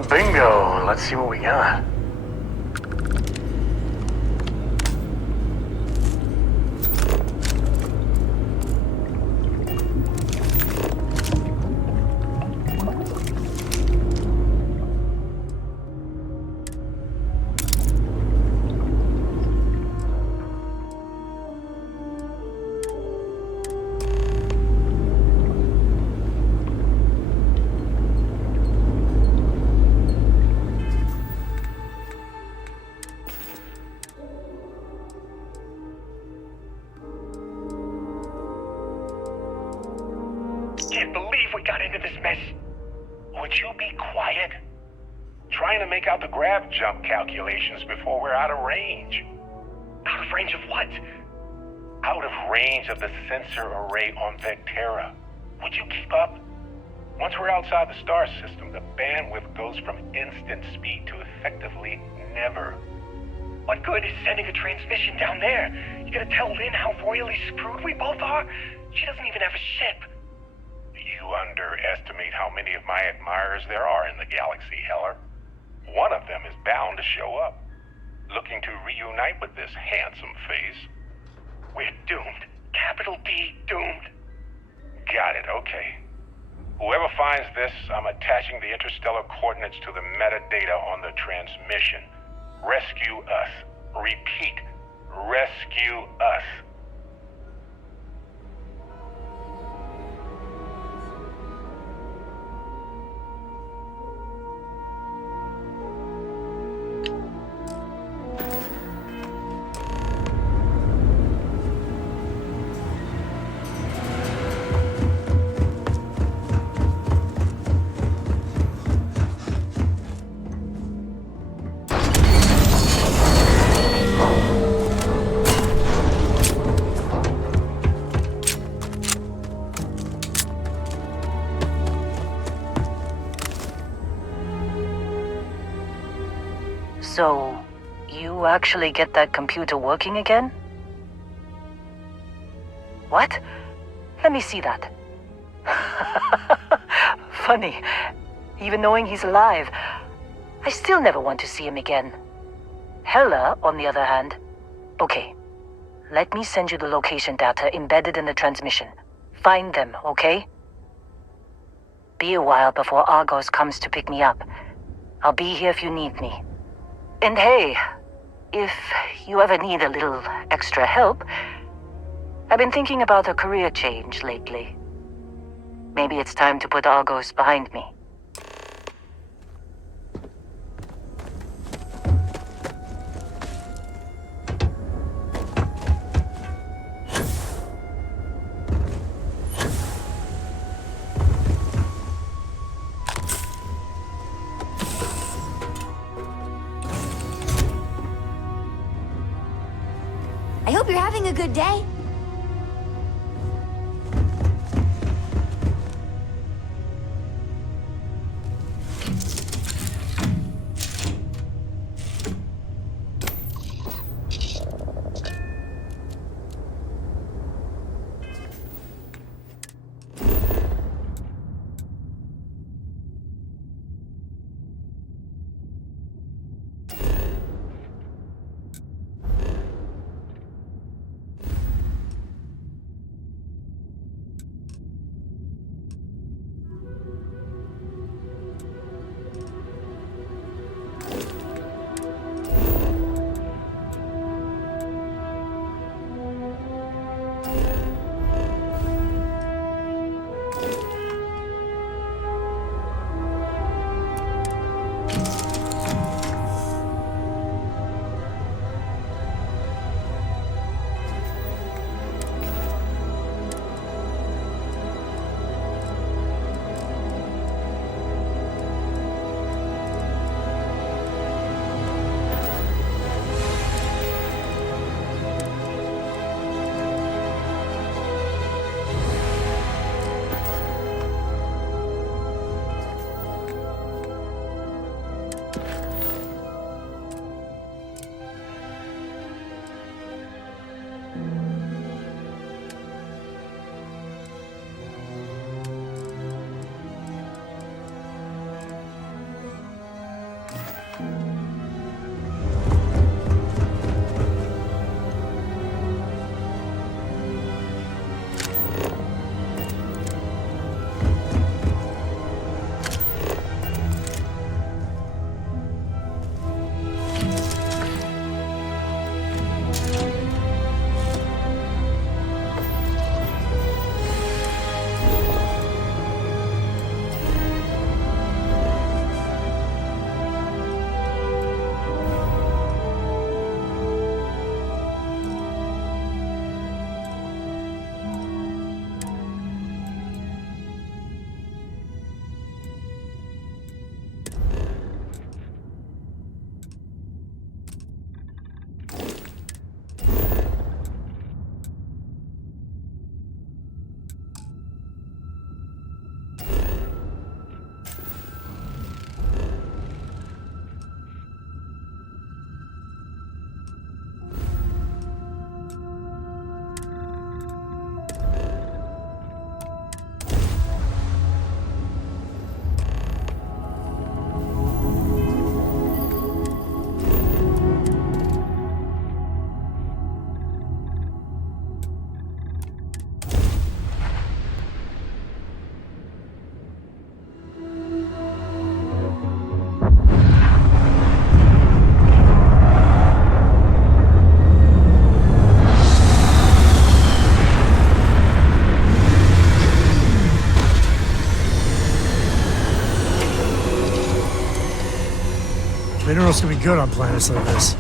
Bingo. Let's see what we got. Would you be quiet? Trying to make out the grav jump calculations before we're out of range. Out of range of what? Out of range of the sensor array on Vectera. Would you keep up? Once we're outside the star system, the bandwidth goes from instant speed to effectively never. What good is sending a transmission down there? You gonna tell Lynn how royally screwed we both are? She doesn't even have a ship. You underestimate how many of my admirers there are in the galaxy, Heller. One of them is bound to show up, looking to reunite with this handsome face. We're doomed. Capital D, doomed. Got it, okay. Whoever finds this, I'm attaching the interstellar coordinates to the metadata on the transmission. Rescue us. Repeat, rescue us. So, you actually get that computer working again? What? Let me see that. Funny. Even knowing he's alive, I still never want to see him again. Hella, on the other hand. Okay. Let me send you the location data embedded in the transmission. Find them, okay? Be a while before Argos comes to pick me up. I'll be here if you need me. And hey, if you ever need a little extra help, I've been thinking about a career change lately. Maybe it's time to put Argos behind me. I hope you're having a good day. Minerals can be good on planets like this.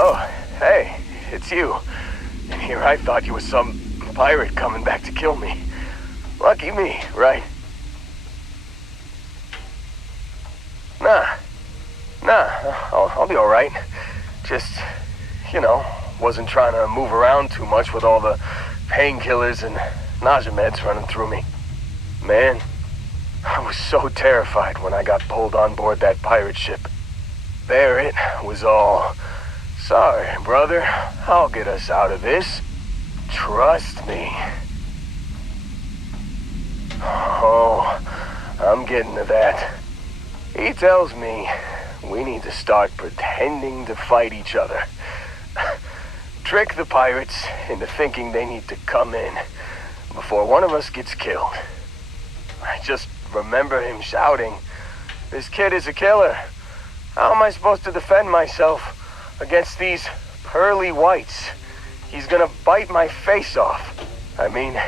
Oh, hey, it's you. And here I thought you was some pirate coming back to kill me. Lucky me, right? Nah, I'll be alright. Just, you know, wasn't trying to move around too much with all the painkillers and nausea meds running through me. Man, I was so terrified when I got pulled on board that pirate ship. There it was all, sorry, brother, I'll get us out of this. Trust me. Oh, I'm getting to that. He tells me we need to start pretending to fight each other. Trick the pirates into thinking they need to come in before one of us gets killed. I just remember him shouting, "This kid is a killer. How am I supposed to defend myself against these pearly whites? He's gonna bite my face off." I mean,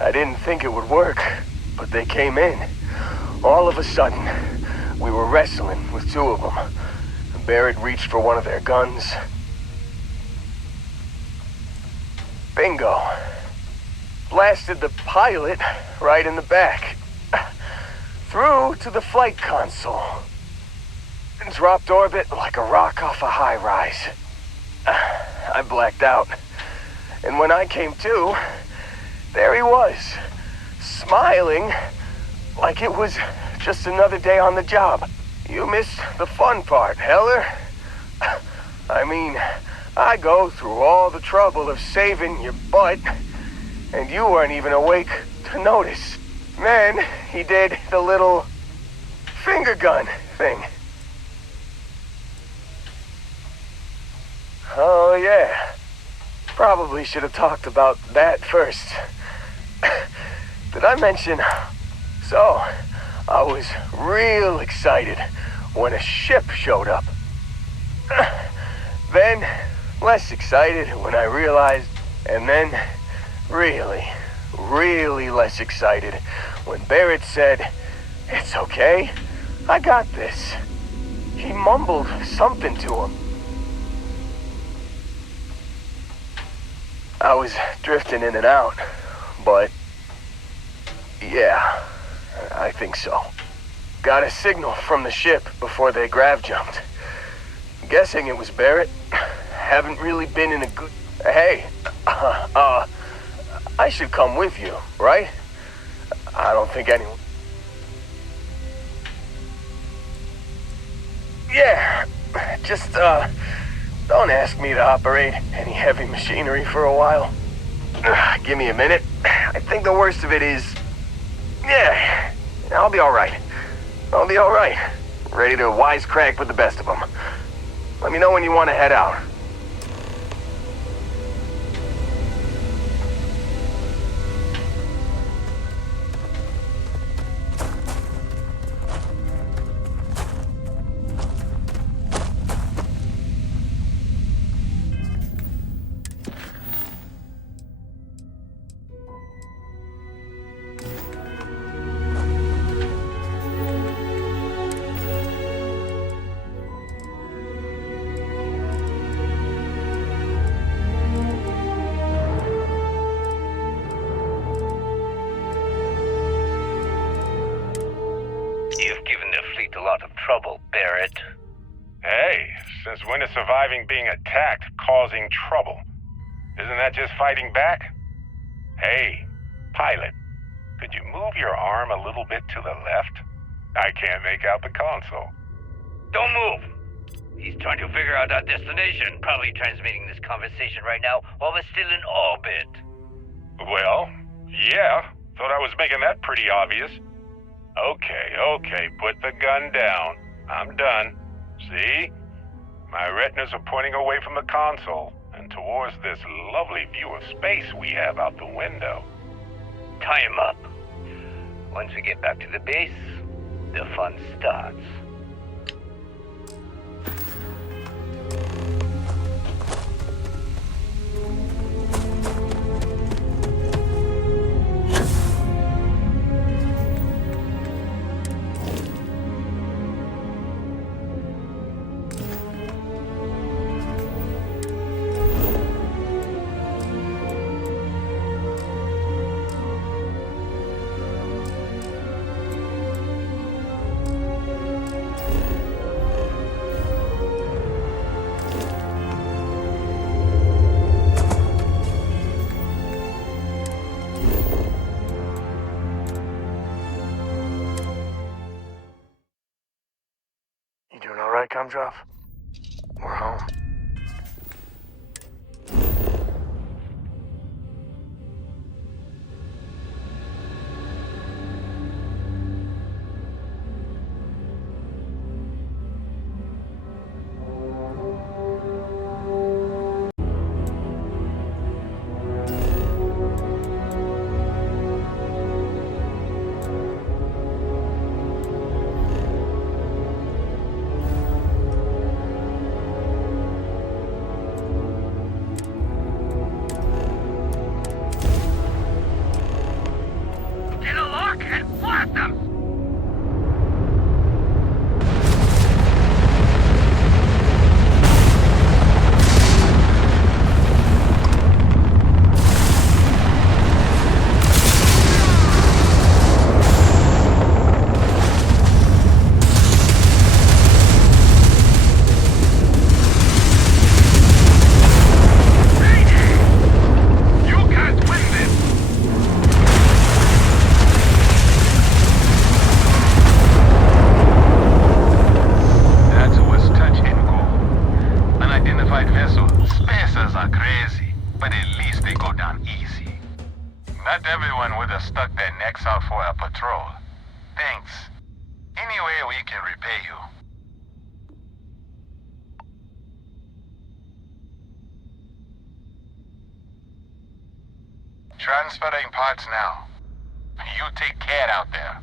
I didn't think it would work, but they came in. All of a sudden, we were wrestling with two of them. Barrett reached for one of their guns. Bingo. Blasted the pilot right in the back. Through to the flight console. And dropped orbit like a rock off a high rise. I blacked out. And when I came to, there he was, smiling like it was just another day on the job. You missed the fun part, Heller. I mean, I go through all the trouble of saving your butt, and you weren't even awake to notice. Then he did the little finger gun thing. Oh yeah, probably should have talked about that first. Did I mention? So, I was real excited when a ship showed up. Then, less excited when I realized, and then really less excited when Barrett said, "It's okay, I got this." He mumbled something to him. I was drifting in and out, but yeah, I think so. Got a signal from the ship before they grav jumped. Guessing it was Barrett. Haven't really been in a good... Hey, I should come with you, right? I don't think anyone... Yeah, just, don't ask me to operate any heavy machinery for a while. Give me a minute. I think the worst of it is... Yeah, I'll be alright. I'll be alright. Ready to wisecrack with the best of them. Let me know when you want to head out. You've given the fleet a lot of trouble, Barrett. Hey, since when is surviving being attacked causing trouble? Isn't that just fighting back? Hey, pilot, could you move your arm a little bit to the left? I can't make out the console. Don't move! He's trying to figure out our destination. Probably transmitting this conversation right now while we're still in orbit. Well, yeah, thought I was making that pretty obvious. Okay, put the gun down. I'm done. See? My retinas are pointing away from the console and towards this lovely view of space we have out the window. Tie him up. Once we get back to the base, the fun starts. You doing alright, Gumdrop? We're home. Transferring parts now. You take care out there.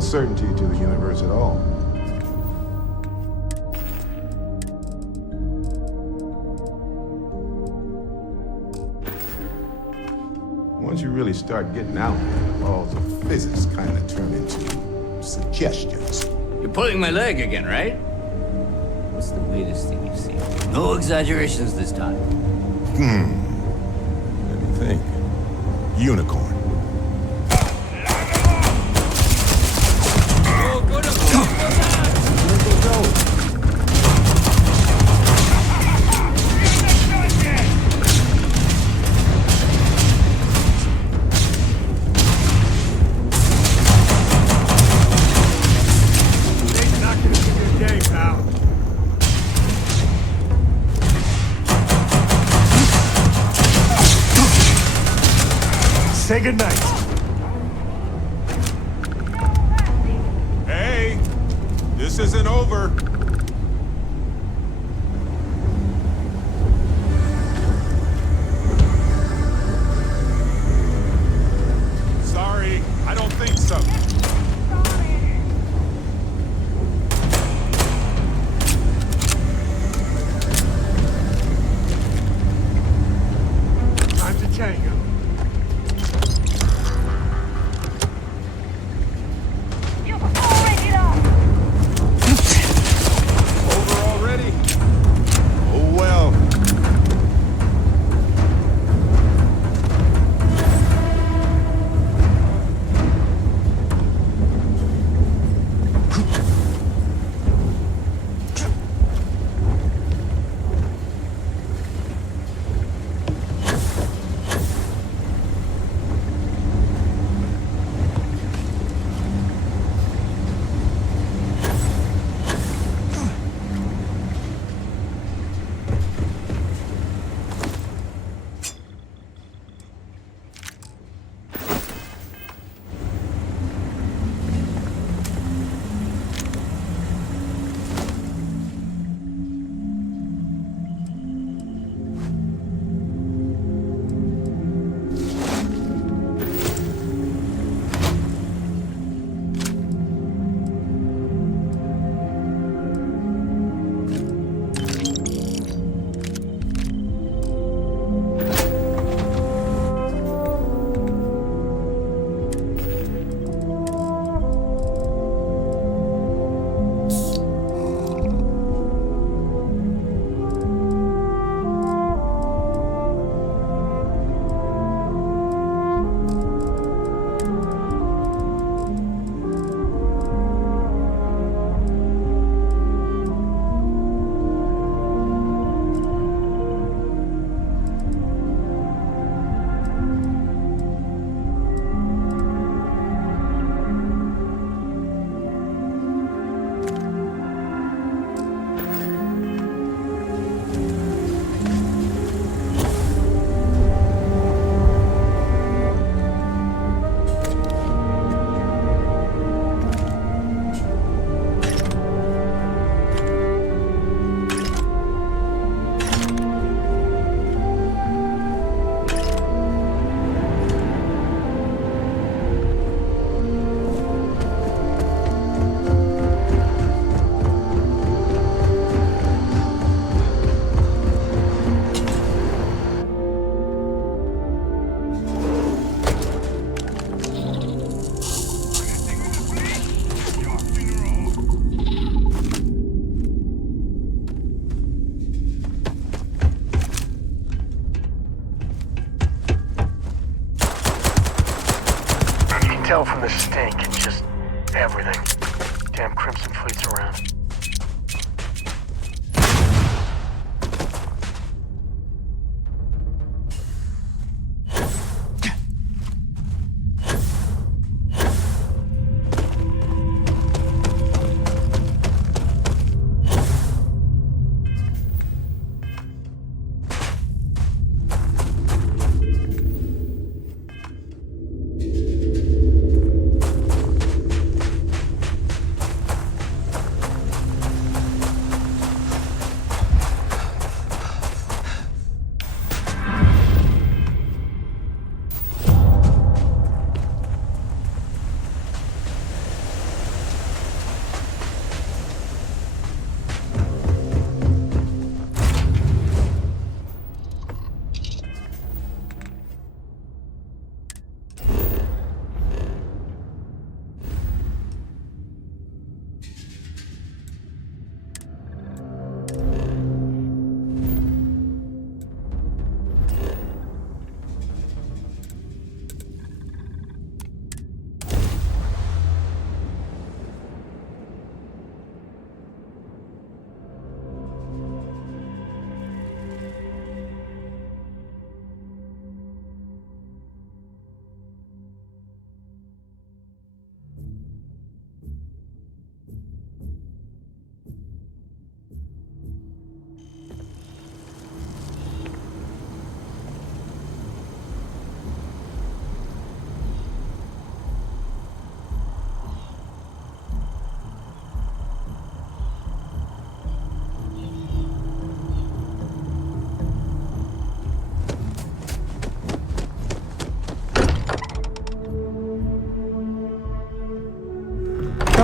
no certainty to the universe at all. Once you really start getting out there, the laws of physics kind of turn into suggestions. You're pulling my leg again, right? What's the latest thing you've seen? No exaggerations this time. Let me think. Unicorn. Say goodnight. Hey, this isn't over. Sorry, I don't think so. Time to tango. Tell from the stink and just everything. Damn Crimson Fleet's around.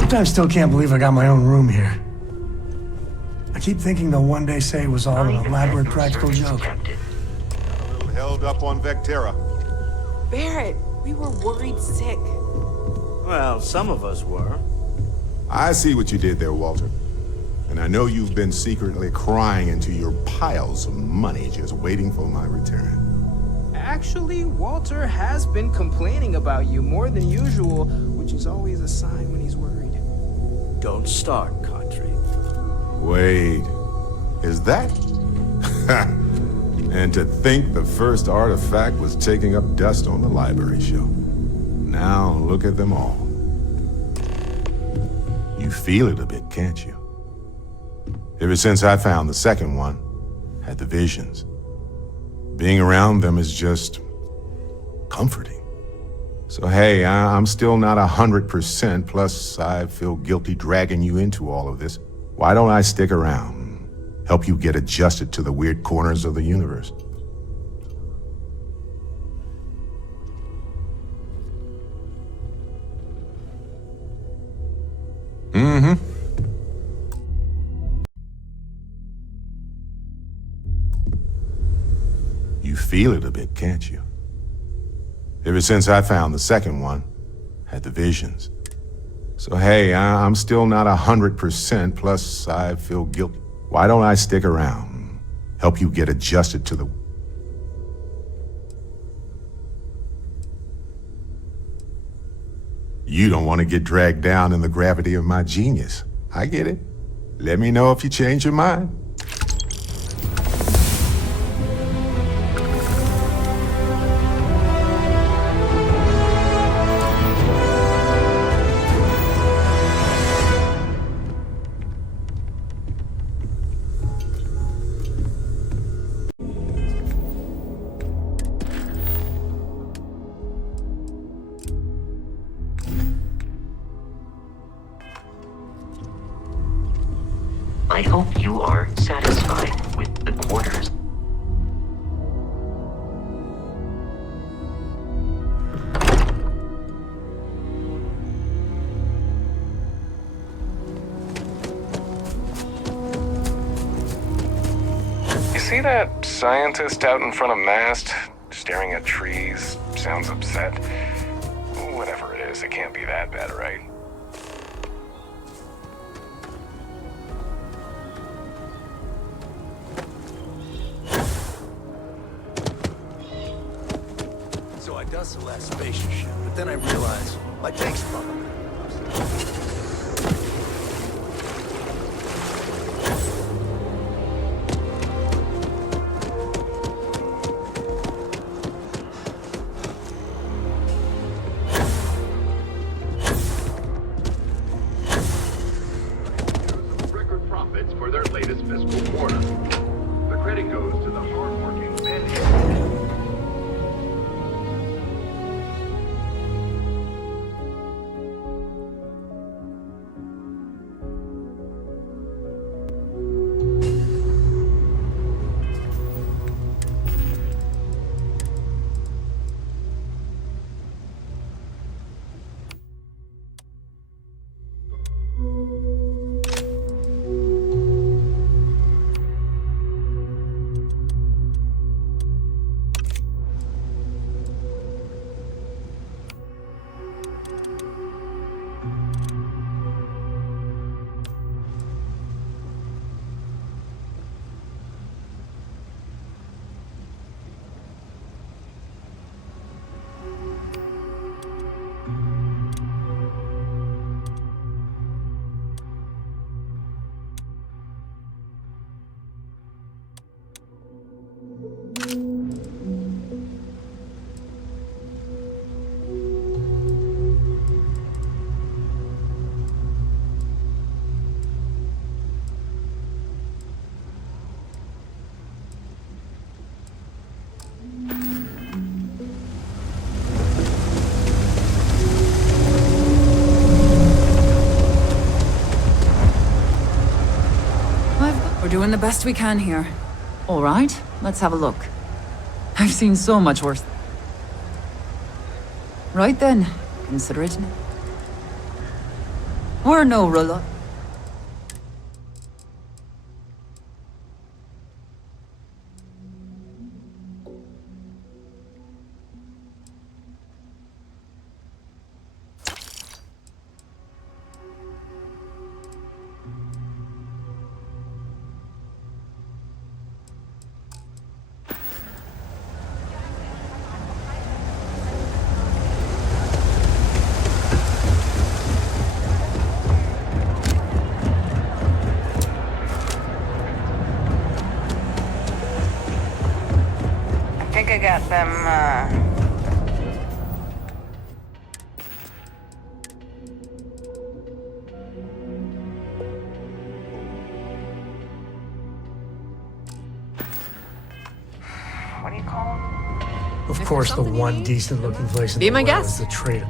Sometimes still can't believe I got my own room here. I keep thinking they'll one day say it was all an elaborate practical joke. A little held up on Vectera. Barrett, we were worried sick. Well, some of us were. I see what you did there, Walter. And I know you've been secretly crying into your piles of money just waiting for my return. Actually, Walter has been complaining about you more than usual, which is always a sign when he's worried. Don't start, Country. Wait, is that? And to think the first artifact was taking up dust on the library shelf. Now look at them all. You feel it a bit, can't you? Ever since I found the second one, had the visions. Being around them is just comforting. So hey, I'm still not 100%, plus I feel guilty dragging you into all of this. Why don't I stick around, help you get adjusted to the weird corners of the universe? Mm-hmm. You feel it a bit, can't you? Ever since I found the second one, had the visions. So hey, I'm still not 100%, plus I feel guilty. Why don't I stick around, help you get adjusted to the... You don't want to get dragged down in the gravity of my genius. I get it. Let me know if you change your mind. I hope you are satisfied with the quarters. You see that scientist out in front of mast, staring at trees, sounds upset? Whatever it is, it can't be that bad, right? So I dust the last spaceship ship, but then I realized my tank's probably... Record profits for their latest fiscal quarter. The credit goes to the hard-working men. We're doing the best we can here. All right, let's have a look. I've seen so much worse. Right then, consider it. We're no relo. I think I got them, what do you call them? Of course, the one decent-looking place in Be the my world guest. is the trader.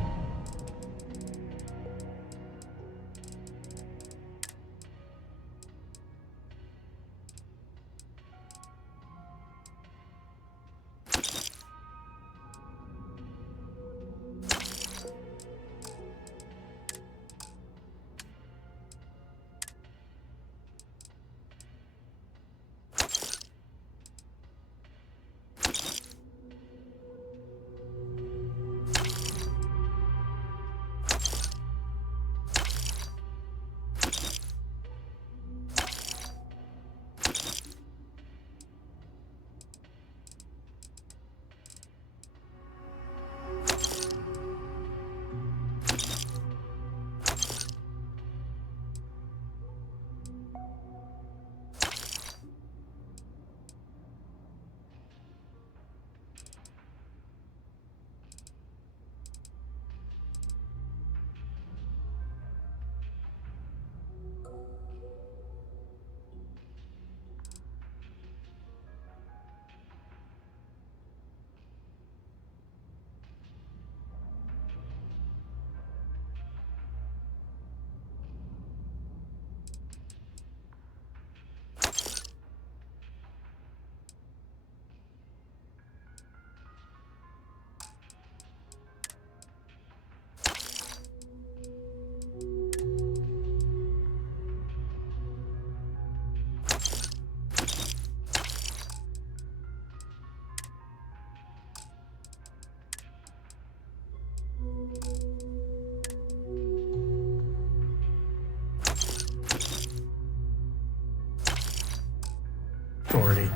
Authority.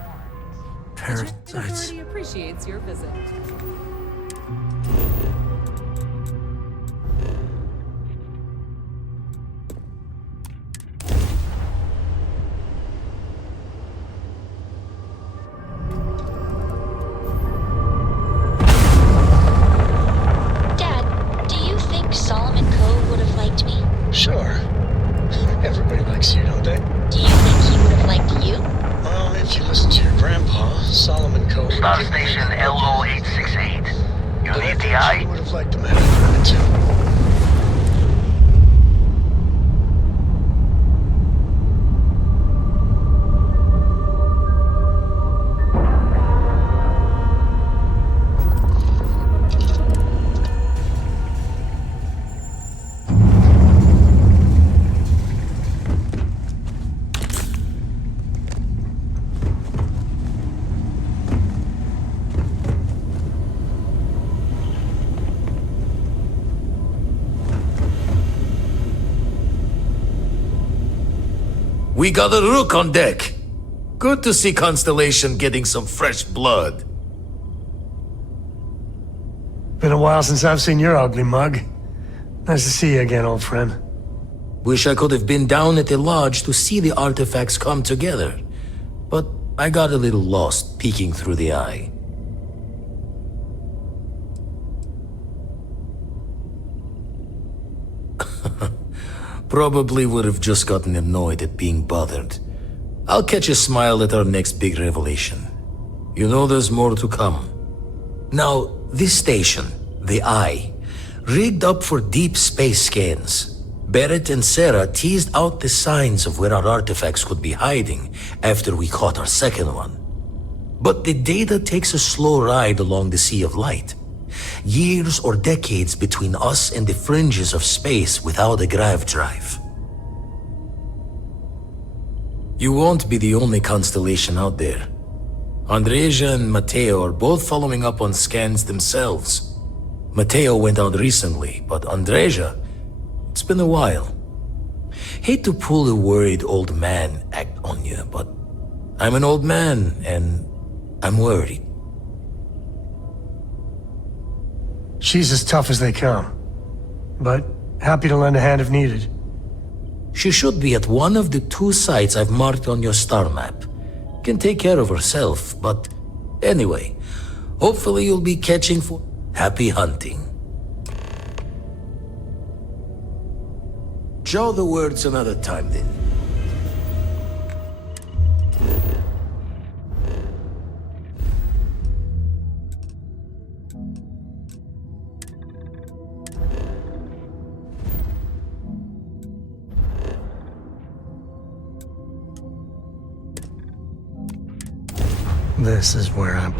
Parasites. Authority appreciates your visit. Dad, do you think Solomon Coe would have liked me? Sure. Everybody likes you, don't they? Do you think he would have liked you? Well, if you listen to your grandpa, Solomon Coe... Star Station LO868. You need the eye? He would have liked the man I brought it to. We got a rook on deck. Good to see Constellation getting some fresh blood. Been a while since I've seen your ugly mug. Nice to see you again, old friend. Wish I could have been down at the lodge to see the artifacts come together. But I got a little lost peeking through the eye. Probably would have just gotten annoyed at being bothered. I'll catch a smile at our next big revelation. You know there's more to come. Now, this station, the Eye, rigged up for deep space scans. Barrett and Sarah teased out the signs of where our artifacts could be hiding after we caught our second one. But the data takes a slow ride along the Sea of Light. Years or decades between us and the fringes of space without a grav drive. You won't be the only constellation out there. Andreja and Matteo are both following up on scans themselves. Matteo went out recently, but Andreja, it's been a while. Hate to pull a worried old man act on you, but I'm an old man and I'm worried. She's as tough as they come, but happy to lend a hand if needed. She should be at one of the 2 sites I've marked on your star map. Can take care of herself, but anyway, hopefully you'll be catching for happy hunting. Show the words another time then. This is where I'm...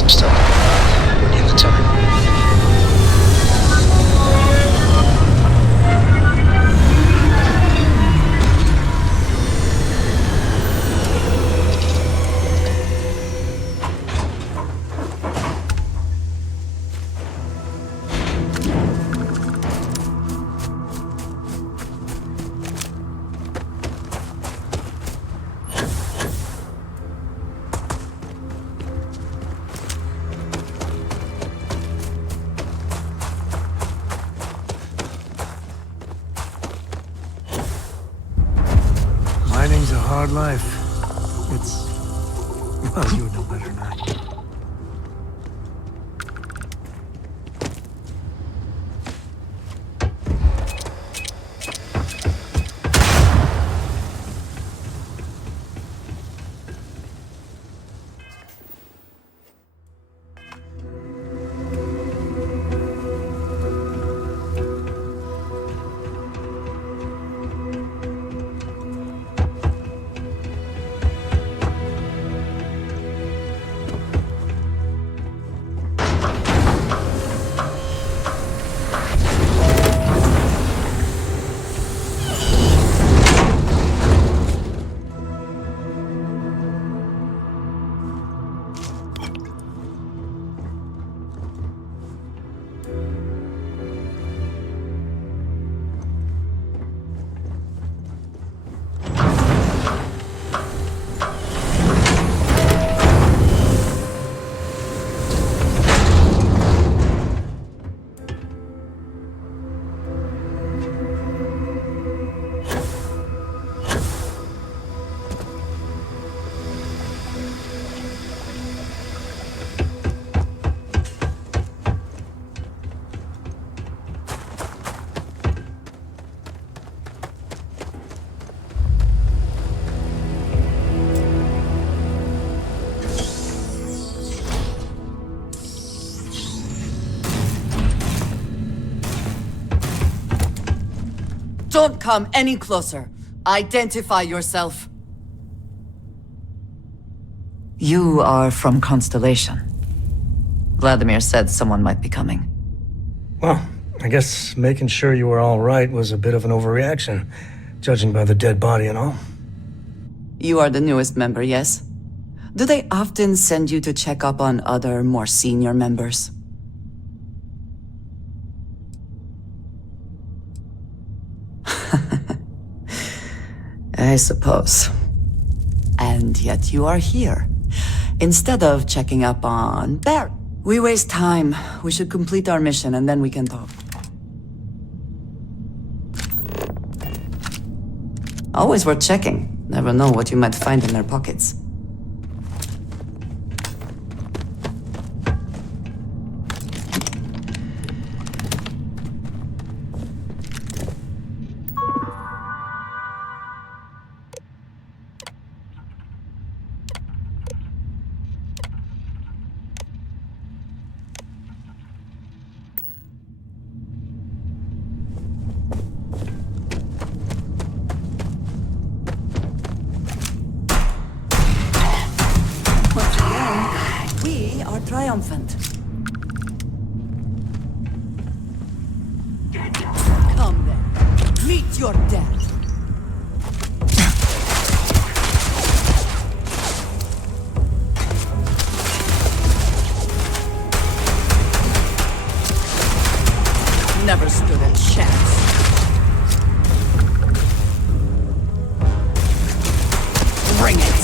some stuff when you have the time. Mining's a hard life. It's... well, you would know better than I. Don't come any closer. Identify yourself. You are from Constellation. Vladimir said someone might be coming. Well, I guess making sure you were all right was a bit of an overreaction, judging by the dead body and all. You are the newest member, yes? Do they often send you to check up on other, more senior members? I suppose. And yet you are here. Instead of checking up on Barry. We waste time. We should complete our mission and then we can talk. Always worth checking. Never know what you might find in their pockets. Triumphant. Come then, meet your death. Never stood a chance. Bring it.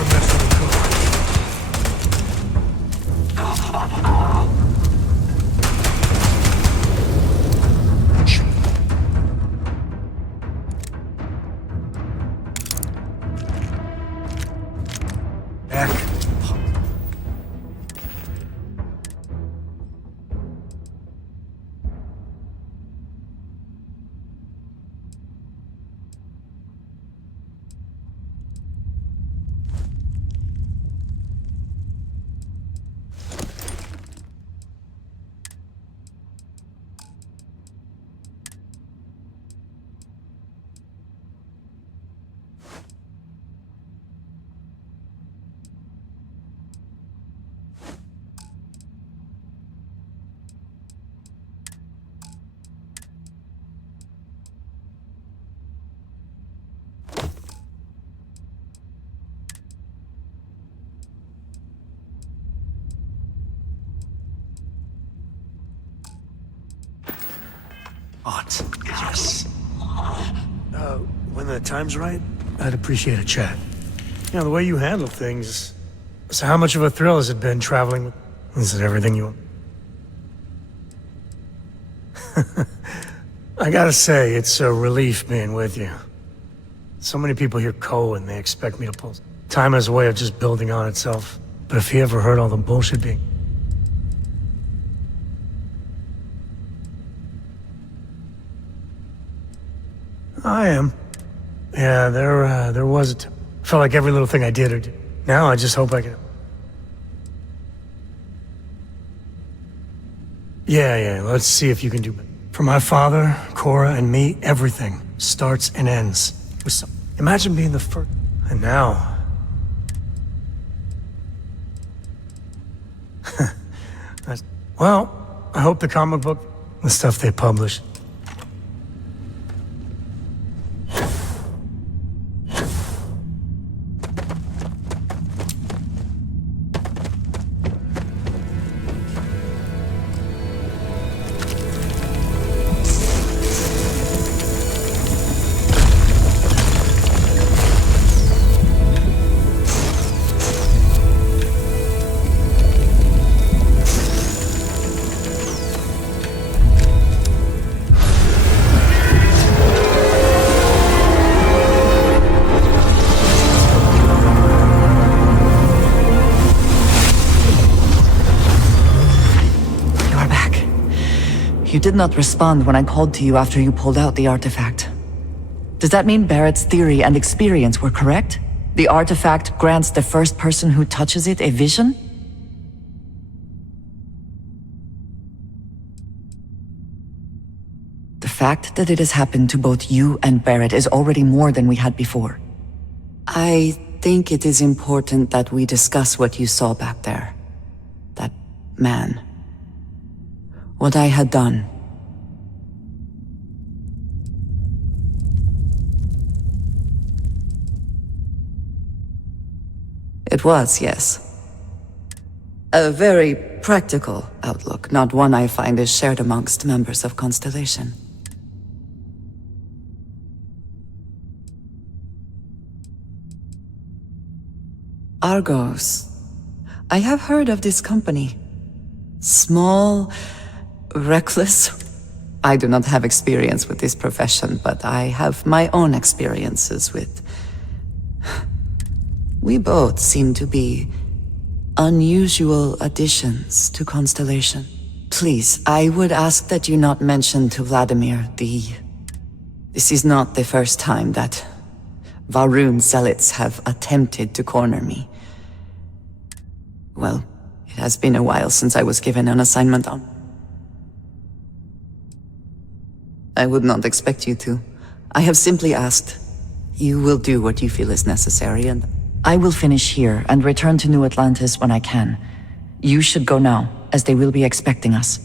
never messed with a cook. Back. Art. Yes. When the time's right, I'd appreciate a chat. You know, the way you handle things. So how much of a thrill has it been traveling with... Is it everything you want? I gotta say, it's a relief being with you. So many people hear Ko and they expect me to pull. Time has a way of just building on itself. But if he ever heard all the bullshit being... I am. Yeah, there was a felt like every little thing I did or did. Now I just hope I can... Yeah, let's see if you can do it. For my father, Cora, and me, everything starts and ends with some... Imagine being the first... And now... Well, I hope the comic book, the stuff they publish... You did not respond when I called to you after you pulled out the artifact. Does that mean Barrett's theory and experience were correct? The artifact grants the first person who touches it a vision? The fact that it has happened to both you and Barrett is already more than we had before. I think it is important that we discuss what you saw back there. That man. What I had done. It was, yes. A very practical outlook, not one I find is shared amongst members of Constellation. Argos. I have heard of this company. Small... reckless? I do not have experience with this profession, but I have my own experiences with... We both seem to be unusual additions to Constellation. Please, I would ask that you not mention to Vladimir This is not the first time that Varun zealots have attempted to corner me. Well, it has been a while since I was given an assignment on... I would not expect you to. I have simply asked. You will do what you feel is necessary, and I will finish here and return to New Atlantis when I can. You should go now, as they will be expecting us.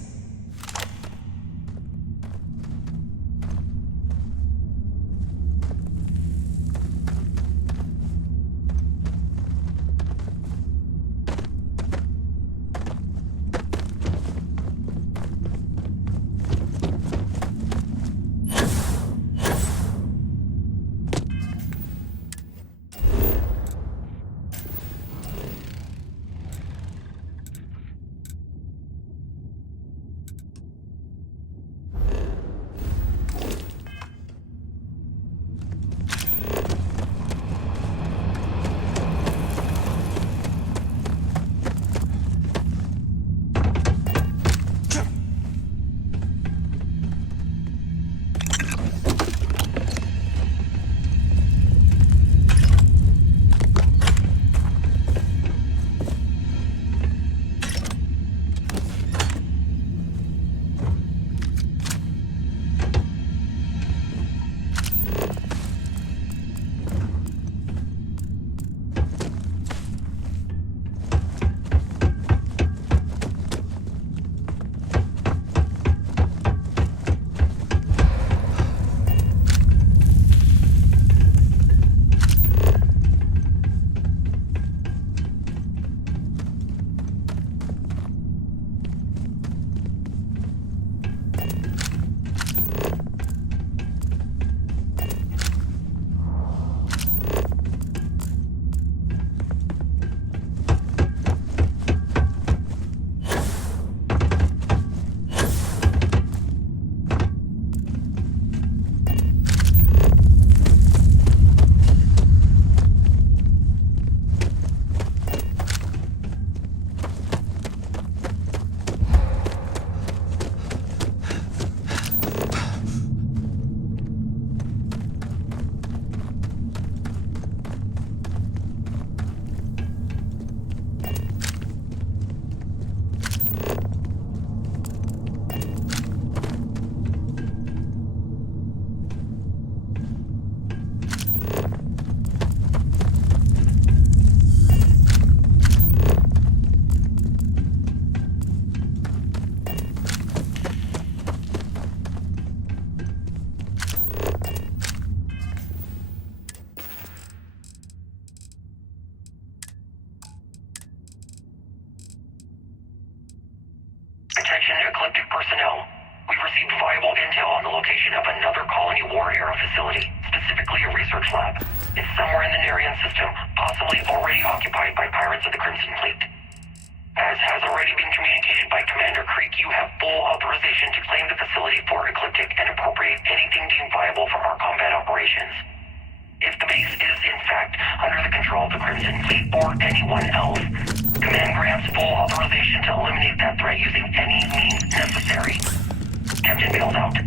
Ecliptic personnel. We've received viable intel on the location of another colony warrior facility, specifically a research lab. It's somewhere in the Nerian system, possibly already occupied by pirates of the Crimson Fleet. As has already been communicated by Commander Creek, you have full authorization to claim the facility for Ecliptic and appropriate anything deemed viable for our combat operations. If the base is, in fact, under the control of the Crimson Fleet or anyone else, Command grants full authorization to eliminate that threat using any means necessary. Captain bails out.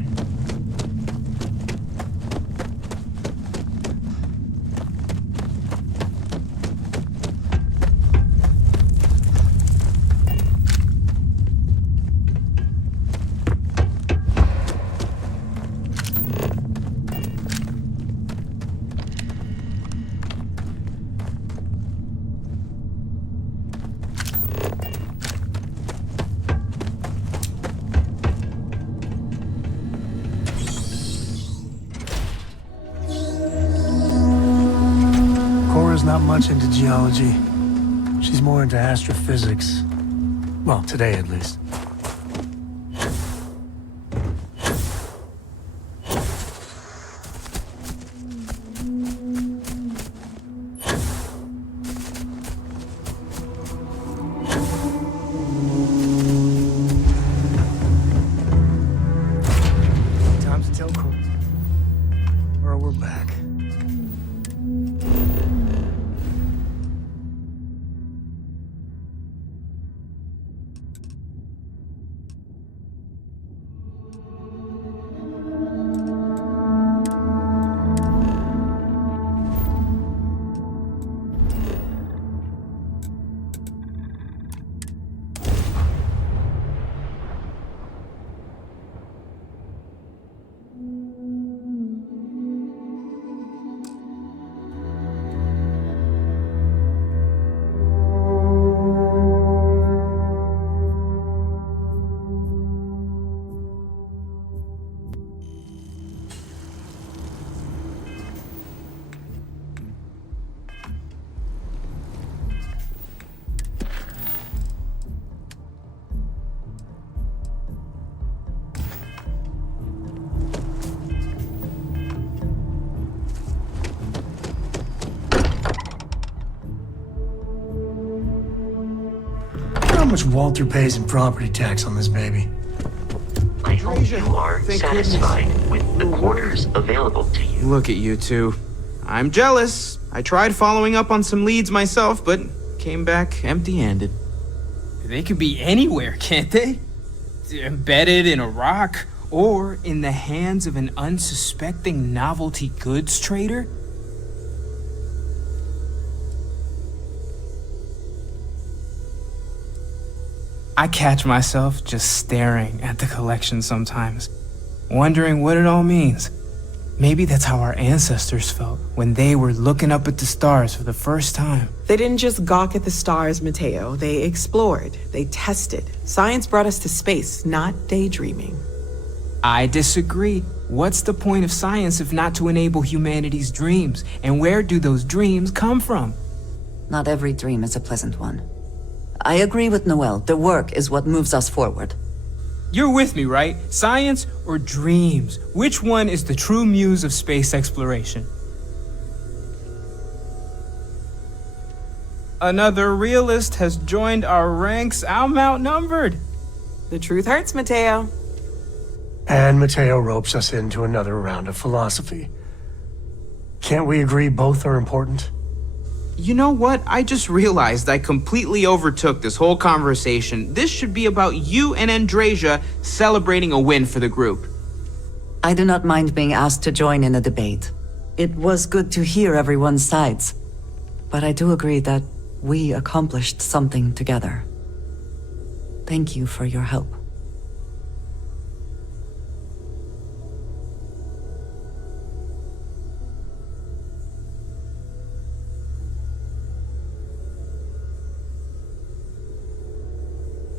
Cora's not much into geology. She's more into astrophysics. Well, today at least. Time to tell Cora we're back. How much Walter pays in property tax on this baby? I hope you are satisfied with the quarters available to you. Look at you two. I'm jealous. I tried following up on some leads myself, but came back empty-handed. They could be anywhere, can't they? Embedded in a rock, or in the hands of an unsuspecting novelty goods trader? I catch myself just staring at the collection sometimes, wondering what it all means. Maybe that's how our ancestors felt when they were looking up at the stars for the first time. They didn't just gawk at the stars, Mateo. They explored. They tested. Science brought us to space, not daydreaming. I disagree. What's the point of science if not to enable humanity's dreams? And where do those dreams come from? Not every dream is a pleasant one. I agree with Noel. The work is what moves us forward. You're with me, right? Science or dreams? Which one is the true muse of space exploration? Another realist has joined our ranks. I'm outnumbered. The truth hurts, Mateo. And Mateo ropes us into another round of philosophy. Can't we agree both are important? You know what? I just realized I completely overtook this whole conversation. This should be about you and Andrasia celebrating a win for the group. I do not mind being asked to join in a debate. It was good to hear everyone's sides. But I do agree that we accomplished something together. Thank you for your help.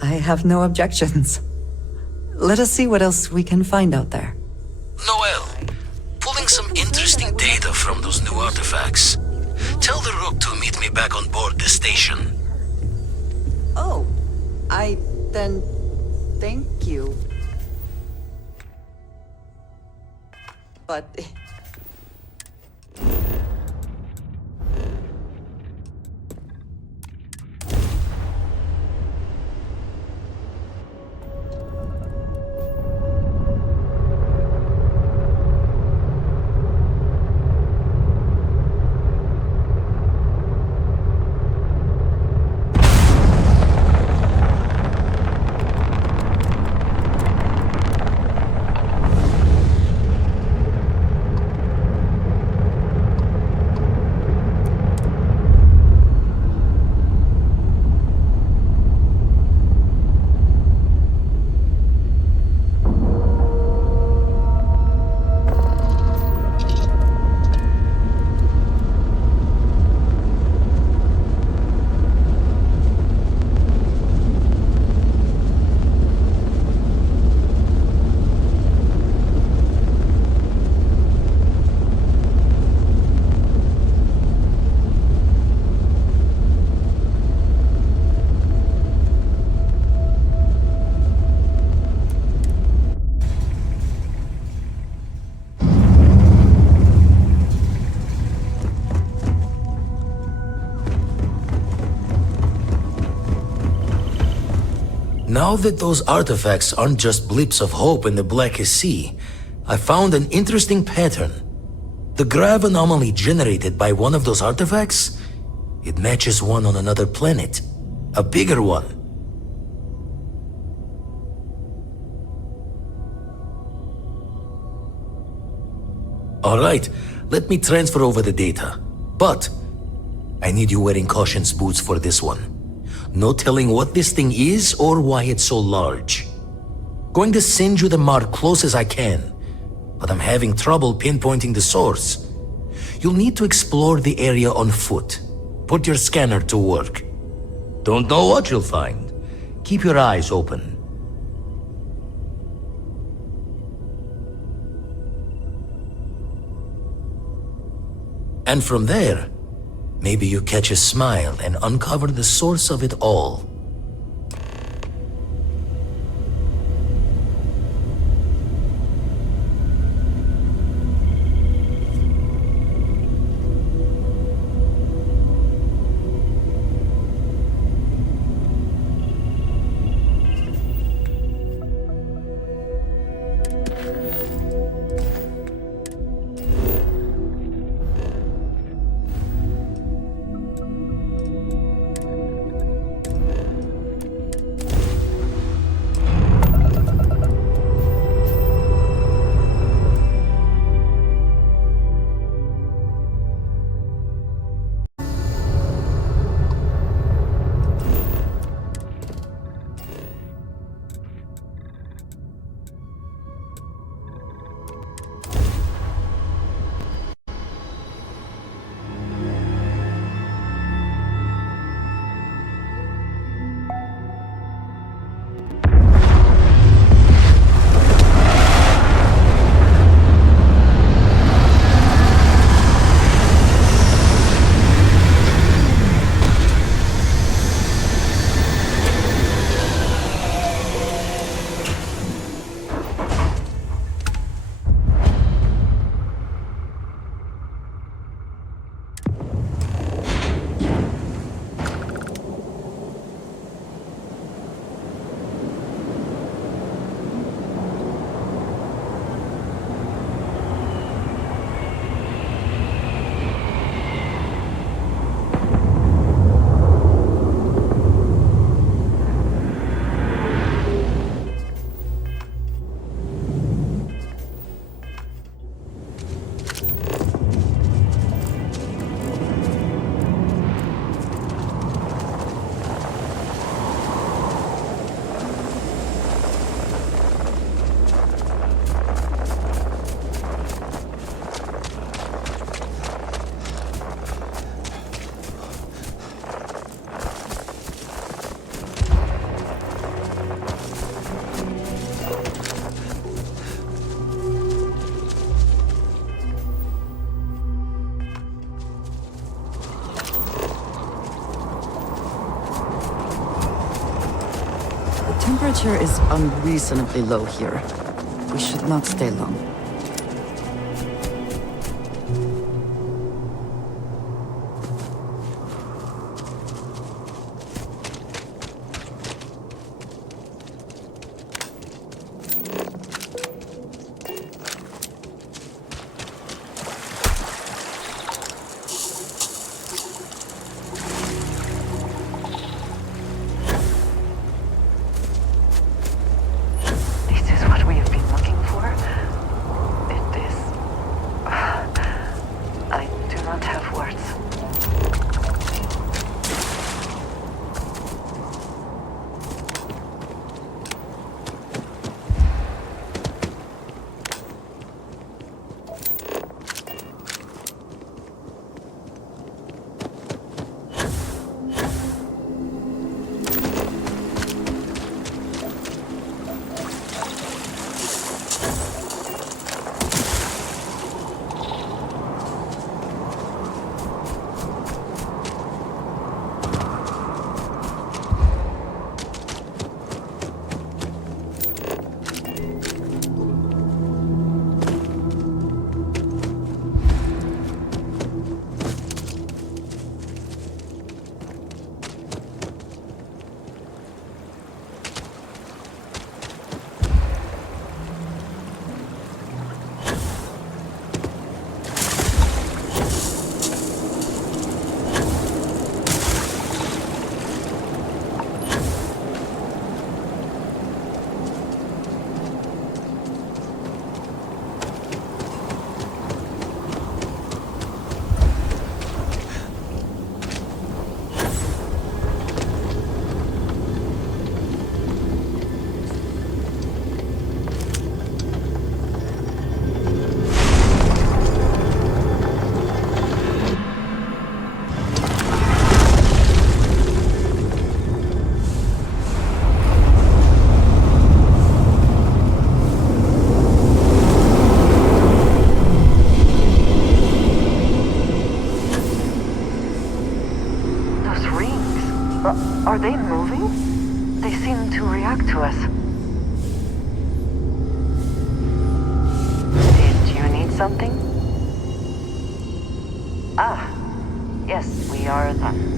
I have no objections. Let us see what else we can find out there. Noel, pulling some interesting data from those new artifacts. Tell the Rook to meet me back on board the station. Oh, then Thank you. But... Now that those artifacts aren't just blips of hope in the blackest sea, I found an interesting pattern. The grav anomaly generated by one of those artifacts, it matches one on another planet. A bigger one. Alright, let me transfer over the data. But I need you wearing caution's boots for this one. No telling what this thing is or why it's so large. Going to send you the mark close as I can, but I'm having trouble pinpointing the source. You'll need to explore the area on foot. Put your scanner to work. Don't know what you'll find. Keep your eyes open. And from there, maybe you catch a smile and uncover the source of it all. temperature is unreasonably low here. We should not stay long. Are they moving? They seem to react to us. Did you need something? Ah, yes, we are done.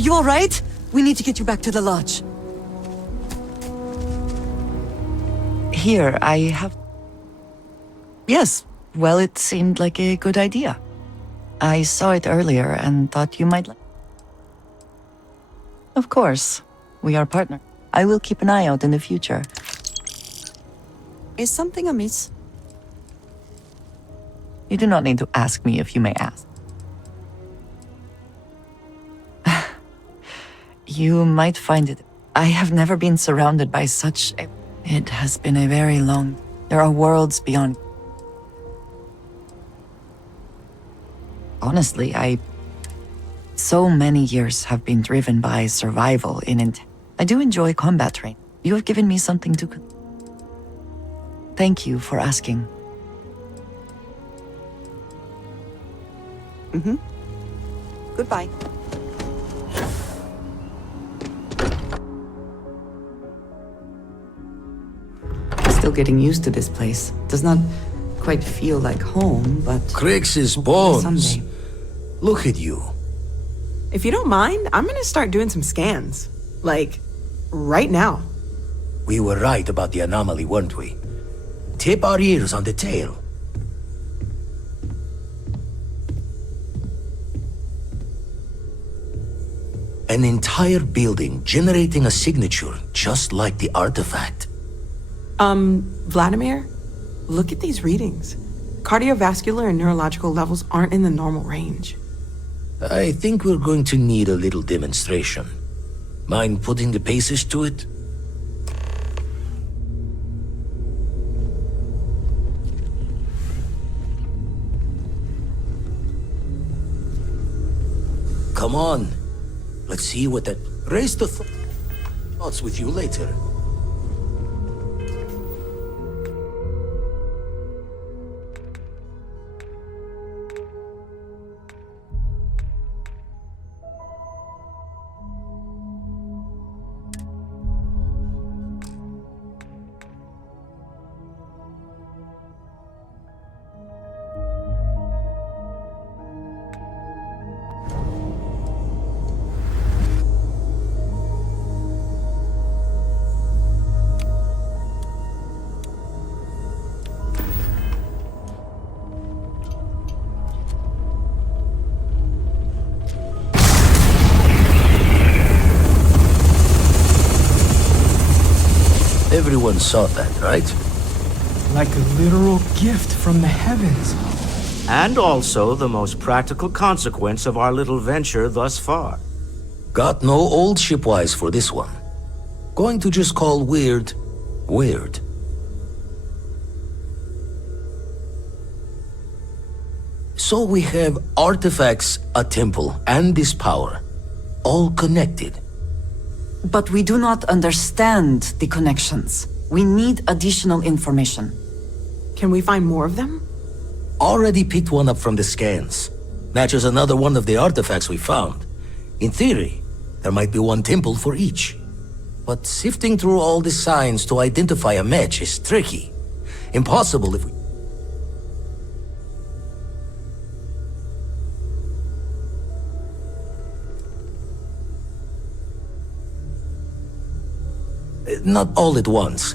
you alright? We need to get you back to the lodge. Here, I have... Yes, well, it seemed like a good idea. I saw it earlier and thought you might like... Of course, we are partners. I will keep an eye out in the future. Is something amiss? You do not need to ask me if you may ask. You might find it... I have never been surrounded by such a... It has been a very long... There are worlds beyond... Honestly, so many years have been driven by survival in intent. I do enjoy combat training. You have given me something to... Thank you for asking. Goodbye. Still getting used to this place. Does not quite feel like home, but... Crix's bones. Someday. Look at you. If you don't mind, I'm gonna start doing some scans. Like, right now. We were right about the anomaly, weren't we? Tip our ears on the tail. An entire building generating a signature just like the artifact. Vladimir, look at these readings. Cardiovascular and neurological levels aren't in the normal range. I think we're going to need a little demonstration. Mind putting the paces to it? Come on. Let's see what that... Raise the thoughts with you later. Everyone saw that, right? Like a literal gift from the heavens. And also the most practical consequence of our little venture thus far. Got no old shipwise for this one. Going to just call weird, weird. So we have artifacts, a temple, and this power. All connected. But we do not understand the connections. We need additional information. Can we find more of them? Already picked one up from the scans. Matches another one of the artifacts we found. In theory, there might be one temple for each. But sifting through all the signs to identify a match is tricky. Impossible if we... Not all at once.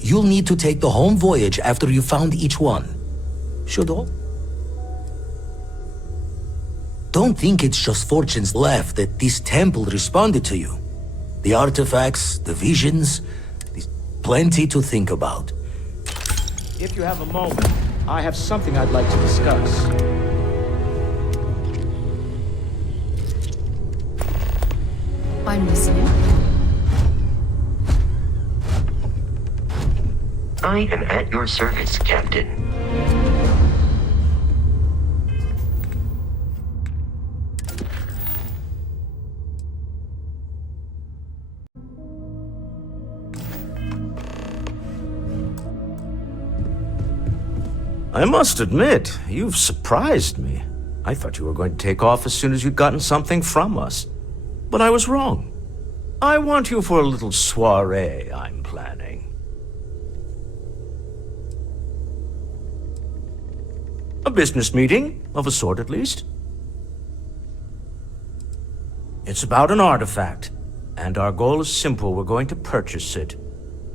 You'll need to take the home voyage after you found each one. Should all? Don't think it's just fortunes left that this temple responded to you. The artifacts, the visions, there's plenty to think about. If you have a moment, I have something I'd like to discuss. I'm listening. I am at your service, Captain. I must admit, you've surprised me. I thought you were going to take off as soon as you'd gotten something from us. But I was wrong. I want you for a little soiree I'm planning. A business meeting, of a sort at least. It's about an artifact, and our goal is simple. We're going to purchase it.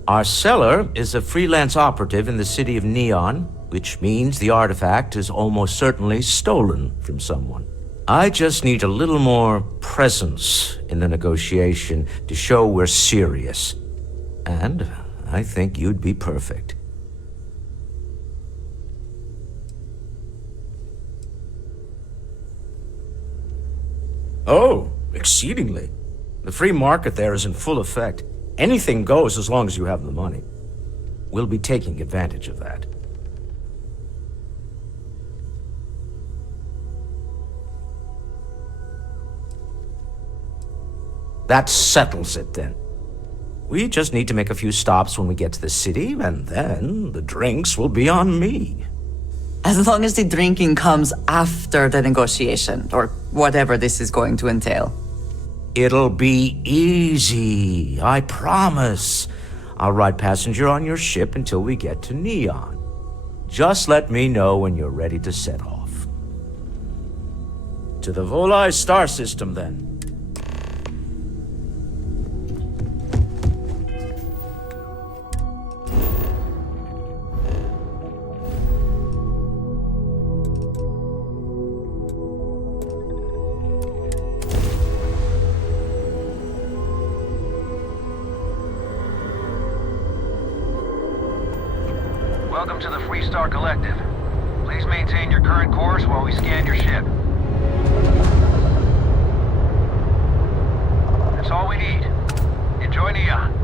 Our seller is a freelance operative in the city of Neon, which means the artifact is almost certainly stolen from someone. I just need a little more presence in the negotiation to show we're serious. And I think you'd be perfect. Oh, exceedingly. The free market there is in full effect. Anything goes as long as you have the money. We'll be taking advantage of that. That settles it then. We just need to make a few stops when we get to the city, and then the drinks will be on me. As long as the drinking comes after the negotiation, or whatever this is going to entail. It'll be easy, I promise. I'll ride passenger on your ship until we get to Neon. Just let me know when you're ready to set off. To the Volai star system, then. Welcome to the Freestar Collective. Please maintain your current course while we scan your ship. That's all we need. Enjoy Neon.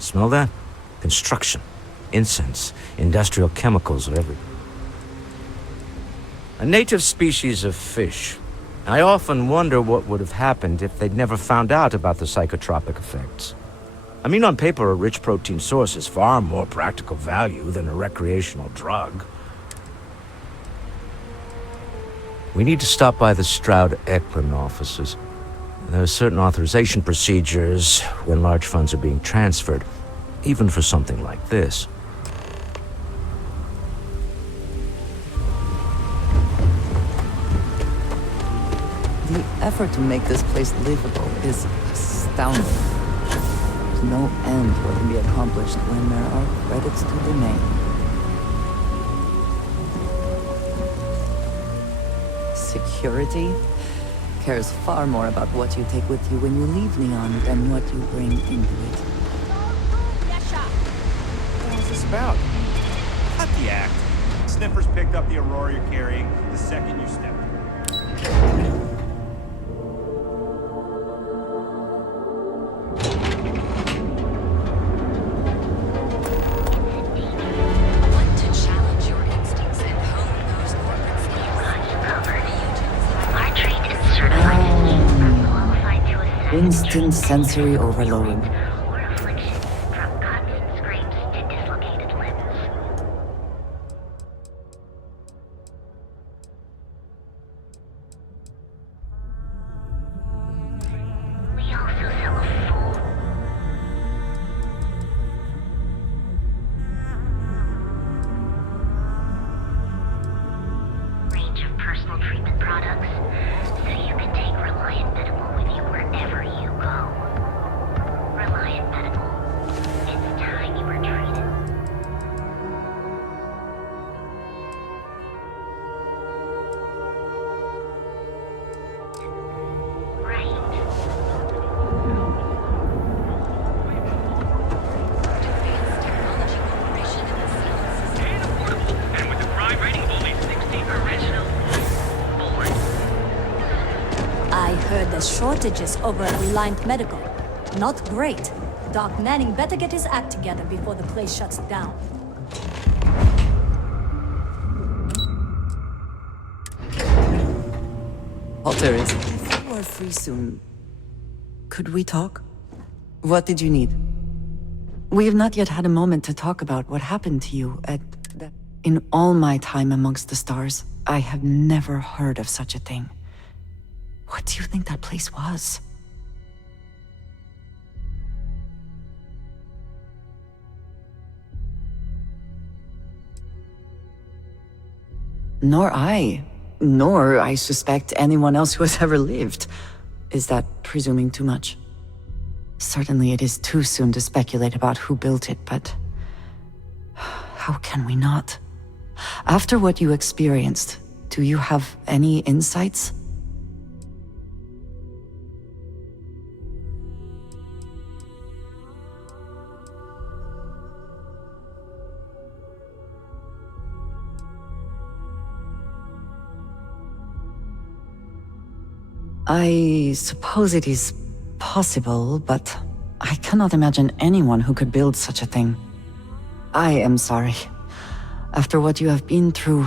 Smell that? Construction, incense, industrial chemicals are everywhere. A native species of fish. I often wonder what would have happened if they'd never found out about the psychotropic effects. I mean, on paper, a rich protein source is far more practical value than a recreational drug. We need to stop by the Stroud-Eklund offices. There are certain authorization procedures when large funds are being transferred, even for something like this. The effort to make this place livable is astounding. There's no end what can be accomplished when there are credits to the name. Security cares far more about what you take with you when you leave Neon than what you bring into it. What's this about? Cut the act. Sniffers picked up the Aurora you're carrying the second you stepped. Instant sensory overload. Reliant medical with you wherever you go. Reliant There's shortages over at Reliant Medical. Not great. Doc Manning better get his act together before the place shuts down. Walter, if you are free soon, could we talk? What did you need? We have not yet had a moment to talk about what happened to you at that. In all my time amongst the stars, I have never heard of such a thing. What do you think that place was? Nor I suspect anyone else who has ever lived. Is that presuming too much? Certainly it is too soon to speculate about who built it, but how can we not? After what you experienced, do you have any insights? I suppose it is possible, but I cannot imagine anyone who could build such a thing. I am sorry. After what you have been through,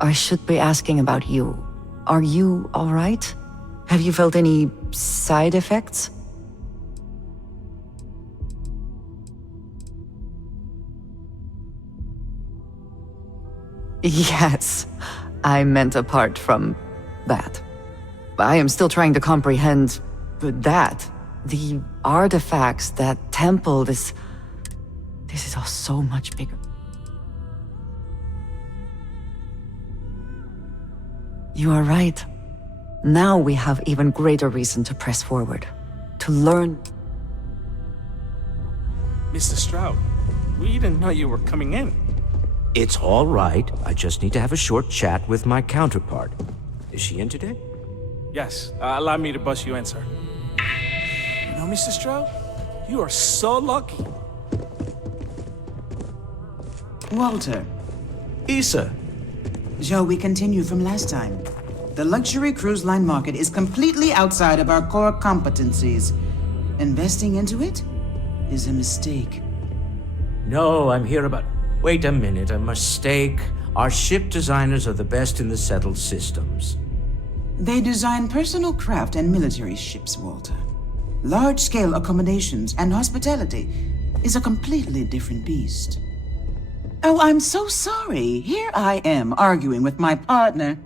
I should be asking about you. Are you all right? Have you felt any side effects? Yes, I meant apart from that. I am still trying to comprehend that. The artifacts, that temple, this is all so much bigger. You are right. Now we have even greater reason to press forward. To learn. Mr. Stroud, we didn't know you were coming in. It's all right. I just need to have a short chat with my counterpart. Is she in today? Yes, allow me to bust you in, sir. You know, Mr. Stroud, you are so lucky. Walter. Issa. Shall we continue from last time? The luxury cruise line market is completely outside of our core competencies. Investing into it is a mistake. No, I'm here about... Wait a minute, a mistake. Our ship designers are the best in the settled systems. They design personal craft and military ships, Walter. Large-scale accommodations and hospitality is a completely different beast. Oh, I'm so sorry. Here I am arguing with my partner,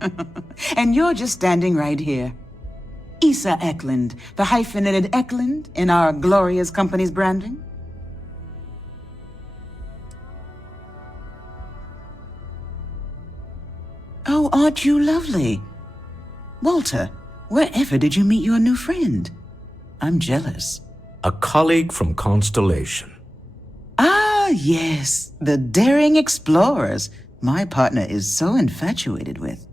and you're just standing right here. Issa Eklund, the hyphenated Eklund in our glorious company's branding. Oh, aren't you lovely? Walter, wherever did you meet your new friend? I'm jealous. A colleague from Constellation. Ah, yes, the daring explorers my partner is so infatuated with.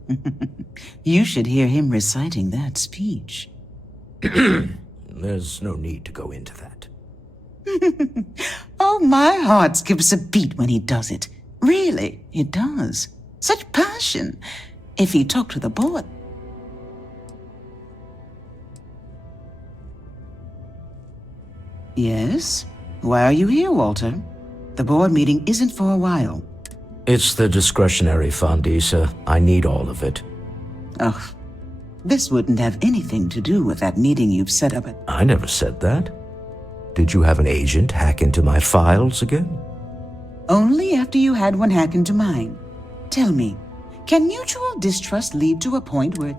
You should hear him reciting that speech. There's no need to go into that. Oh, my heart skips a beat when he does it. Really, it does. Such passion. If he talked to the board... Yes? Why are you here, Walter? The board meeting isn't for a while. It's the discretionary fund, Issa. I need all of it. Oh, this wouldn't have anything to do with that meeting you've set up at... I never said that. Did you have an agent hack into my files again? Only after you had one hack into mine. Tell me, can mutual distrust lead to a point where...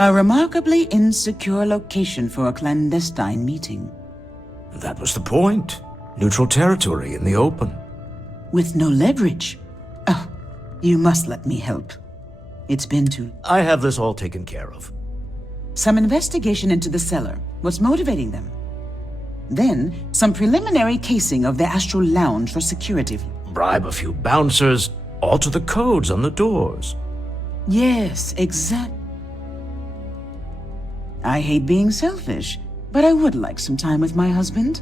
A remarkably insecure location for a clandestine meeting. That was the point. Neutral territory in the open. With no leverage. Oh, you must let me help. It's been too... I have this all taken care of. Some investigation into the cellar. What's motivating them? Then, some preliminary casing of the Astral Lounge for security. Bribe a few bouncers, alter the codes on the doors. Yes, exactly. I hate being selfish, but I would like some time with my husband.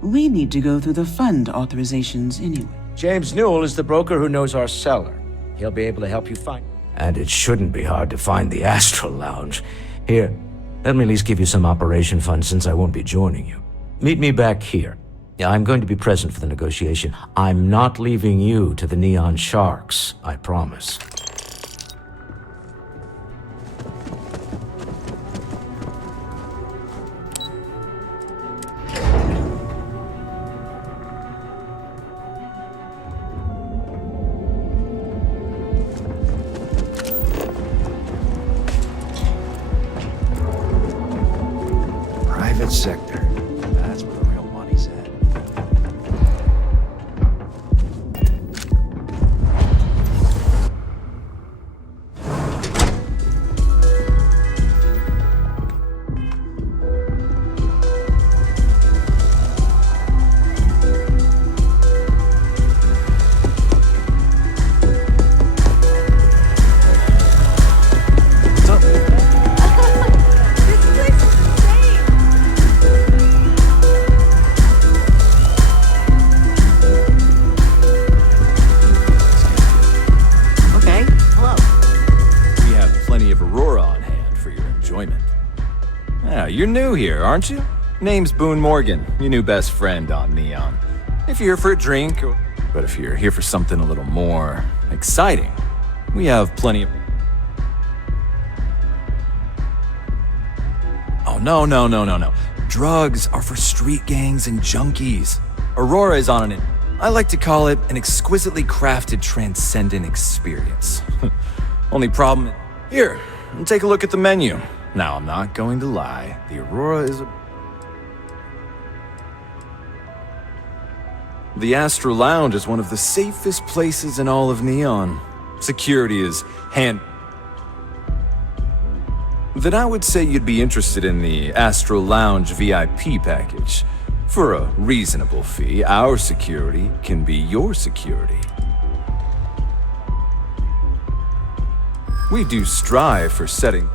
We need to go through the fund authorizations anyway. James Newell is the broker who knows our cellar. He'll be able to help you find... And it shouldn't be hard to find the Astral Lounge. Here, let me at least give you some operation funds since I won't be joining you. Meet me back here. I'm going to be present for the negotiation. I'm not leaving you to the Neon Sharks, I promise. Private sector. That's where the real money's at. You're new here, aren't you? Name's Boone Morgan, your new best friend on Neon. If you're here for a drink, but if you're here for something a little more exciting, we have plenty of... Oh, no. Drugs are for street gangs and junkies. Aurora is on I like to call it an exquisitely crafted, transcendent experience. Only problem... Here, take a look at the menu. Now, I'm not going to lie. The Aurora is The Astral Lounge is one of the safest places in all of Neon. Security is Then I would say you'd be interested in the Astral Lounge VIP package. For a reasonable fee, our security can be your security. We do strive for setting...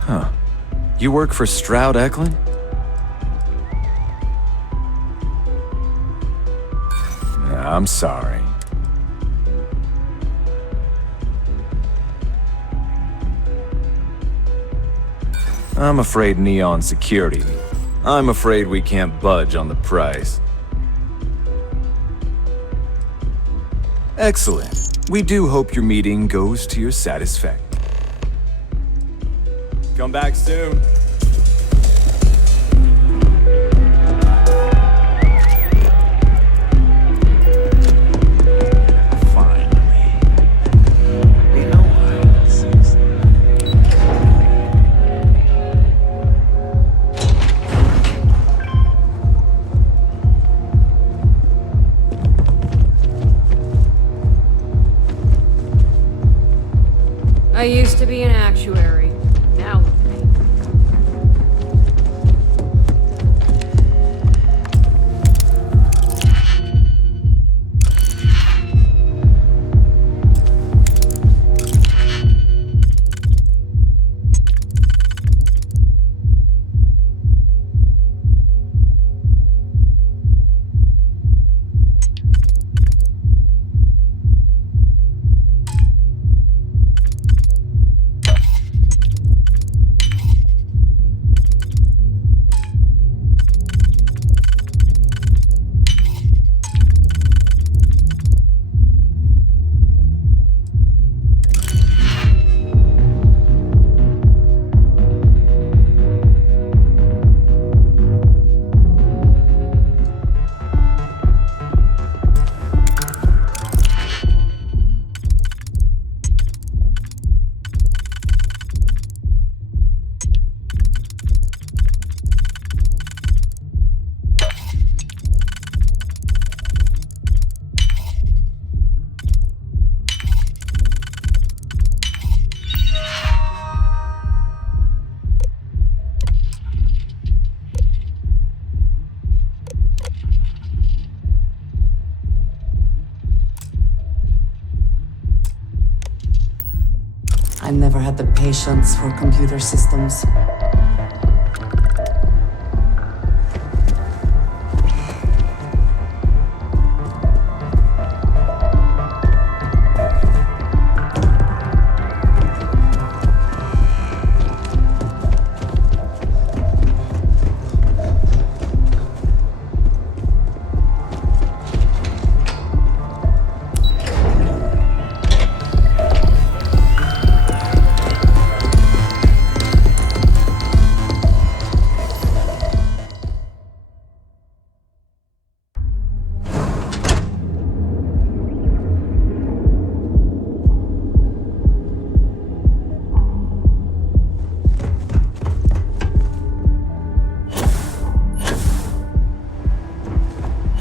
Huh. You work for Stroud Eklund? Yeah, I'm sorry. I'm afraid Neon Security. I'm afraid we can't budge on the price. Excellent. We do hope your meeting goes to your satisfaction. Come back soon. I used to be an actuary. Now look at me. I never had the patience for computer systems.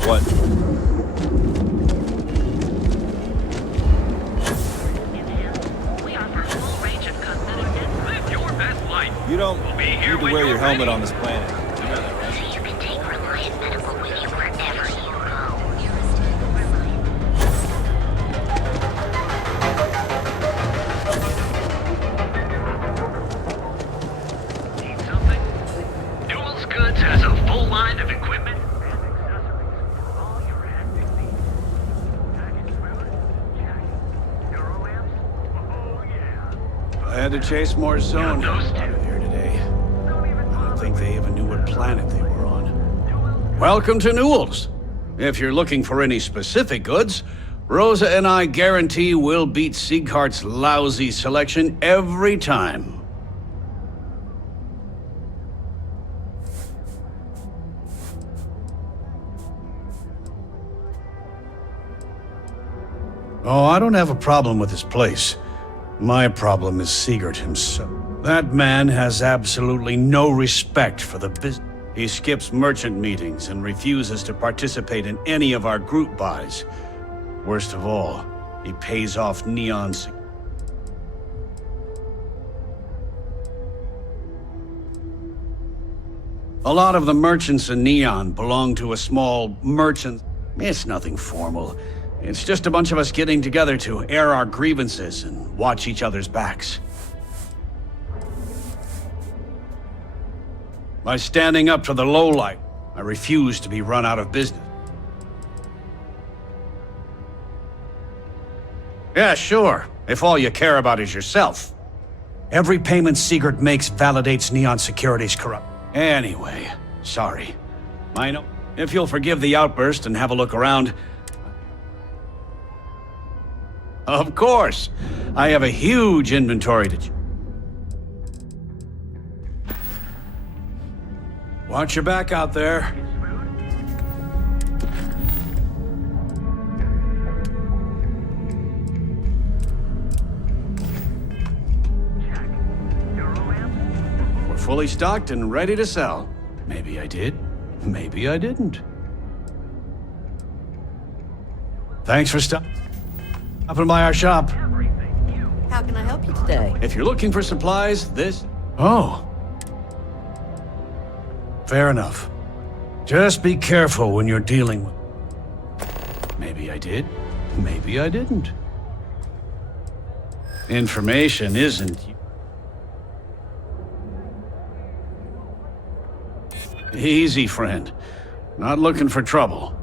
What? You don't need to wear your helmet on this planet. You know that, right? So you can take Reliant Medical with you wherever you go. Need something? Duals Goods has a full line of equipment and accessories for all your active needs. Packaged food, jackets, Euro amps. Oh yeah. I had to chase more zone out of here today. I don't think they even knew what planet they were on. Welcome to Newell's. If you're looking for any specific goods, Rosa and I guarantee we'll beat Sieghart's lousy selection every time. Oh, I don't have a problem with this place. My problem is Siegert himself. That man has absolutely no respect for the business. He skips merchant meetings and refuses to participate in any of our group buys. Worst of all, he pays off Neon. A lot of the merchants in Neon belong to a small merchant. It's nothing formal. It's just a bunch of us getting together to air our grievances and watch each other's backs. By standing up to the lowlight, I refuse to be run out of business. Yeah, sure, if all you care about is yourself. Every payment Siegert makes validates Neon Security's corrupt. Anyway, sorry. I know. If you'll forgive the outburst and have a look around. Of course! I have a huge inventory to... Watch your back out there. We're fully stocked and ready to sell. Maybe I did. Maybe I didn't. Thanks for stopping by our shop. How can I help you today? If you're looking for supplies, this... Oh. Fair enough. Just be careful when you're dealing with... Maybe I did. Maybe I didn't. Information isn't... Easy, friend. Not looking for trouble.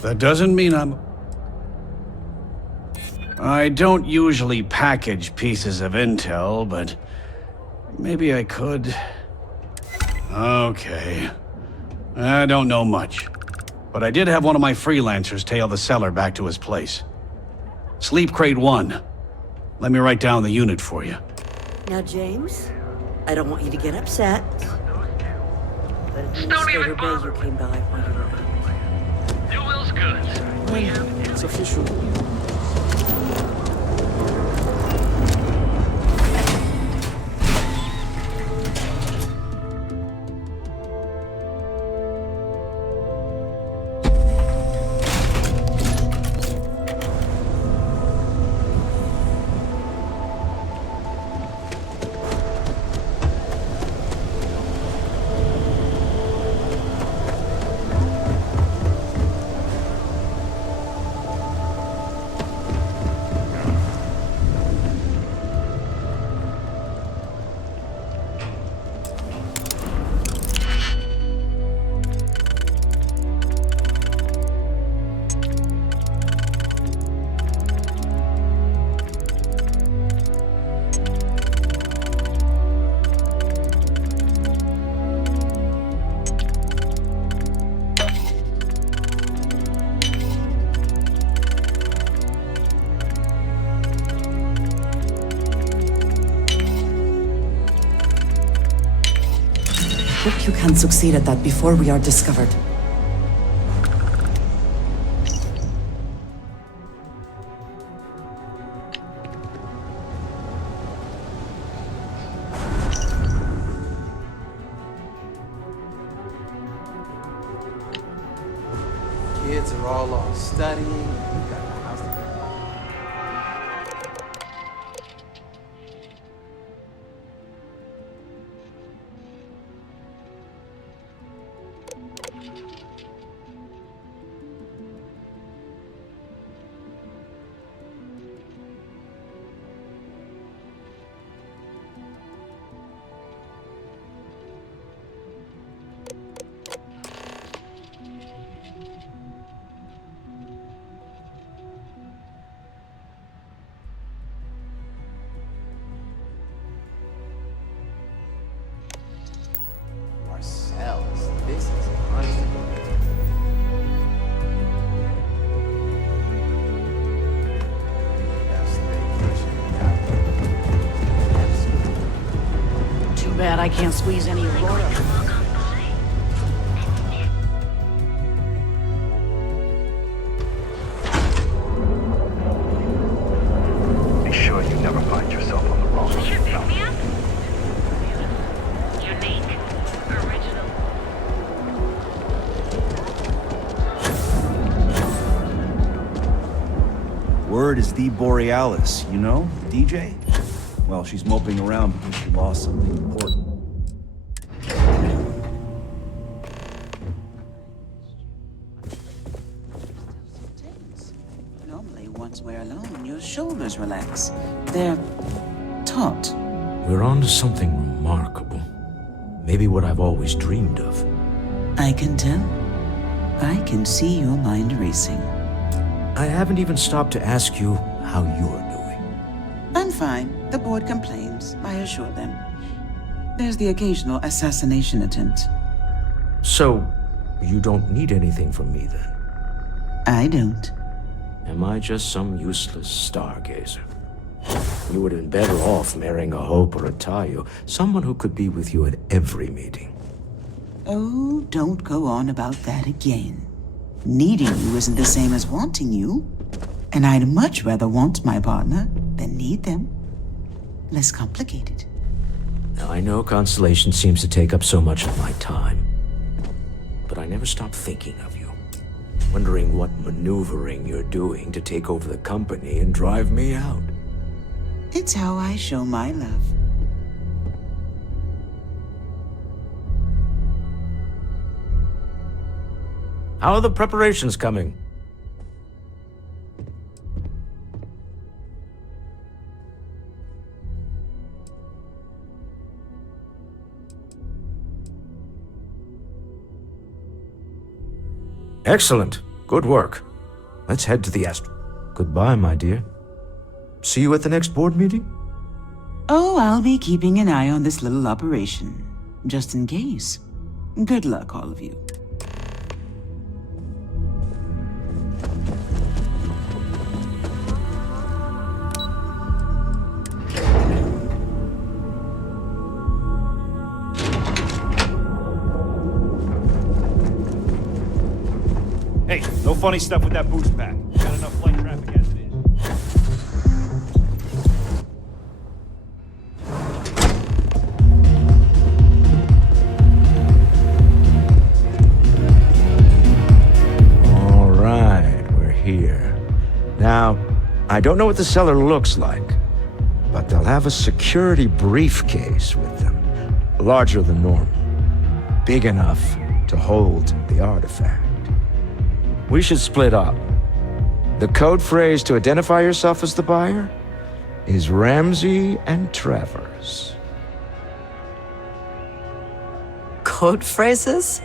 That doesn't mean I don't usually package pieces of intel, but maybe I could. Okay. I don't know much, but I did have one of my freelancers tail the seller back to his place. Sleep Crate 1. Let me write down the unit for you. Now, James, I don't want you to get upset, but Administrator Baker came by while you were out. Newell's Goods. It's official. Hope you can succeed at that before we are discovered. all off studying. You got the house together. This is honestly. Too bad I can't squeeze any Aurora. Be sure you never find yourself on the wrong side. Unique. Original. Word is the Borealis, you know, DJ? Well, she's moping around because she lost something important. Normally, once we're alone, your shoulders relax. They're taut. We're on to something remarkable. Maybe what I've always dreamed of. I can tell. I can see your mind racing. I haven't even stopped to ask you how you're doing. I'm fine. The board complains, I assure them. There's the occasional assassination attempt. So, you don't need anything from me then? I don't. Am I just some useless stargazer? You would have been better off marrying a Hope or a Tayo, someone who could be with you at every meeting. Oh, don't go on about that again. Needing you isn't the same as wanting you. And I'd much rather want my partner than need them. Less complicated. Now, I know Constellation seems to take up so much of my time. But I never stop thinking of you. Wondering what maneuvering you're doing to take over the company and drive me out. It's how I show my love. How are the preparations coming? Excellent. Good work. Let's head to the Goodbye, my dear. See you at the next board meeting? Oh, I'll be keeping an eye on this little operation. Just in case. Good luck, all of you. Hey, no funny stuff with that boost pack. Got enough flight traffic as it is. All right, we're here. Now, I don't know what the cellar looks like, but they'll have a security briefcase with them. Larger than normal. Big enough to hold the artifact. We should split up. The code phrase to identify yourself as the buyer is Ramsey and Travers. Code phrases?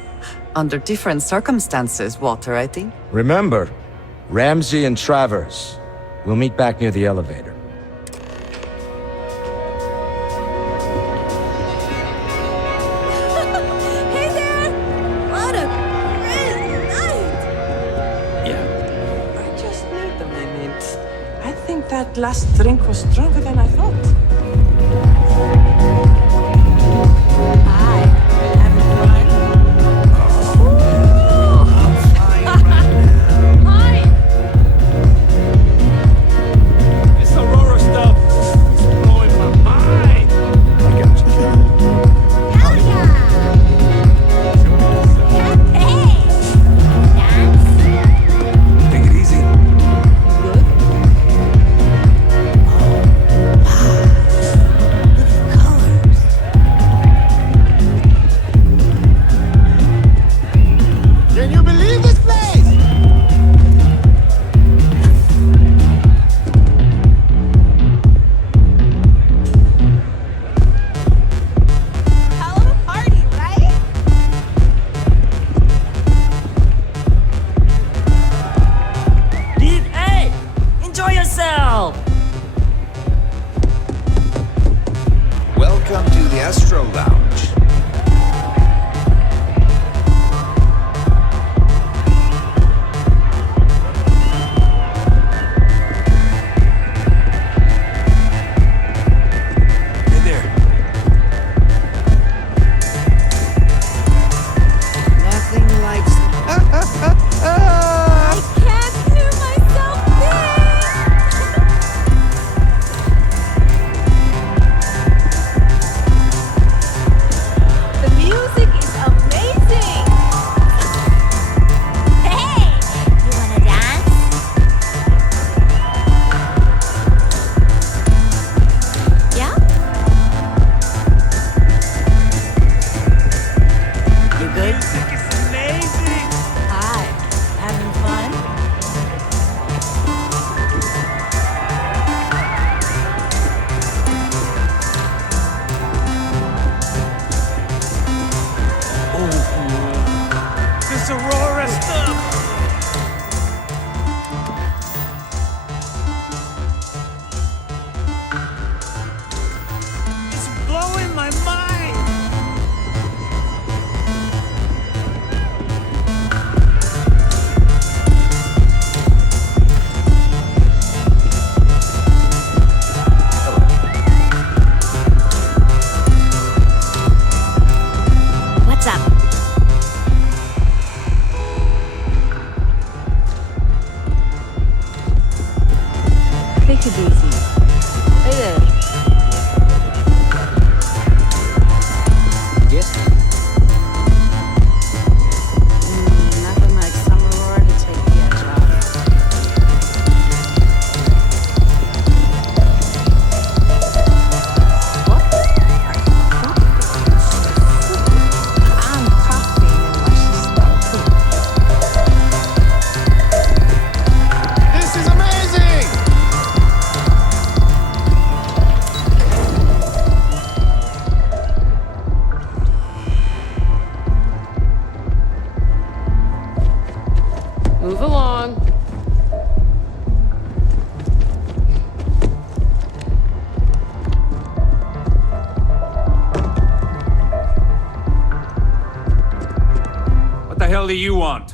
Under different circumstances, Walter, I think. Remember, Ramsey and Travers. We'll meet back near the elevator. Hey there! What a great night! I just need the minute. I think that last drink was stronger than I thought. This Aurora stuff is blowing my mind. yourself! Welcome to the Astro Lounge. Do you want?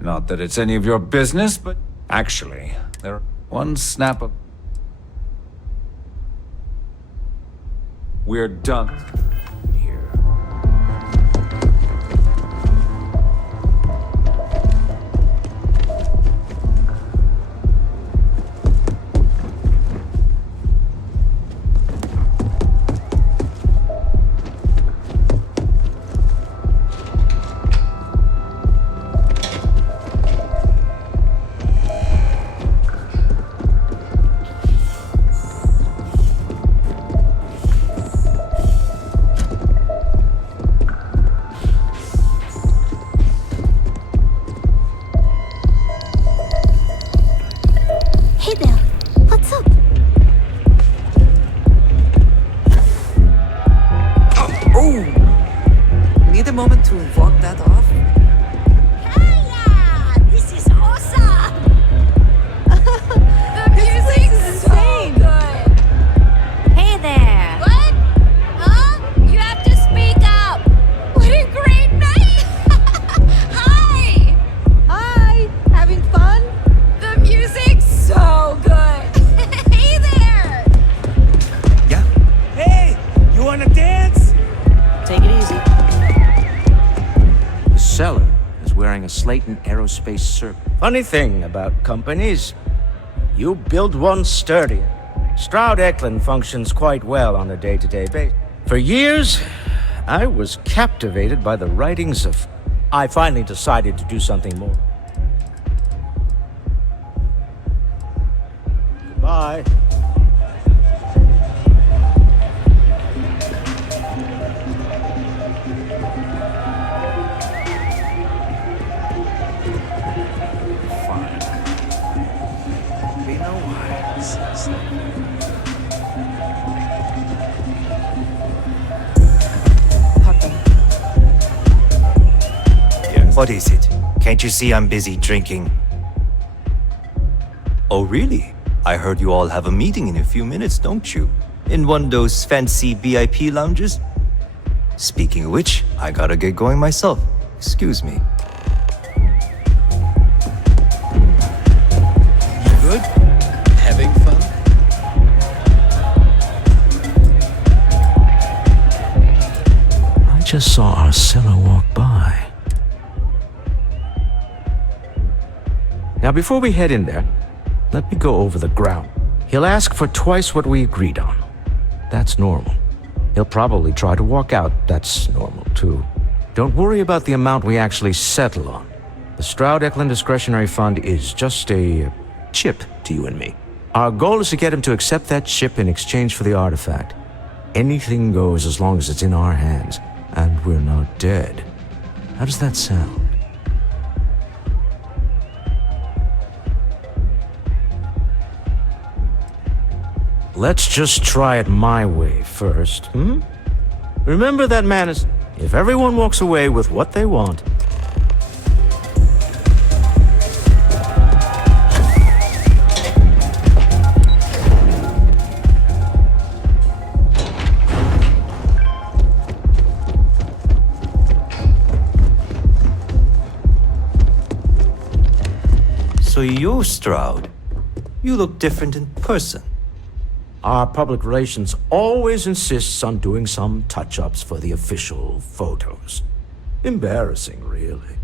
Not that it's any of your business, but actually, there one snap of... We're done. Aerospace server. Funny thing about companies, you build one sturdier. Stroud Eklund functions quite well on a day-to-day basis. For years, I was captivated by the writings of... I finally decided to do something more. Bye. What is it? Can't you see I'm busy drinking? Oh, really? I heard you all have a meeting in a few minutes, don't you? In one of those fancy VIP lounges? Speaking of which, I gotta get going myself. Excuse me. You good? Having fun? I just saw Arcella walk by. Now, before we head in there, let me go over the ground. He'll ask for twice what we agreed on. That's normal. He'll probably try to walk out. That's normal, too. Don't worry about the amount we actually settle on. The Stroud-Eklund Discretionary Fund is just a chip to you and me. Our goal is to get him to accept that chip in exchange for the artifact. Anything goes as long as it's in our hands, and we're not dead. How does that sound? Let's just try it my way first, hmm? Remember that man is... If everyone walks away with what they want... So you're Stroud. You look different in person. Our public relations always insists on doing some touch-ups for the official photos. Embarrassing, really.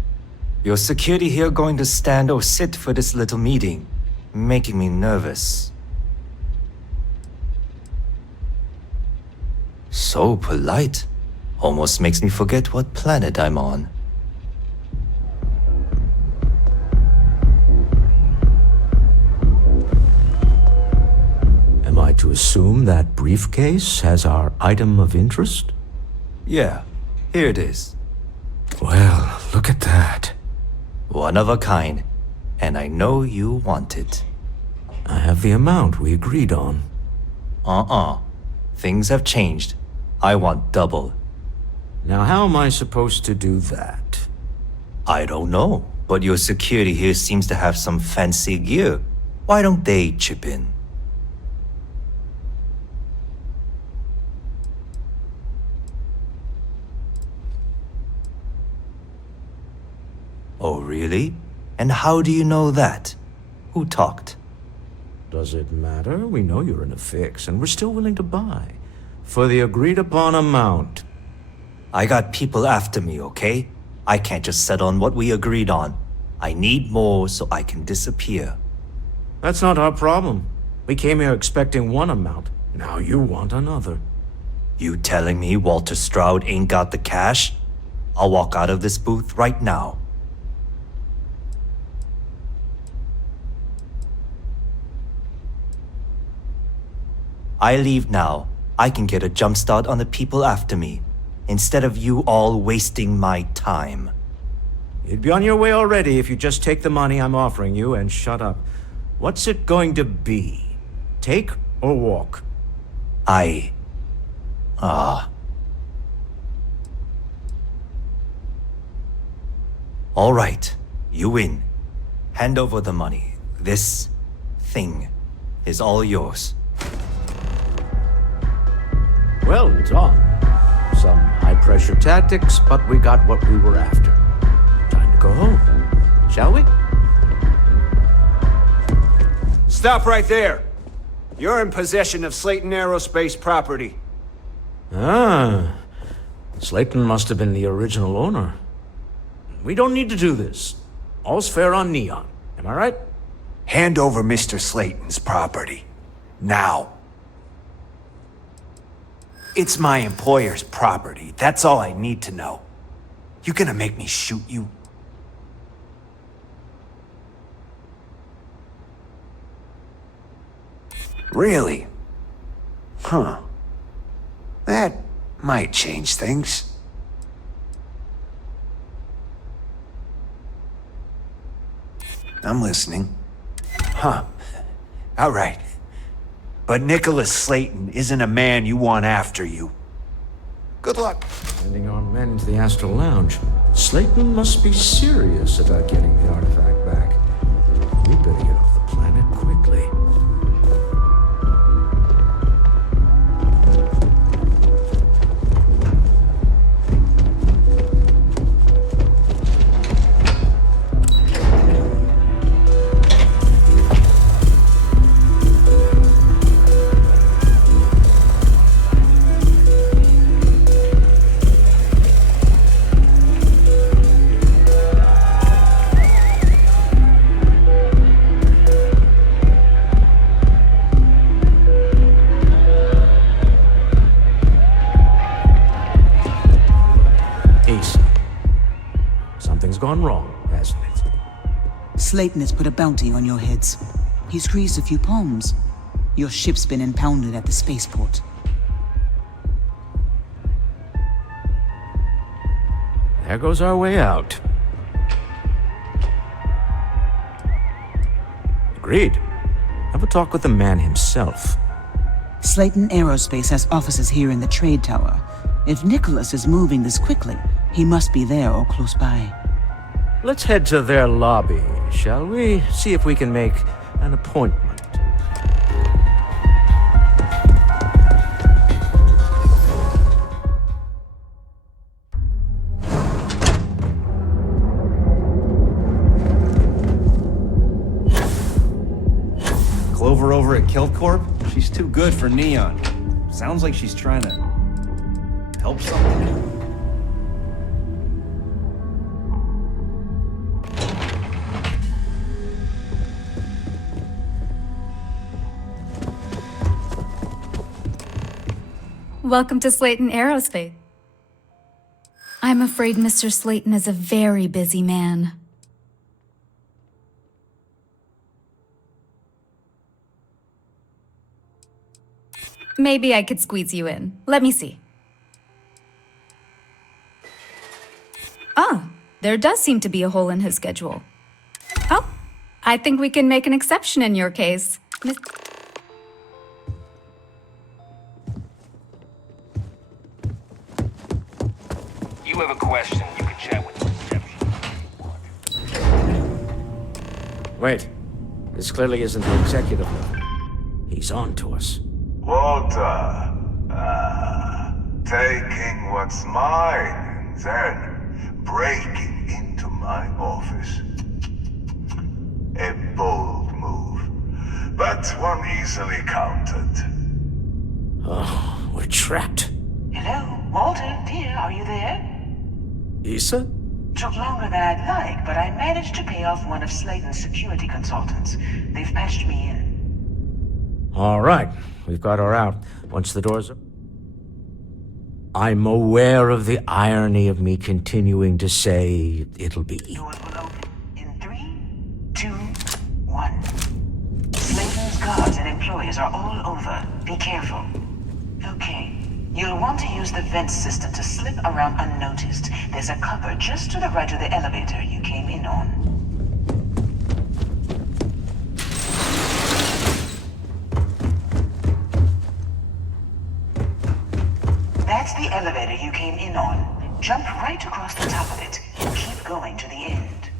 Your security here going to stand or sit for this little meeting, making me nervous. So polite. Almost makes me forget what planet I'm on. Am I to assume that briefcase has our item of interest? Yeah, here it is. Well, look at that. One of a kind, and I know you want it. I have the amount we agreed on. Things have changed. I want double. Now, how am I supposed to do that? I don't know, but your security here seems to have some fancy gear. Why don't they chip in? Oh, really? And how do you know that? Who talked? Does it matter? We know you're in a fix, and we're still willing to buy. For the agreed-upon amount. I got people after me, okay? I can't just settle on what we agreed on. I need more so I can disappear. That's not our problem. We came here expecting one amount. Now you want another. You telling me Walter Stroud ain't got the cash? I'll walk out of this booth right now. I leave now. I can get a jump start on the people after me, instead of you all wasting my time. You'd be on your way already if you just take the money I'm offering you and shut up. What's it going to be? Take or walk? All right, you win. Hand over the money. This thing is all yours. Well done. Some high-pressure tactics, but we got what we were after. Time to go home, shall we? Stop right there. You're in possession of Slayton Aerospace property. Ah, Slayton must have been the original owner. We don't need to do this. All's fair on Neon, am I right? Hand over Mr. Slayton's property. Now. It's my employer's property. That's all I need to know. You gonna make me shoot you? Really? Huh. That might change things. I'm listening. Huh. All right. But Nicholas Slayton isn't a man you want after you. Good luck. Sending our men into the Astral Lounge. Slayton must be serious about getting the artifact back. We better get off the planet quickly. Gone wrong, hasn't it? Slayton has put a bounty on your heads. He's greased a few palms. Your ship's been impounded at the spaceport. There goes our way out. Agreed. Have a talk with the man himself. Slayton Aerospace has offices here in the trade tower. If Nicholas is moving this quickly, he must be there or close by. Let's head to their lobby, shall we? See if we can make an appointment. Clover over at Corp? She's too good for Neon. Sounds like she's trying to help someone. Welcome to Slayton Aerospace. I'm afraid Mr. Slayton is a very busy man. Maybe I could squeeze you in. Let me see. Ah, there does seem to be a hole in his schedule. Oh, I think we can make an exception in your case. You have a question, you can chat with the reception. Wait. This clearly isn't the executive level. He's on to us. Walter. Taking what's mine and then breaking into my office. A bold move, but one easily countered. Oh, we're trapped. Hello, Walter, dear, are you there? Issa? Took longer than I'd like, but I managed to pay off one of Slayton's security consultants. They've patched me in. All right, we've got her out. Once the doors are... I'm aware of the irony of me continuing to say it'll be... Doors will open in 3, 2, 1. Slayton's guards and employees are all over. Be careful. Okay. You'll want to use the vent system to slip around unnoticed. There's a cupboard just to the right of the elevator you came in on. That's the elevator you came in on. Jump right across the top of it and keep going to the end.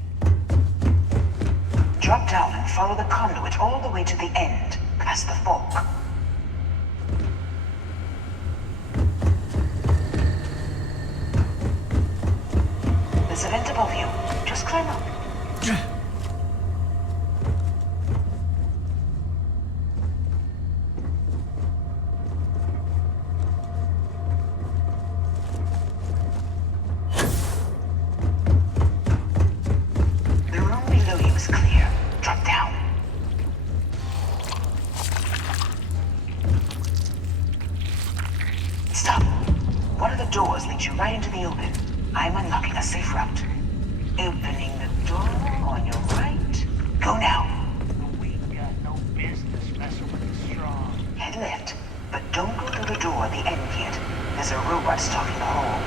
Drop down and follow the conduit all the way to the end, past the fork. There's a vent above you. Just climb up. The room below you is clear. Drop down. Stop. One of the doors leads you right into the open. I'm unlocking a safe route. Opening the door on your right. Go now. We got no business messing with the strong. Head left, but don't go through the door at the end yet. There's a robot stalking the hall.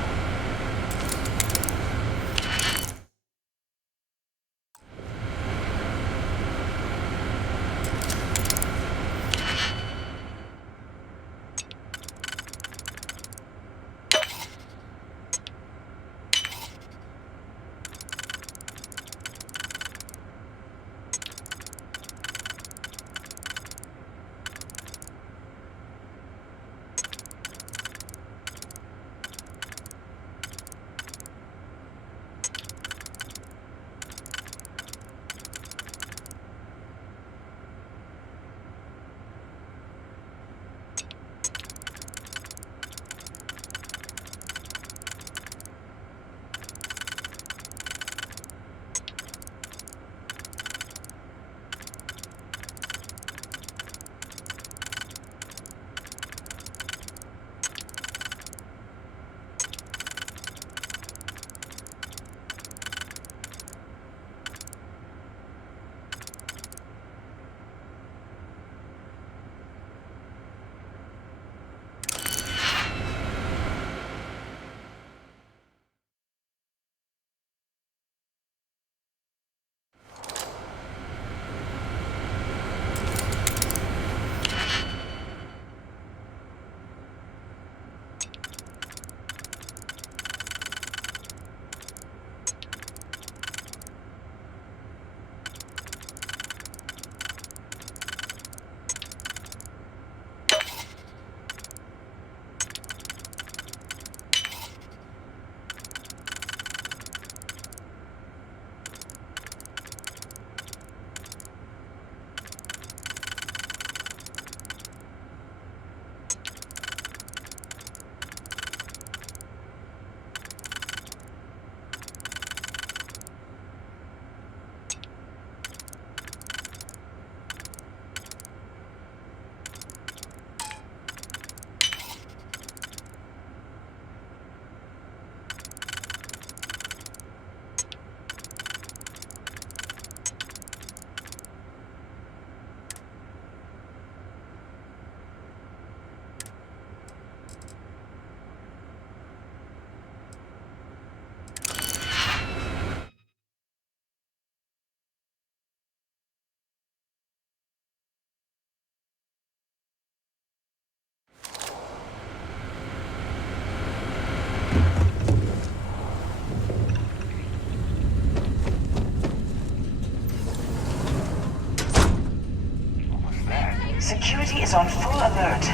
Security is on full alert.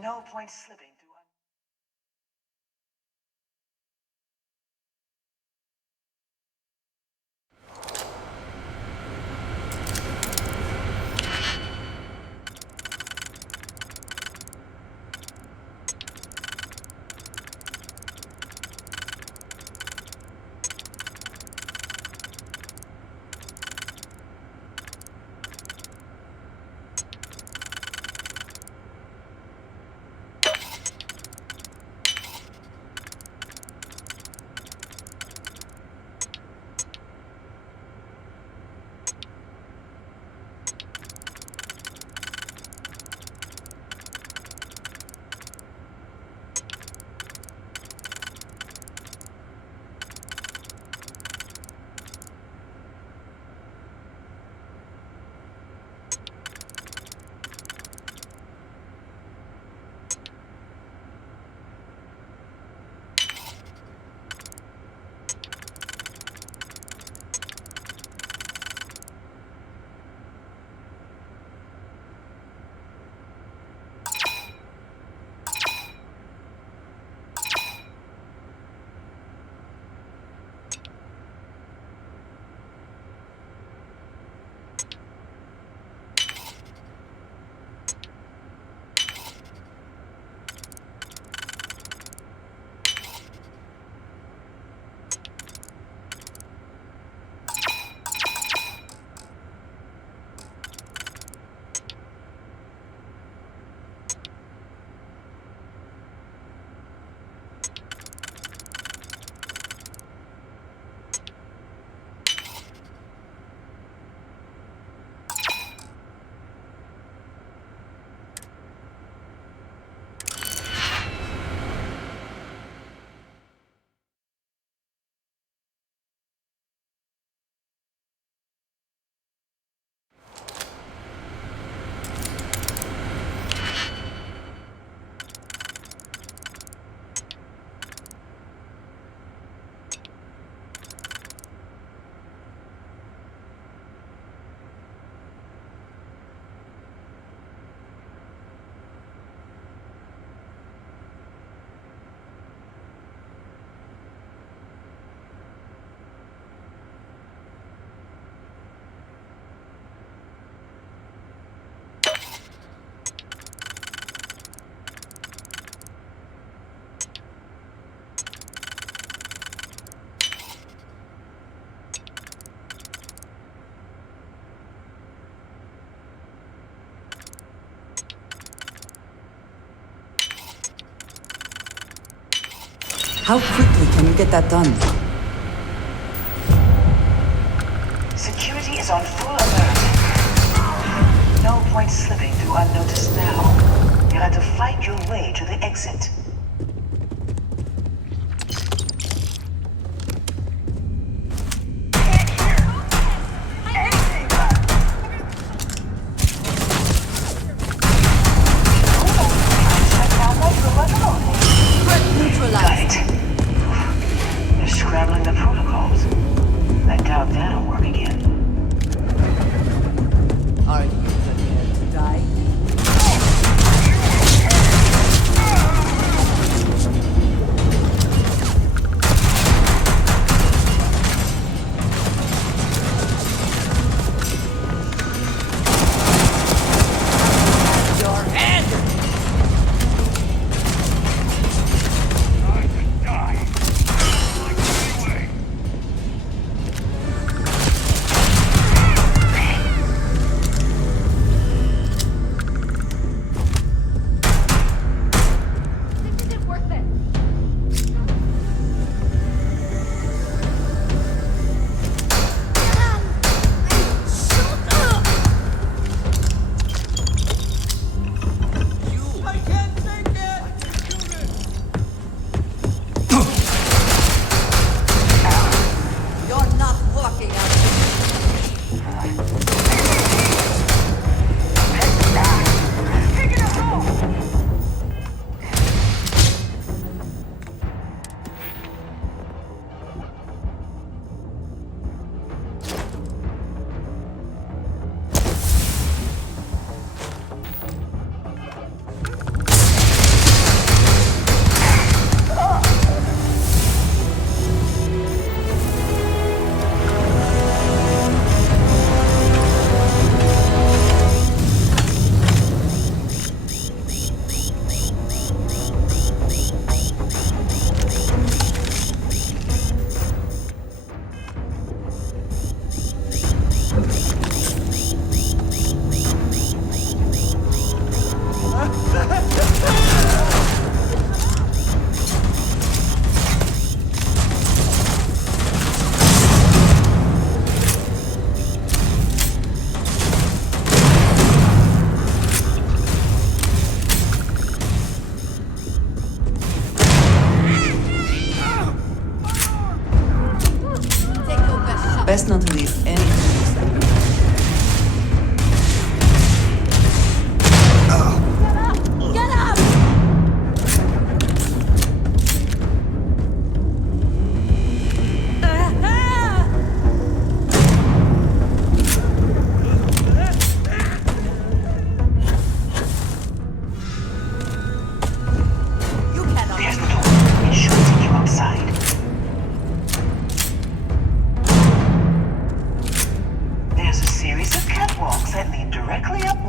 No point slipping. How quickly can you get that done? Security is on full alert. No point slipping through unnoticed now. You'll have to fight your way to the exit.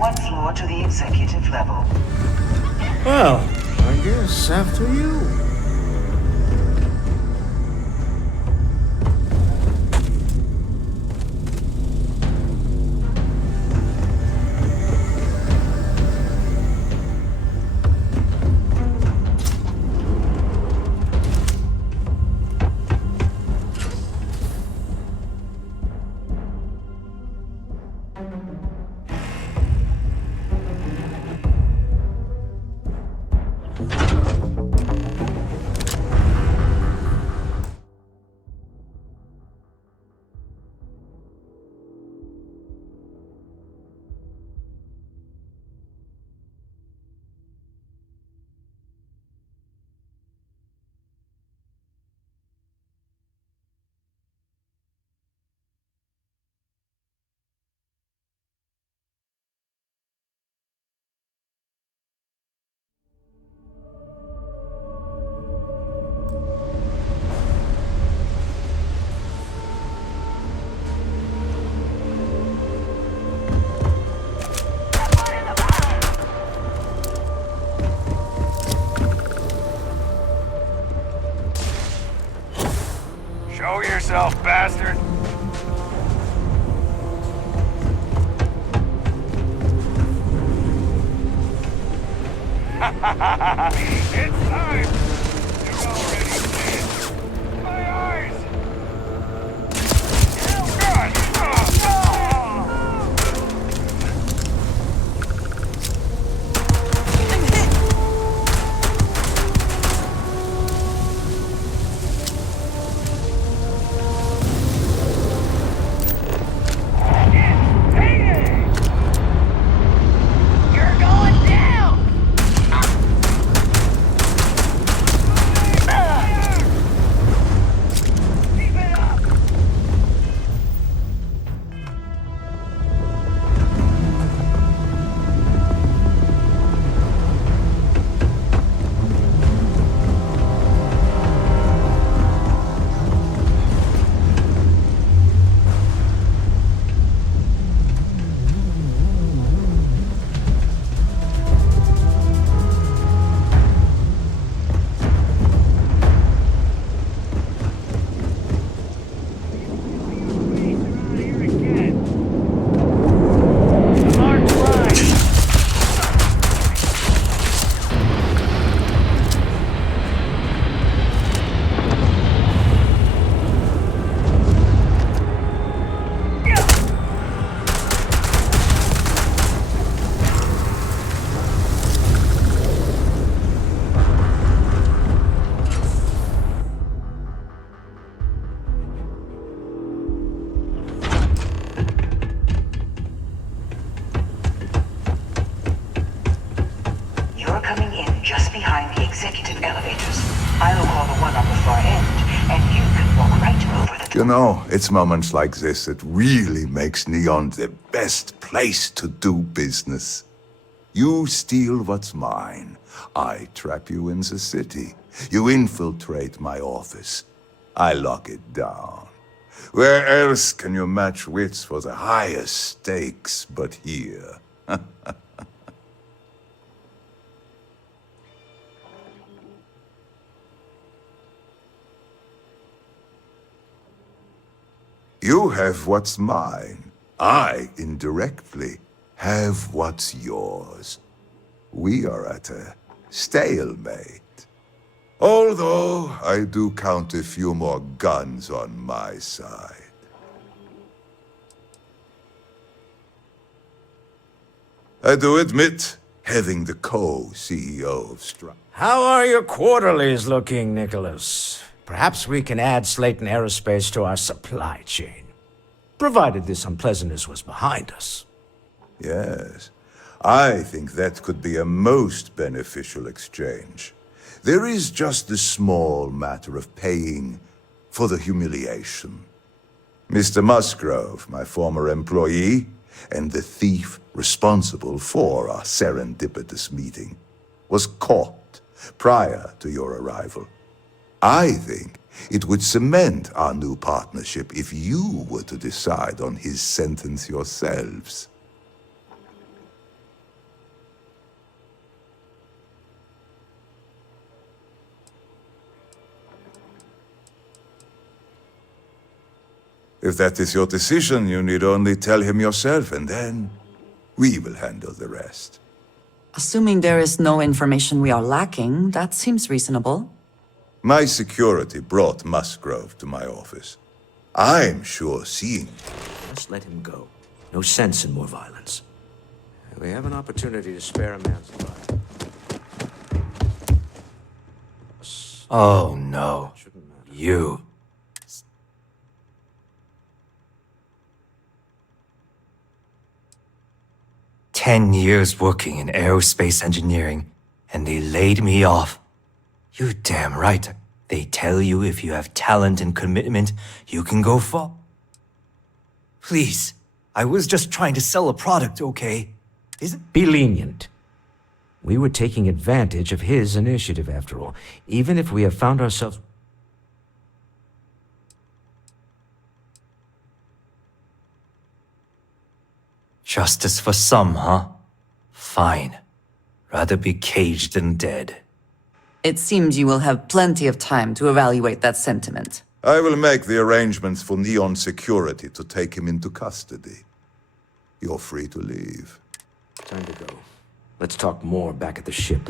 one floor to the executive level. Well, I guess after you. Show yourself, bastard! It's time! You already did! My eyes! Oh, God! You're going down! just behind the executive elevators. I'll call the one on the far end, and you can walk right over the... You know, it's moments like this that really makes Neon the best place to do business. You steal what's mine. I trap you in the city. You infiltrate my office. I lock it down. Where else can you match wits for the highest stakes but here? You have what's mine. I, indirectly, have what's yours. We are at a stalemate. Although, I do count a few more guns on my side. I do admit, having the co-CEO of Starfield. How are your quarterlies looking, Nicholas? Perhaps we can add Slayton Aerospace to our supply chain, provided this unpleasantness was behind us. Yes, I think that could be a most beneficial exchange. There is just the small matter of paying for the humiliation. Mr. Musgrove, my former employee, and the thief responsible for our serendipitous meeting, was caught prior to your arrival. I think it would cement our new partnership if you were to decide on his sentence yourselves. If that is your decision, you need only tell him yourself, and then we will handle the rest. Assuming there is no information we are lacking, that seems reasonable. My security brought Musgrove to my office. I'm sure seeing... Just let him go. No sense in more violence. We have an opportunity to spare a man's life. Oh no. You. "10 years working in aerospace engineering, and they laid me off. You're damn right. They tell you if you have talent and commitment, you can go far. Please, I was just trying to sell a product, okay? Be lenient. We were taking advantage of his initiative, after all, even if we have found ourselves... Justice for some, huh? Fine. Rather be caged than dead." It seems you will have plenty of time to evaluate that sentiment. I will make the arrangements for Neon Security to take him into custody. You're free to leave. Time to go. Let's talk more back at the ship.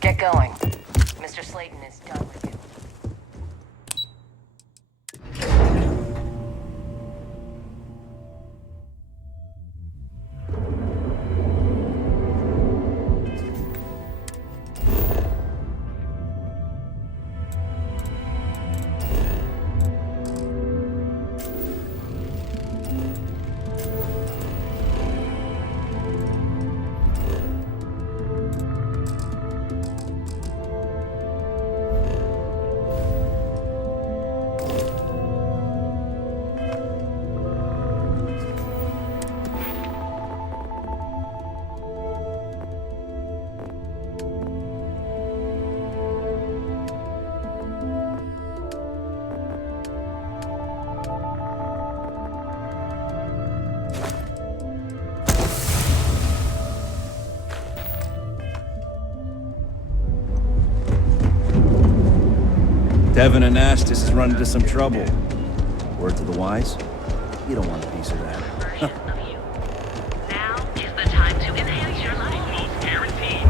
Get going. Mr. Slayton is done with you. Devin and Astis has run into some trouble. Word to the wise? You don't want a piece of that. Now is the time to enhance your life. Most guaranteed.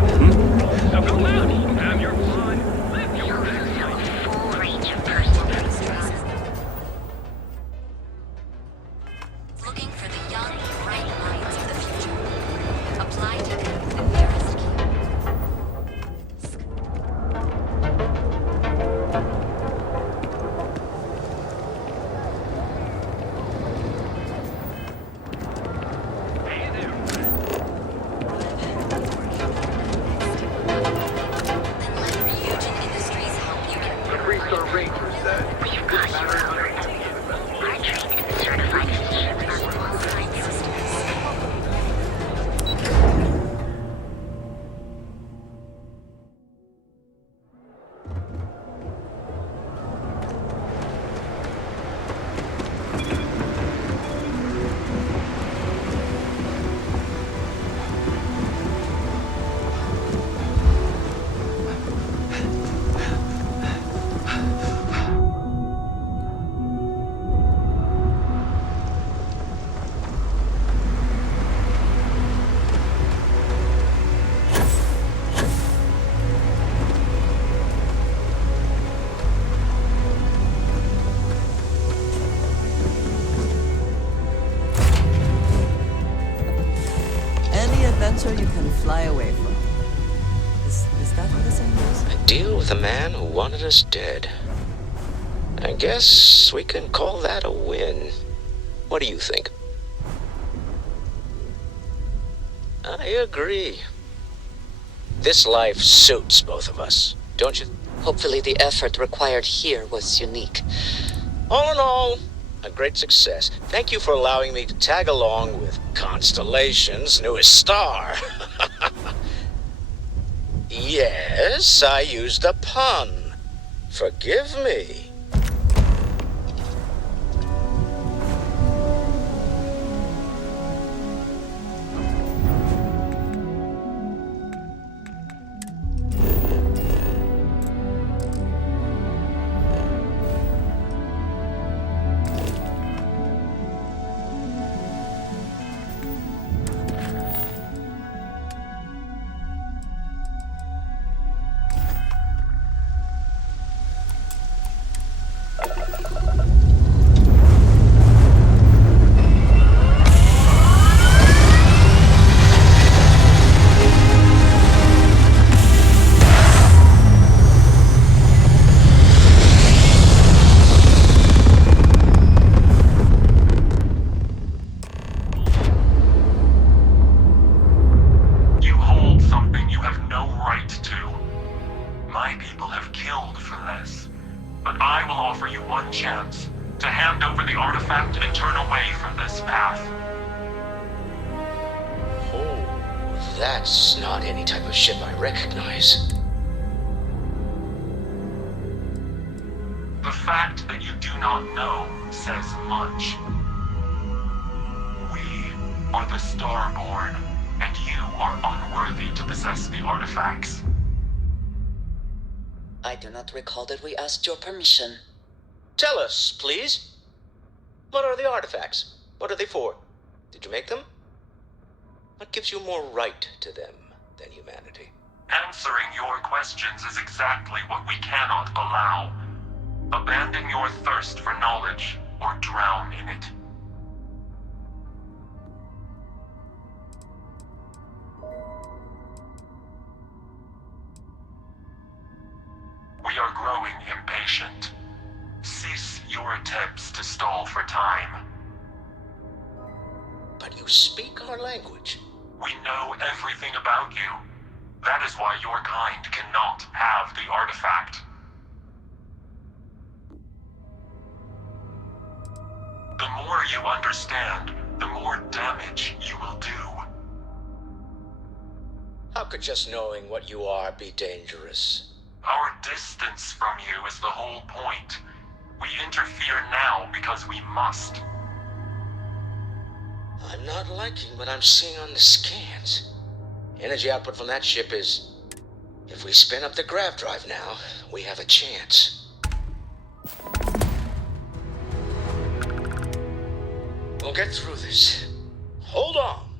So go out, have your fun, live your best life. Full range of personal preferences. Looking for the young, bright minds of the future. Apply to them the nearest key. You can fly away from. Is that what the saying is? A deal with a man who wanted us dead. I guess we can call that a win. What do you think? I agree. This life suits both of us, don't you? Hopefully the effort required here was unique. All in all, a great success. Thank you for allowing me to tag along with Constellation's newest star. Yes, I used a pun. Forgive me. That's not any type of ship I recognize. The fact that you do not know says much. We are the Starborn, and you are unworthy to possess the artifacts. I do not recall that we asked your permission. Tell us, please. What are the artifacts? What are they for? Did you make them? What gives you more right to them than humanity? Answering your questions is exactly what we cannot allow. Abandon your thirst for knowledge, or drown in it. We are growing impatient. Cease your attempts to stall for time. But you speak our language. We know everything about you. That is why your kind cannot have the artifact. The more you understand, the more damage you will do. How could just knowing what you are be dangerous? Our distance from you is the whole point. We interfere now because we must. I'm not liking what I'm seeing on the scans. Energy output from that ship is... If we spin up the grav drive now, we have a chance. We'll get through this. Hold on.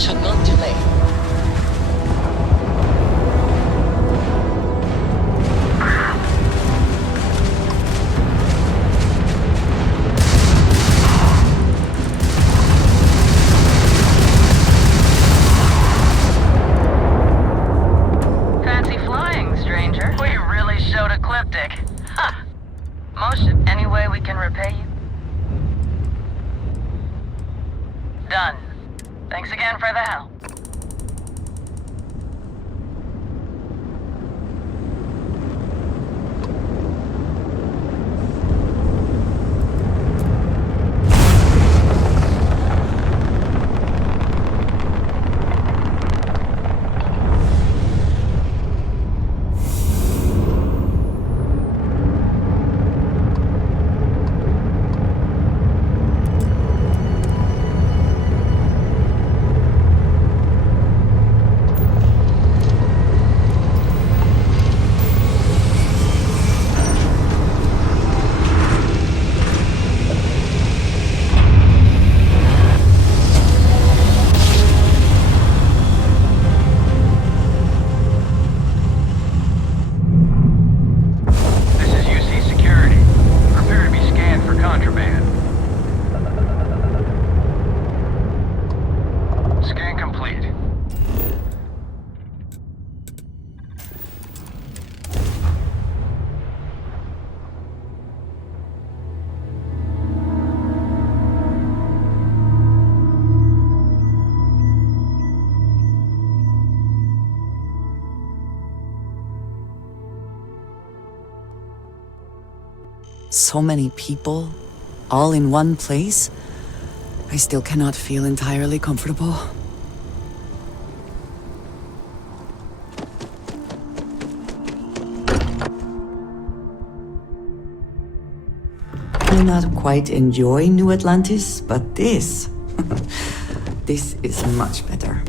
should not delay. Fancy flying, stranger. We really showed ecliptic. Huh. Motion, any way we can repay you? Done. Thanks again for the help. So many people, all in one place. I still cannot feel entirely comfortable. I do not quite enjoy New Atlantis, but this is much better.